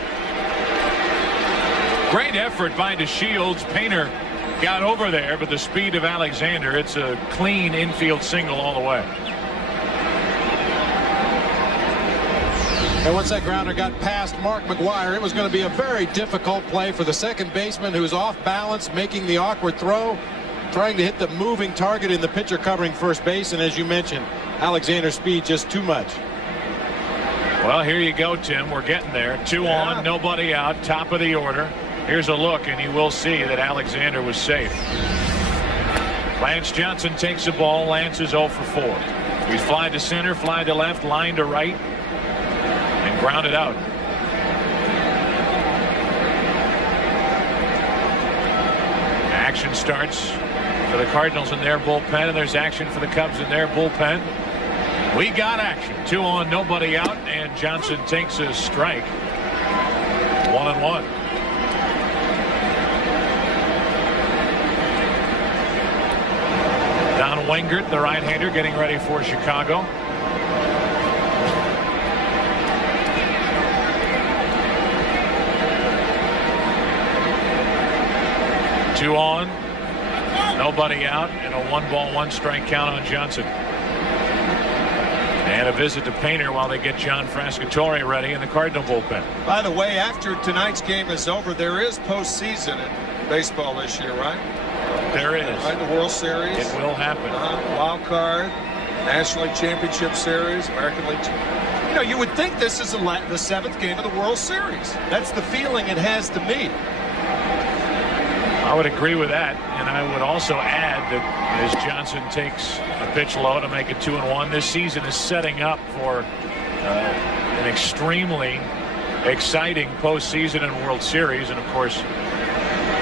Great effort by DeShields. Painter got over there, but the speed of Alexander, it's a clean infield single all the way. And once that grounder got past Mark McGwire, it was going to be a very difficult play for the second baseman, who's off balance, making the awkward throw, trying to hit the moving target in the pitcher covering first base. And as you mentioned, Alexander's speed just too much. Well, here you go, Tim. We're getting there. 2 on, nobody out, top of the order. Here's a look, and you will see that Alexander was safe. Lance Johnson takes the ball. Lance is 0 for 4. He's fly to center, fly to left, line to right, and grounded out. Action starts for the Cardinals in their bullpen, and there's action for the Cubs in their bullpen. We got action. 2 on, nobody out, and Johnson takes a strike. 1-1. Don Wengert, the right-hander, getting ready for Chicago. Two on, nobody out, and a 1-ball, 1-strike count on Johnson. And a visit to Painter while they get John Frascatore ready in the Cardinal bullpen. By the way, after tonight's game is over, there is postseason in baseball this year, right? There is. Right, the World Series. It will happen. Wild card, National League Championship Series, American League. You know, you would think this is the 7th game of the World Series. That's the feeling it has to me. I would agree with that, and I would also add that as Johnson takes a pitch low to make it 2-1, this season is setting up for an extremely exciting postseason and World Series, and of course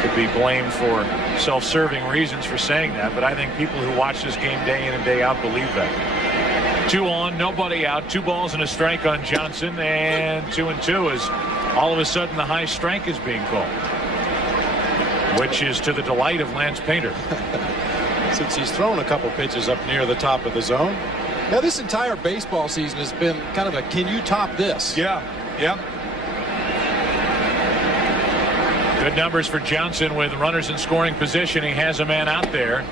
could be blamed for self-serving reasons for saying that, but I think people who watch this game day in and day out believe that. 2 on, nobody out, 2 balls and a strike on Johnson, and 2-2 as all of a sudden the high strike is being called, which is to the delight of Lance Painter. Since he's thrown a couple pitches up near the top of the zone. Now, this entire baseball season has been kind of a can you top this? Yeah. Good numbers for Johnson with runners in scoring position. He has a man out there.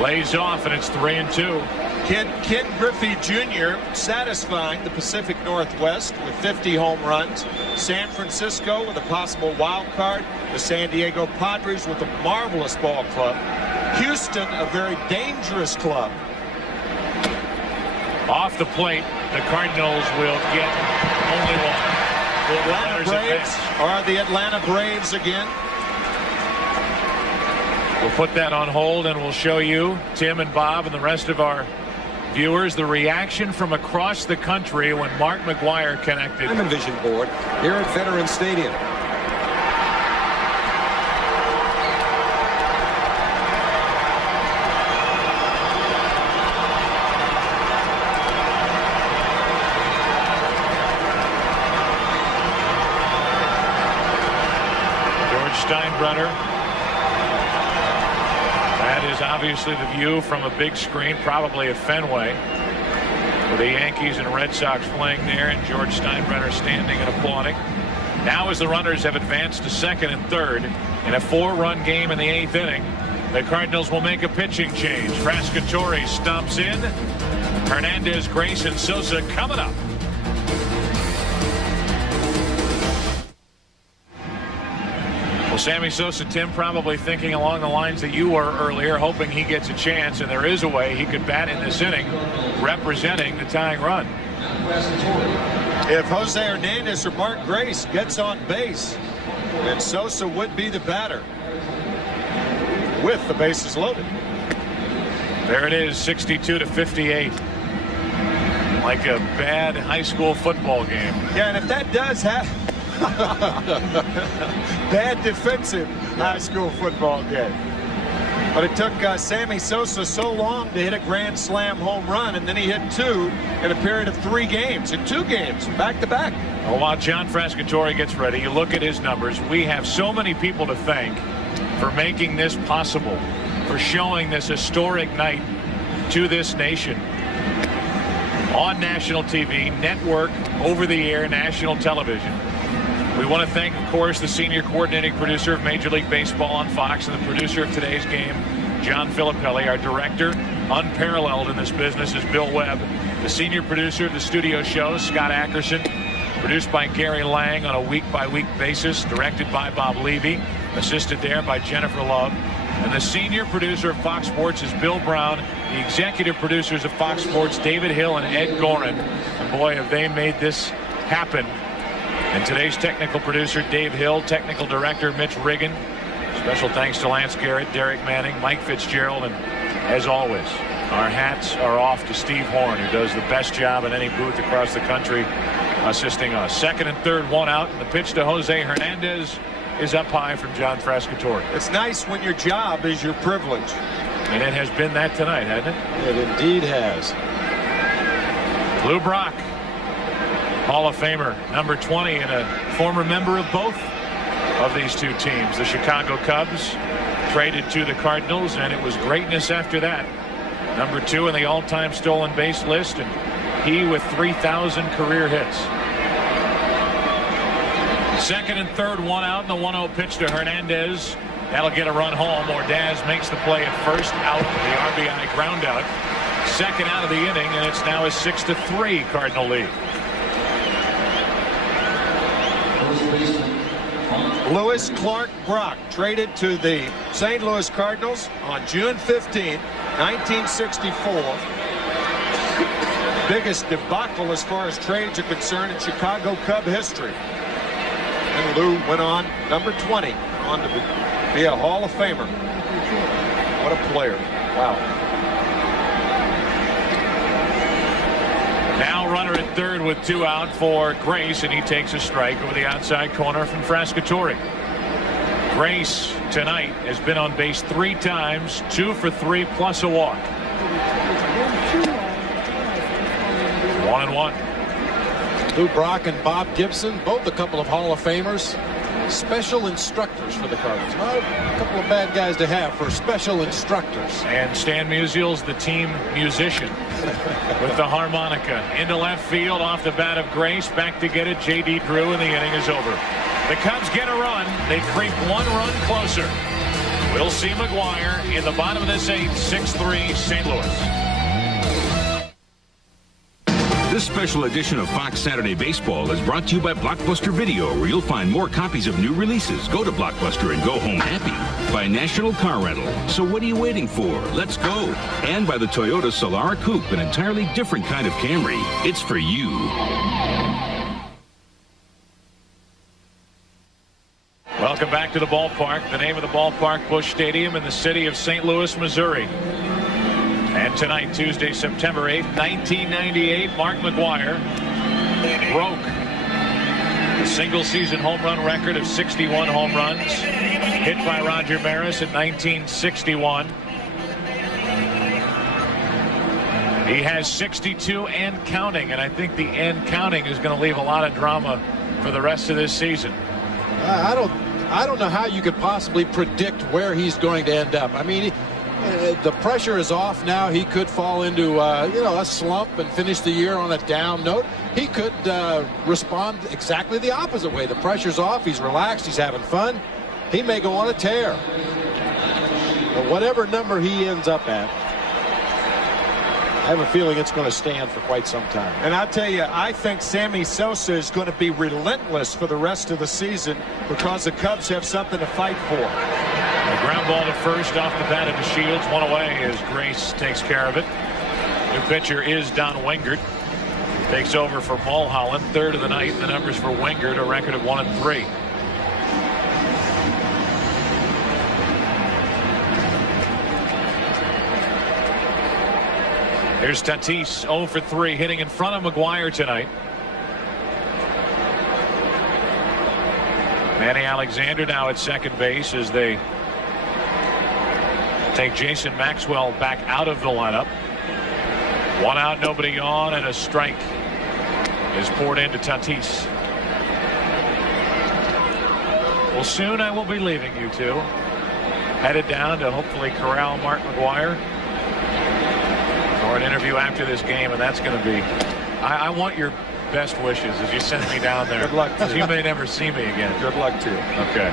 Lays off, and it's 3-2. Ken Griffey Jr. satisfying the Pacific Northwest with 50 home runs. San Francisco with a possible wild card. The San Diego Padres with a marvelous ball club. Houston, a very dangerous club. Off the plate, the Cardinals will get only one. The Atlanta Braves are the Atlanta Braves again. We'll put that on hold, and we'll show you, Tim and Bob and the rest of our viewers, the reaction from across the country when Mark McGwire connected. I'm a vision board here at Veterans Stadium. Steinbrenner. That is obviously the view from a big screen, probably at Fenway, with the Yankees and Red Sox playing there, and George Steinbrenner standing and applauding. Now, as the runners have advanced to second and third in a 4-run game in the 8th inning, the Cardinals will make a pitching change. Frascatore stomps in. Hernandez, Grace, and Sosa coming up. Well, Sammy Sosa, Tim, probably thinking along the lines that you were earlier, hoping he gets a chance, and there is a way he could bat in this inning, representing the tying run. If Jose Hernandez or Mark Grace gets on base, then Sosa would be the batter with the bases loaded. There it is, 62-58. Like a bad high school football game. Yeah, and if that does happen, bad defensive high school football game. But it took Sammy Sosa so long to hit a grand slam home run, and then he hit 2 in a period of 3 games, in 2 games, back to back. Well, while John Frascatore gets ready, you look at his numbers. We have so many people to thank for making this possible, for showing this historic night to this nation. On national TV, network, over-the-air national television. We want to thank, of course, the senior coordinating producer of Major League Baseball on Fox and the producer of today's game, John Filippelli. Our director, unparalleled in this business, is Bill Webb. The senior producer of the studio shows, Scott Ackerson. Produced by Gary Lang on a week-by-week basis. Directed by Bob Levy. Assisted there by Jennifer Love. And the senior producer of Fox Sports is Bill Brown. The executive producers of Fox Sports, David Hill and Ed Gorin. And boy, have they made this happen. And today's technical producer, Dave Hill, technical director, Mitch Riggin. Special thanks to Lance Garrett, Derek Manning, Mike Fitzgerald, and as always, our hats are off to Steve Horn, who does the best job in any booth across the country assisting us. Second and third, one out, and the pitch to Jose Hernandez is up high from John Frascatore. It's nice when your job is your privilege. And it has been that tonight, hasn't it? It indeed has. Lou Brock, Hall of Famer, number 20, and a former member of both of these two teams. The Chicago Cubs traded to the Cardinals, and it was greatness after that. Number 2 in the all-time stolen base list, and he with 3,000 career hits. Second and third, one out, and the 1-0 pitch to Hernandez. That'll get a run home. Ordaz makes the play at first, out, the RBI ground out. Second out of the inning, and it's now a 6-3 Cardinal lead. Lewis Clark Brock traded to the St. Louis Cardinals on June 15, 1964. Biggest debacle as far as trades are concerned in Chicago Cub history. And Lou went on, number 20, on to be a Hall of Famer. What a player. Wow. Now runner at third with 2 out for Grace, and he takes a strike over the outside corner from Frascatore. Grace tonight has been on base 3 times, 2 for 3 plus a walk. 1-1. Lou Brock and Bob Gibson, both a couple of Hall of Famers. Special instructors for the Cardinals. Not a couple of bad guys to have for special instructors. And Stan Musial's the team musician with the harmonica. Into left field off the bat of Grace. Back to get it, J.D. Drew, and the inning is over. The Cubs get a run. They creep 1 run closer. We'll see McGwire in the bottom of this 8th, 6-3 St. Louis. This special edition of Fox Saturday Baseball is brought to you by Blockbuster Video, where you'll find more copies of new releases. Go to Blockbuster and go home happy. By National Car Rental. So what are you waiting for? Let's go. And by the Toyota Solara Coupe, an entirely different kind of Camry. It's for you. Welcome back to the ballpark. The name of the ballpark, Busch Stadium, in the city of St. Louis, Missouri. And tonight, Tuesday, September 8th, 1998, Mark McGwire broke the single-season home run record of 61 home runs, hit by Roger Maris in 1961. He has 62 and counting, and I think the and counting is going to leave a lot of drama for the rest of this season. I don't know how you could possibly predict where he's going to end up. I mean, the pressure is off now. He could fall into a slump and finish the year on a down note. He could respond exactly the opposite way. The pressure's off. He's relaxed. He's having fun. He may go on a tear. But whatever number he ends up at, I have a feeling it's going to stand for quite some time. And I'll tell you, I think Sammy Sosa is going to be relentless for the rest of the season because the Cubs have something to fight for. A ground ball to first off the bat of the Shields. 1 away as Grace takes care of it. New pitcher is Don Wingert. Takes over for Mulholland. Third of the night. The numbers for Wingert, a record of 1-3. Here's Tatis, 0 for 3, hitting in front of McGwire tonight. Manny Alexander now at second base as they take Jason Maxwell back out of the lineup. 1 out, nobody on, and a strike is poured into Tatis. Well, soon I will be leaving you two. Headed down to hopefully corral Mark McGwire for an interview after this game, and that's going to be, I want your best wishes as you send me down there. Good luck to you. You may never see me again. Good luck to you. Okay.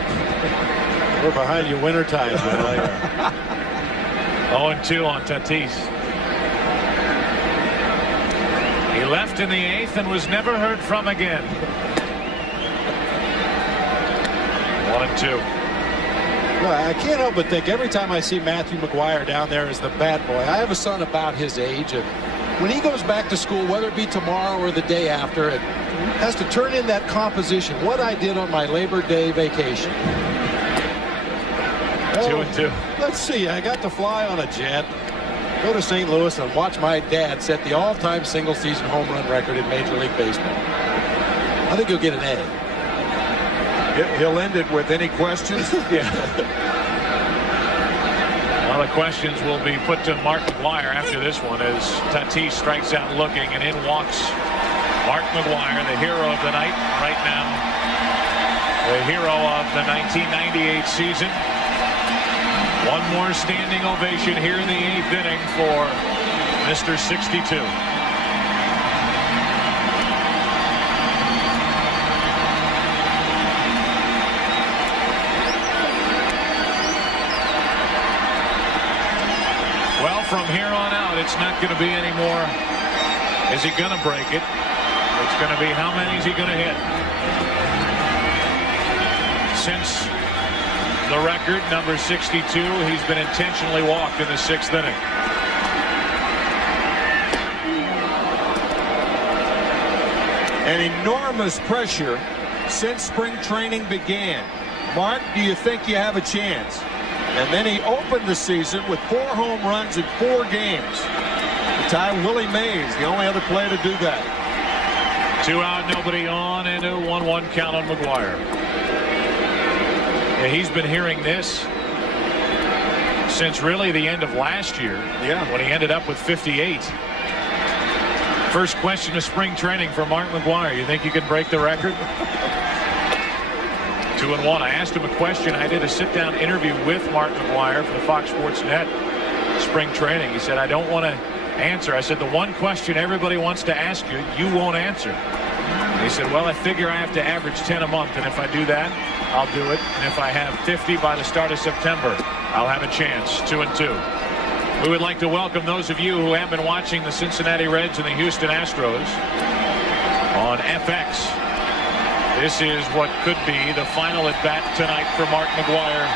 We're behind you winter time. 0-2 on Tatis. He left in the 8th and was never heard from again. 1-2. Well, I can't help but think every time I see Matthew McGwire down there as the bat boy, I have a son about his age, and when he goes back to school, whether it be tomorrow or the day after, it has to turn in that composition, what I did on my Labor Day vacation. 2-2. Let's see, I got to fly on a jet. go to St. Louis and watch my dad set the all-time single-season home run record in Major League Baseball. I think he'll get an A. He'll end it with any questions? Yeah. Well, the questions will be put to Mark McGwire after this one as Tatis strikes out looking, and in walks Mark McGwire, the hero of the night right now. The hero of the 1998 season. One more standing ovation here in the 8th inning for Mr. 62. Well, from here on out, it's not going to be any more. Is he going to break it? It's going to be how many is he going to hit? Since the record, number 62, he's been intentionally walked in the 6th inning. An enormous pressure since spring training began. Mark, do you think you have a chance? And then he opened the season with 4 home runs in 4 games. To tie Willie Mays, the only other player to do that. 2 out, nobody on, and a 1-1 count on McGwire. Yeah, he's been hearing this since really the end of last year. Yeah. When he ended up with 58. First question of spring training for Mark McGwire. You think you can break the record? 2-1. I asked him a question. I did a sit-down interview with Mark McGwire for the Fox Sports Net spring training. He said, I don't want to answer. I said, the one question everybody wants to ask you, you won't answer. And he said, well, I figure I have to average 10 a month, and if I do that, I'll do it. And if I have 50 by the start of September, I'll have a chance. 2-2. We would like to welcome those of you who have been watching the Cincinnati Reds and the Houston Astros on FX. This is what could be the final at bat tonight for Mark McGwire,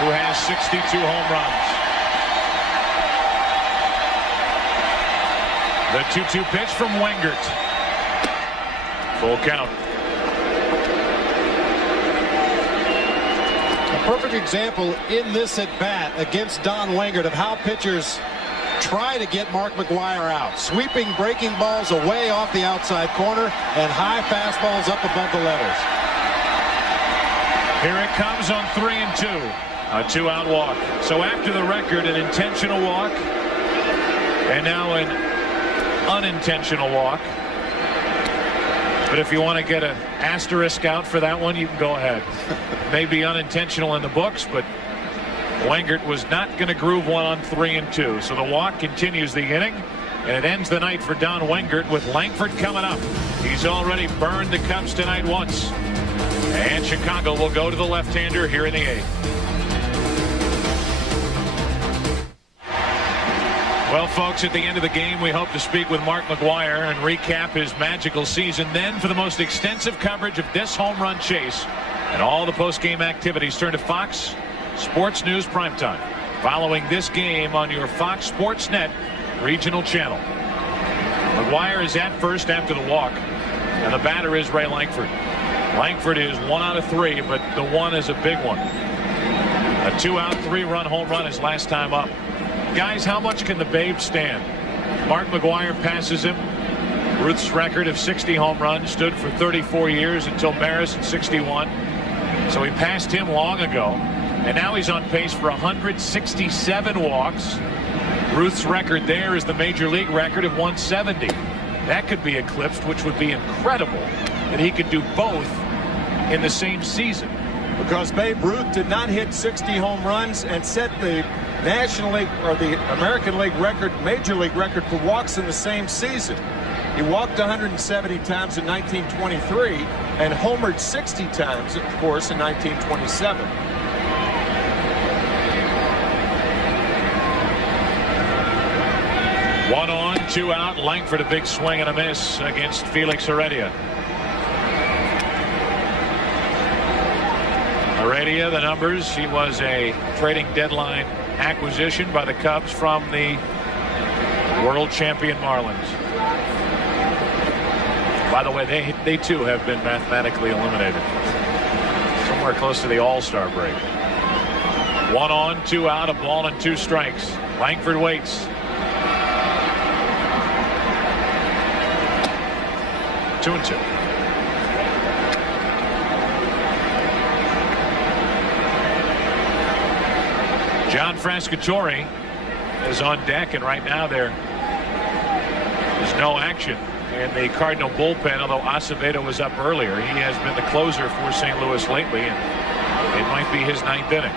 who has 62 home runs. The 2-2 pitch from Wengert. Full count. A perfect example in this at bat against Don Wengert of how pitchers try to get Mark McGwire out. Sweeping breaking balls away off the outside corner and high fastballs up above the letters. Here it comes on 3-2. A 2-out walk. So after the record, an intentional walk and now an unintentional walk. But if you want to get an asterisk out for that one, you can go ahead. Maybe unintentional in the books, but Wengert was not going to groove one on 3-2. So the walk continues the inning, and it ends the night for Don Wengert with Langford coming up. He's already burned the Cubs tonight once. And Chicago will go to the left-hander here in the 8th. Well, folks, at the end of the game, we hope to speak with Mark McGwire and recap his magical season. Then, for the most extensive coverage of this home run chase and all the post-game activities, turn to Fox Sports News Primetime, following this game on your Fox Sports Net regional channel. McGwire is at first after the walk, and the batter is Ray Langford. Langford is 1 out of 3, but the one is a big one. A 2-out, 3-run home run his last time up. Guys, how much can the Babe stand? Mark McGwire passes him. Ruth's record of 60 home runs stood for 34 years until Maris in 61. So he passed him long ago. And now he's on pace for 167 walks. Ruth's record there is the major league record of 170. That could be eclipsed, which would be incredible that he could do both in the same season. Because Babe Ruth did not hit 60 home runs and set the National League or the American League record, Major League record for walks in the same season. He walked 170 times in 1923 and homered 60 times, of course, in 1927. One on, 2 out. Langford a big swing and a miss against Felix Heredia. Heredia, the numbers, he was a trading deadline acquisition by the Cubs from the world champion Marlins. By the way, they too have been mathematically eliminated. Somewhere close to the All-Star break. 1 on, 2 out, a ball and 2 strikes. Langford waits. 2-2. John Frascatore is on deck, and right now there's no action in the Cardinal bullpen, although Acevedo was up earlier. He has been the closer for St. Louis lately, and it might be his 9th inning.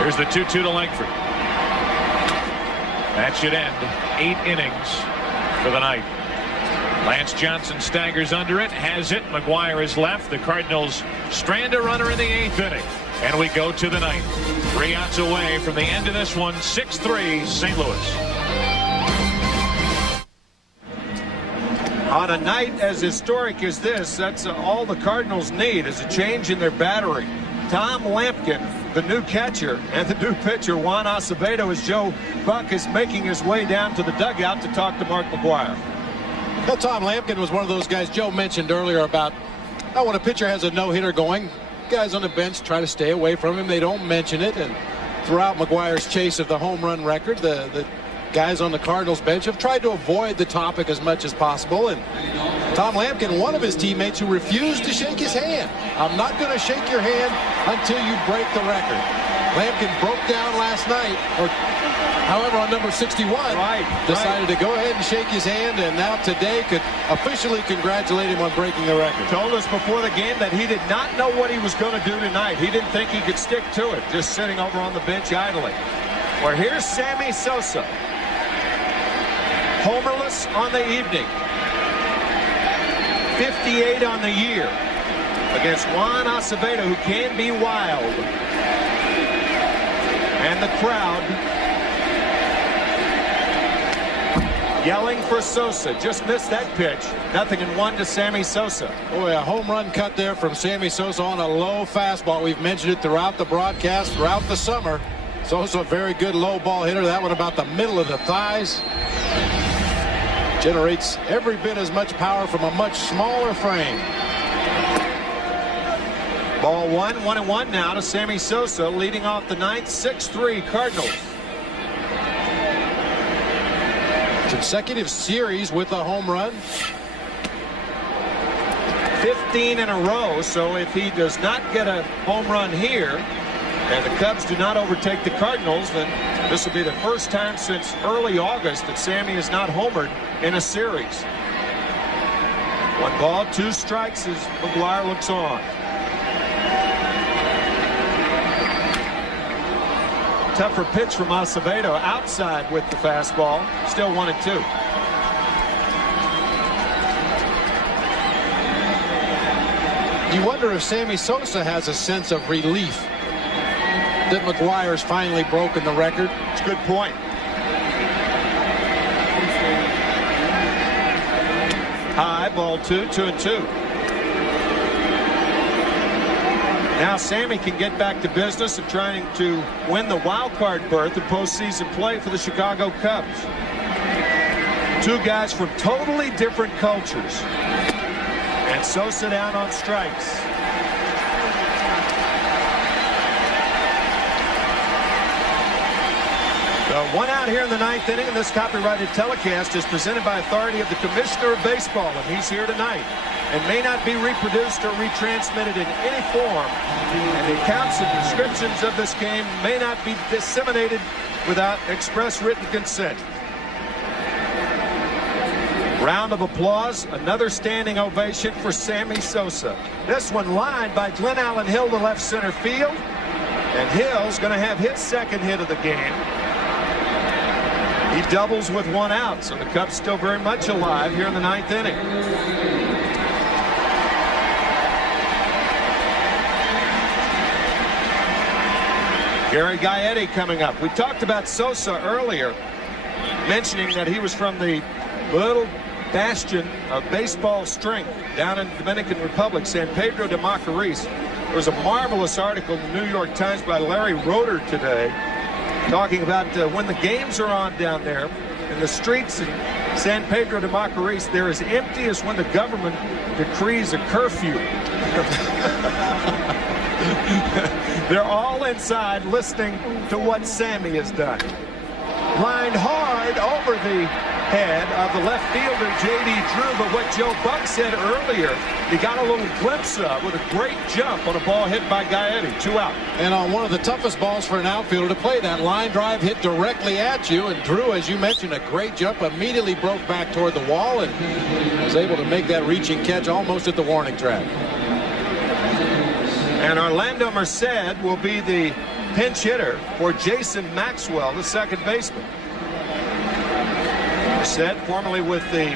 Here's the 2-2 to Langford. That should end 8 innings for the night. Lance Johnson staggers under it, has it. McGwire is left. The Cardinals strand a runner in the 8th inning. And we go to the 9th. 3 outs away from the end of this one. 6-3 St. Louis. On a night as historic as this, that's all the Cardinals need is a change in their battery. Tom Lampkin, the new catcher, and the new pitcher, Juan Acevedo, as Joe Buck is making his way down to the dugout to talk to Mark McGwire. Well, Tom Lampkin was one of those guys Joe mentioned earlier about when a pitcher has a no-hitter going, guys on the bench try to stay away from him. They don't mention it. And throughout McGwire's chase of the home run record, the guys on the Cardinals bench have tried to avoid the topic as much as possible. And Tom Lampkin, one of his teammates who refused to shake his hand. I'm not going to shake your hand until you break the record. Lampkin broke down last night, or however, on number 61, decided to go ahead and shake his hand, and now today could officially congratulate him on breaking the record. Told us before the game that he did not know what he was going to do tonight. He didn't think he could stick to it, just sitting over on the bench idly. Well, here's Sammy Sosa. Homerless on the evening. 58 on the year against Juan Acevedo, who can be wild. And the crowd yelling for Sosa. Just missed that pitch. 0-1 to Sammy Sosa. Boy, a home run cut there from Sammy Sosa on a low fastball. We've mentioned it throughout the broadcast, throughout the summer. Sosa, a very good low ball hitter. That one about the middle of the thighs. Generates every bit as much power from a much smaller frame. Ball 1-1 now to Sammy Sosa, leading off the 9th. 6-3 Cardinals. Consecutive series with a home run. 15 in a row, so if he does not get a home run here, and the Cubs do not overtake the Cardinals, then this will be the first time since early August that Sammy has not homered in a series. 1 ball, 2 strikes as McGwire looks on. Tougher pitch from Acevedo outside with the fastball. Still 1-2. You wonder if Sammy Sosa has a sense of relief that McGwire's finally broken the record. It's a good point. High, ball 2, 2-2. Now Sammy can get back to business of trying to win the wild card berth in postseason play for the Chicago Cubs. 2 guys from totally different cultures. And Sosa down on strikes. So 1 out here in the 9th inning, and this copyrighted telecast is presented by authority of the Commissioner of Baseball, and he's here tonight, and may not be reproduced or retransmitted in any form, and the accounts and descriptions of this game may not be disseminated without express written consent. Round of applause, another standing ovation for Sammy Sosa. This one lined by Glenn Allen Hill to left center field, and Hill's going to have his second hit of the game. He doubles with 1 out, so the Cubs still very much alive here in the 9th inning. Gary Gaetti coming up. We talked about Sosa earlier, mentioning that he was from the little bastion of baseball strength down in the Dominican Republic, San Pedro de Macorís. There was a marvelous article in the New York Times by Larry Roeder today talking about when the games are on down there in the streets in San Pedro de Macorís, they're as empty as when the government decrees a curfew. They're all inside listening to what Sammy has done. Lined hard over the head of the left fielder, J.D. Drew. But what Joe Buck said earlier, he got a little glimpse of with a great jump on a ball hit by Gaetti. 2 out. And on one of the toughest balls for an outfielder to play, that line drive hit directly at you. And Drew, as you mentioned, a great jump, immediately broke back toward the wall and was able to make that reaching catch almost at the warning track. And Orlando Merced will be the pinch hitter for Jason Maxwell, the second baseman. Merced, formerly with the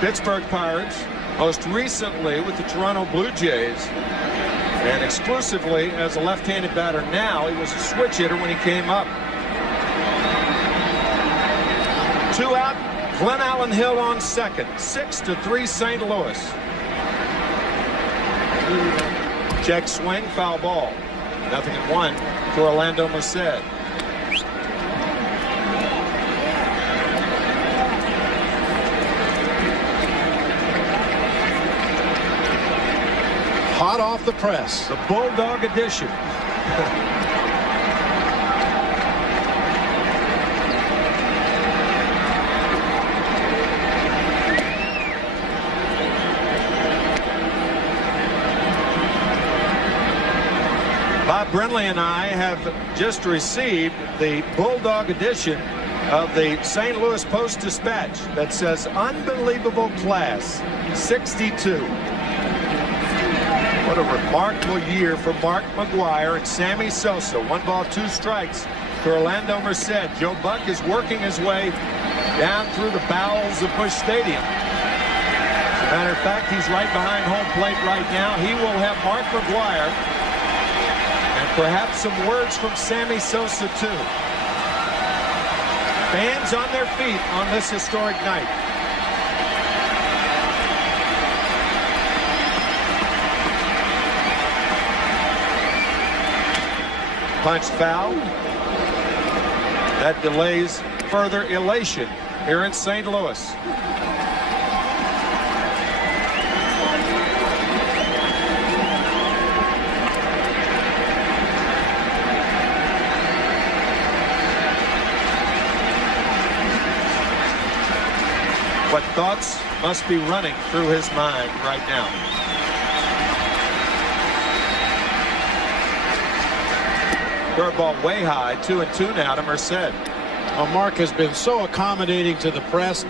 Pittsburgh Pirates, most recently with the Toronto Blue Jays, and exclusively as a left-handed batter now. He was a switch hitter when he came up. 2 out, Glenn Allen Hill on second. 6-3 St. Louis. Check swing, foul ball. 0-1 to Orlando Merced. Hot off the press. The Bulldog edition. Bob Brenly and I have just received the Bulldog edition of the St. Louis Post-Dispatch that says unbelievable class 62. What a remarkable year for Mark McGwire and Sammy Sosa. 1 ball, 2 strikes to Orlando Merced. Joe Buck is working his way down through the bowels of Busch Stadium. As a matter of fact, he's right behind home plate right now. He will have Mark McGwire and perhaps some words from Sammy Sosa too. Fans on their feet on this historic night. Punch foul. That delays further elation here in St. Louis. What thoughts must be running through his mind right now? Curveball way high, 2-2 now to Merced. Well, Mark has been so accommodating to the press.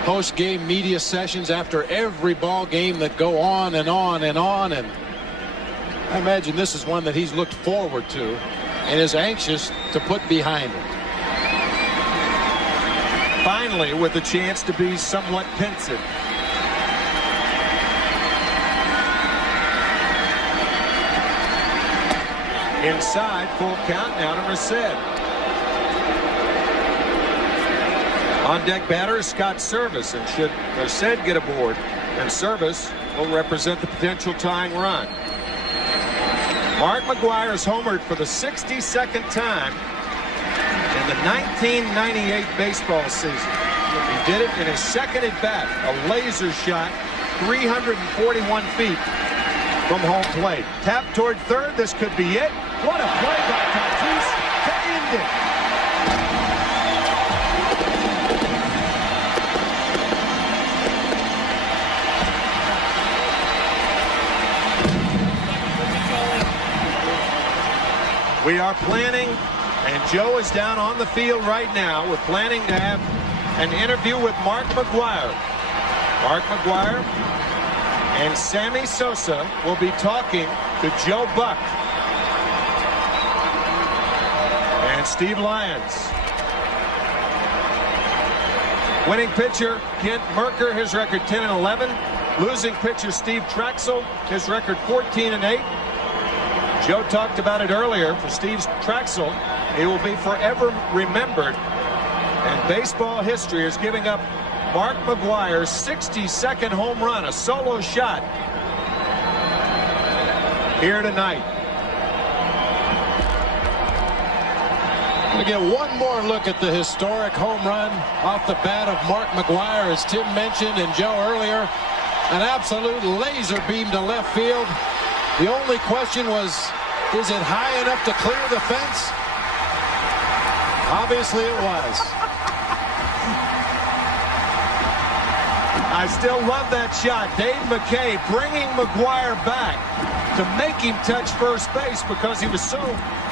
Post-game media sessions after every ball game that go on and on and on. And I imagine this is one that he's looked forward to and is anxious to put behind him. Finally, with a chance to be somewhat pensive. Inside, full count now to Merced. On deck batter is Scott Service, and should Merced get aboard, and Service will represent the potential tying run. Mark McGwire has homered for the 62nd time in the 1998 baseball season. He did it in his second at bat, a laser shot, 341 feet from home plate. Tap toward third, this could be it. What a play by Tatis to end it. We are planning, and Joe is down on the field right now. We're planning to have an interview with Mark McGwire. Mark McGwire and Sammy Sosa will be talking to Joe Buck and Steve Lyons. Winning pitcher Kent Mercker, his record 10-11. Losing pitcher Steve Trachsel, his record 14-8. Joe talked about it earlier. For Steve Trachsel, he will be forever remembered. And baseball history is giving up Mark McGwire's 62nd home run, a solo shot here tonight. We get one more look at the historic home run off the bat of Mark McGwire, as Tim mentioned and Joe earlier. An absolute laser beam to left field. The only question was, is it high enough to clear the fence? Obviously it was. I still love that shot. Dave McKay bringing McGwire back to make him touch first base because he was so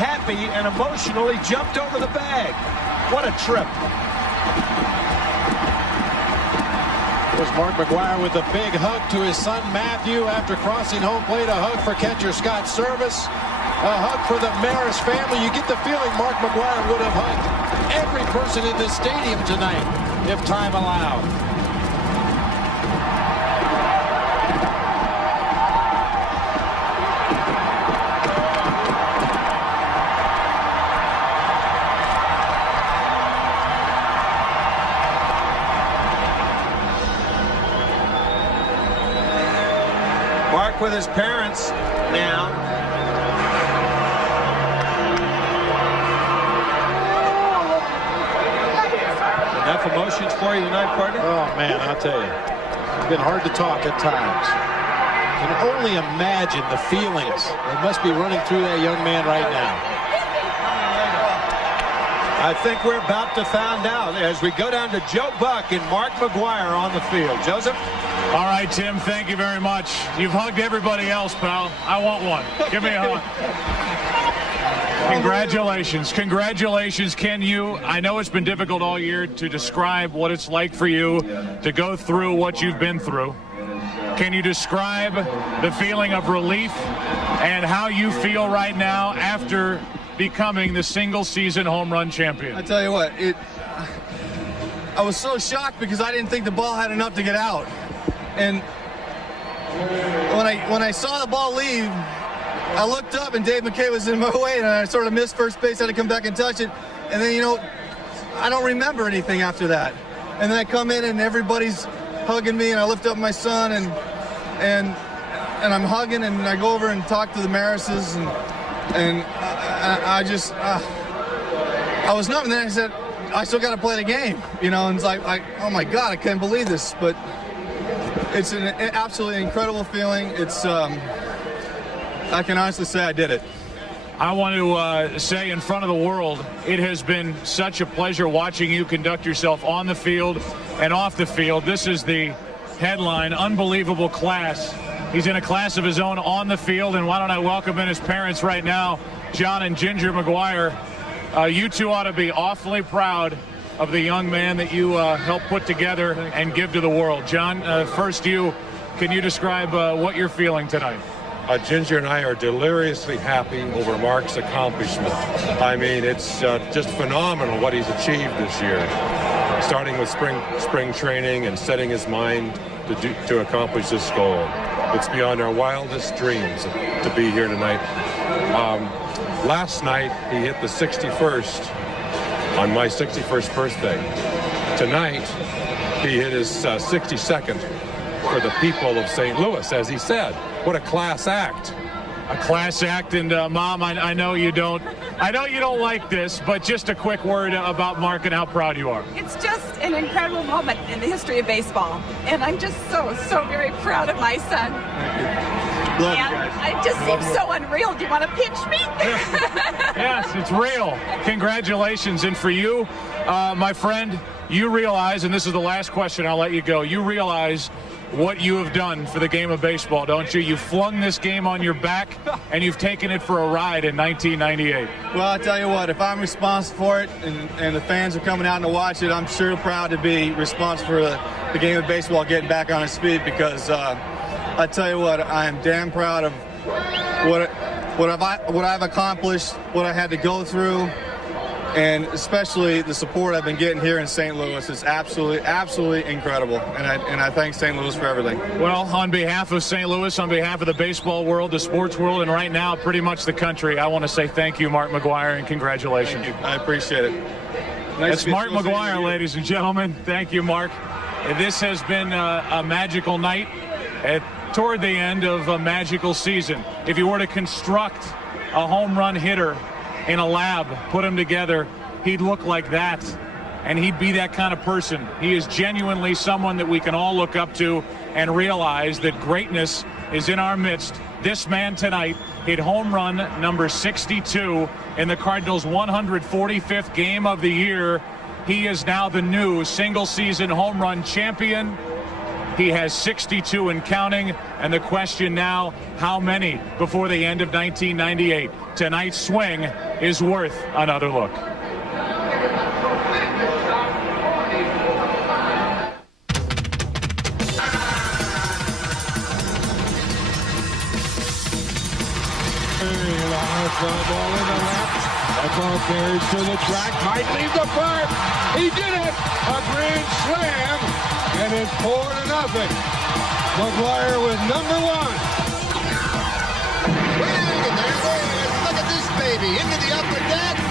happy and emotional he jumped over the bag. What a trip. There's Mark McGwire with a big hug to his son Matthew after crossing home plate. A hug for catcher Scott Service. A hug for the Maris family. You get the feeling Mark McGwire would have hugged every person in this stadium tonight if time allowed. Mark with his parents now. Enough emotions for you tonight, partner? Oh, man, I'll tell you. It's been hard to talk at times. I can only imagine the feelings that must be running through that young man right now. I think we're about to find out as we go down to Joe Buck and Mark McGwire on the field. Joseph? All right, Tim, thank you very much. You've hugged everybody else, pal. I want one. Give me a hug. Congratulations. Congratulations. Can you, I know it's been difficult all year to describe what it's like for you to go through what you've been through. Can you describe the feeling of relief and how you feel right now after becoming the single-season home run champion? I tell you what, I was so shocked because I didn't think the ball had enough to get out. And when I saw the ball leave, I looked up and Dave McKay was in my way and I sort of missed first base. I had to come back and touch it. And then, you know, I don't remember anything after that. And then I come in and everybody's hugging me and I lift up my son and I'm hugging and I go over and talk to the Marises and I just, I was numb. And then I said, I still got to play the game, you know, and it's like, oh my God, I can't believe this. But it's an absolutely incredible feeling. It's, I can honestly say I did it. I want to say in front of the world, it has been such a pleasure watching you conduct yourself on the field and off the field. This is the headline, unbelievable class. He's in a class of his own on the field, and why don't I welcome in his parents right now, John and Ginger McGwire. You two ought to be awfully proud of the young man that you helped put together and give to the world. John, first you, can you describe what you're feeling tonight? Ginger and I are deliriously happy over Mark's accomplishment. I mean, it's just phenomenal what he's achieved this year, starting with spring training and setting his mind to accomplish this goal. It's beyond our wildest dreams to be here tonight. Last night, he hit the 61st on my 61st birthday. Tonight, he hit his 62nd for the people of St. Louis, as he said. What a class act. A class act, and Mom, I know you don't like this, but just a quick word about Mark and how proud you are. It's just an incredible moment in the history of baseball, and I'm just so very proud of my son. Love you guys. It just seems so unreal. Do you want to pitch me? Yes, it's real. Congratulations, and for you, my friend, you realize, and this is the last question, I'll let you go, you realize what you have done for the game of baseball, don't you? You flung this game on your back, and you've taken it for a ride in 1998. Well, I'll tell you what, if I'm responsible for it and the fans are coming out to watch it, I'm sure proud to be responsible for the game of baseball getting back on its feet because I tell you what, I am damn proud of what I've accomplished, what I had to go through, and especially the support I've been getting here in St. Louis is absolutely incredible. And I thank St. Louis for everything. Well, on behalf of St. Louis, on behalf of the baseball world, the sports world, and right now pretty much the country, I want to say thank you, Mark McGwire, and congratulations. Thank you. I appreciate it. That's Mark McGwire, ladies and gentlemen. Thank you, Mark. This has been a magical night toward the end of a magical season. If you were to construct a home run hitter in a lab, put him together, he'd look like that, and he'd be that kind of person. He is genuinely someone that we can all look up to and realize that greatness is in our midst. This man tonight hit home run number 62 in the Cardinals' 145th game of the year. He is now the new single-season home run champion. He has 62 and counting. And the question now, how many before the end of 1998? Tonight's swing is worth another look. Ball in the left. That ball carries to the track. Might leave the park. He did it. A grand slam. And it's 4-0. McGwire was number one. Swing, and there it is. Look at this baby. Into the upper deck.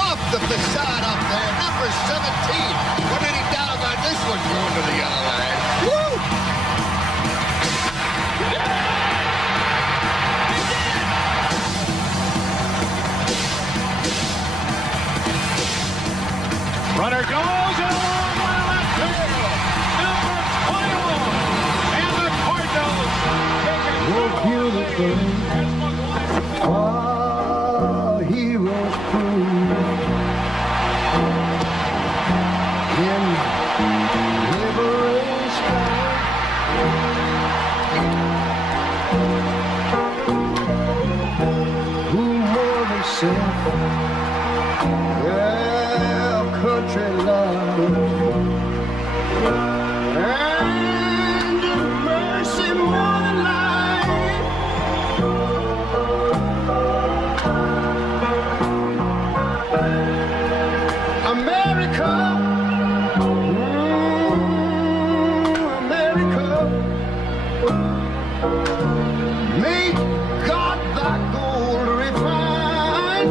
Off the facade up there. Number 17. What any doubt about this one going to the yellow line? Woo! Runner goes and a long way left field. Number 21. And the Cardinals take it. Our heroes prove in liberation. Who more than self? Country love and mercy more than life. America, America, may God thy gold refine.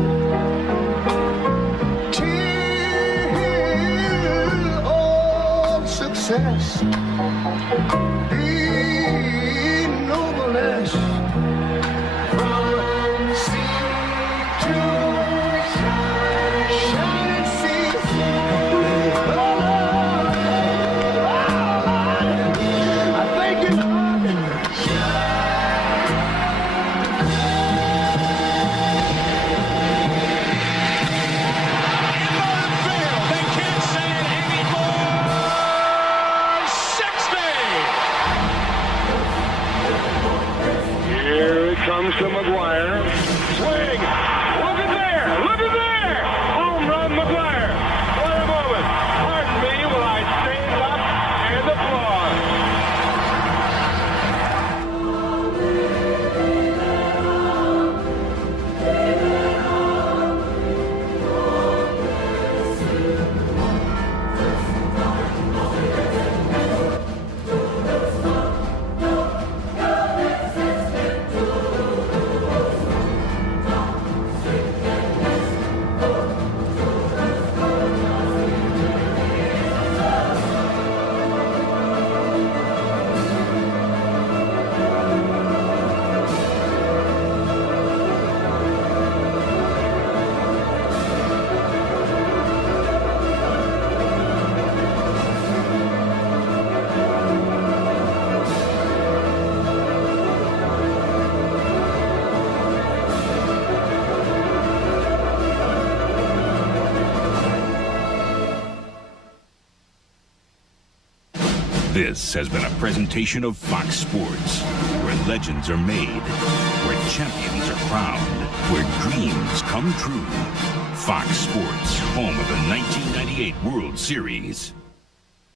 Success, be nobleness, from sea to shining sea. I thank you, Lord. Comes to McGwire. Swing. Look at there. Look at there. Home run, McGwire. What a moment. Pardon me while I stand up and applaud. This has been a presentation of Fox Sports, where legends are made, where champions are crowned, where dreams come true. Fox Sports, home of the 1998 World Series.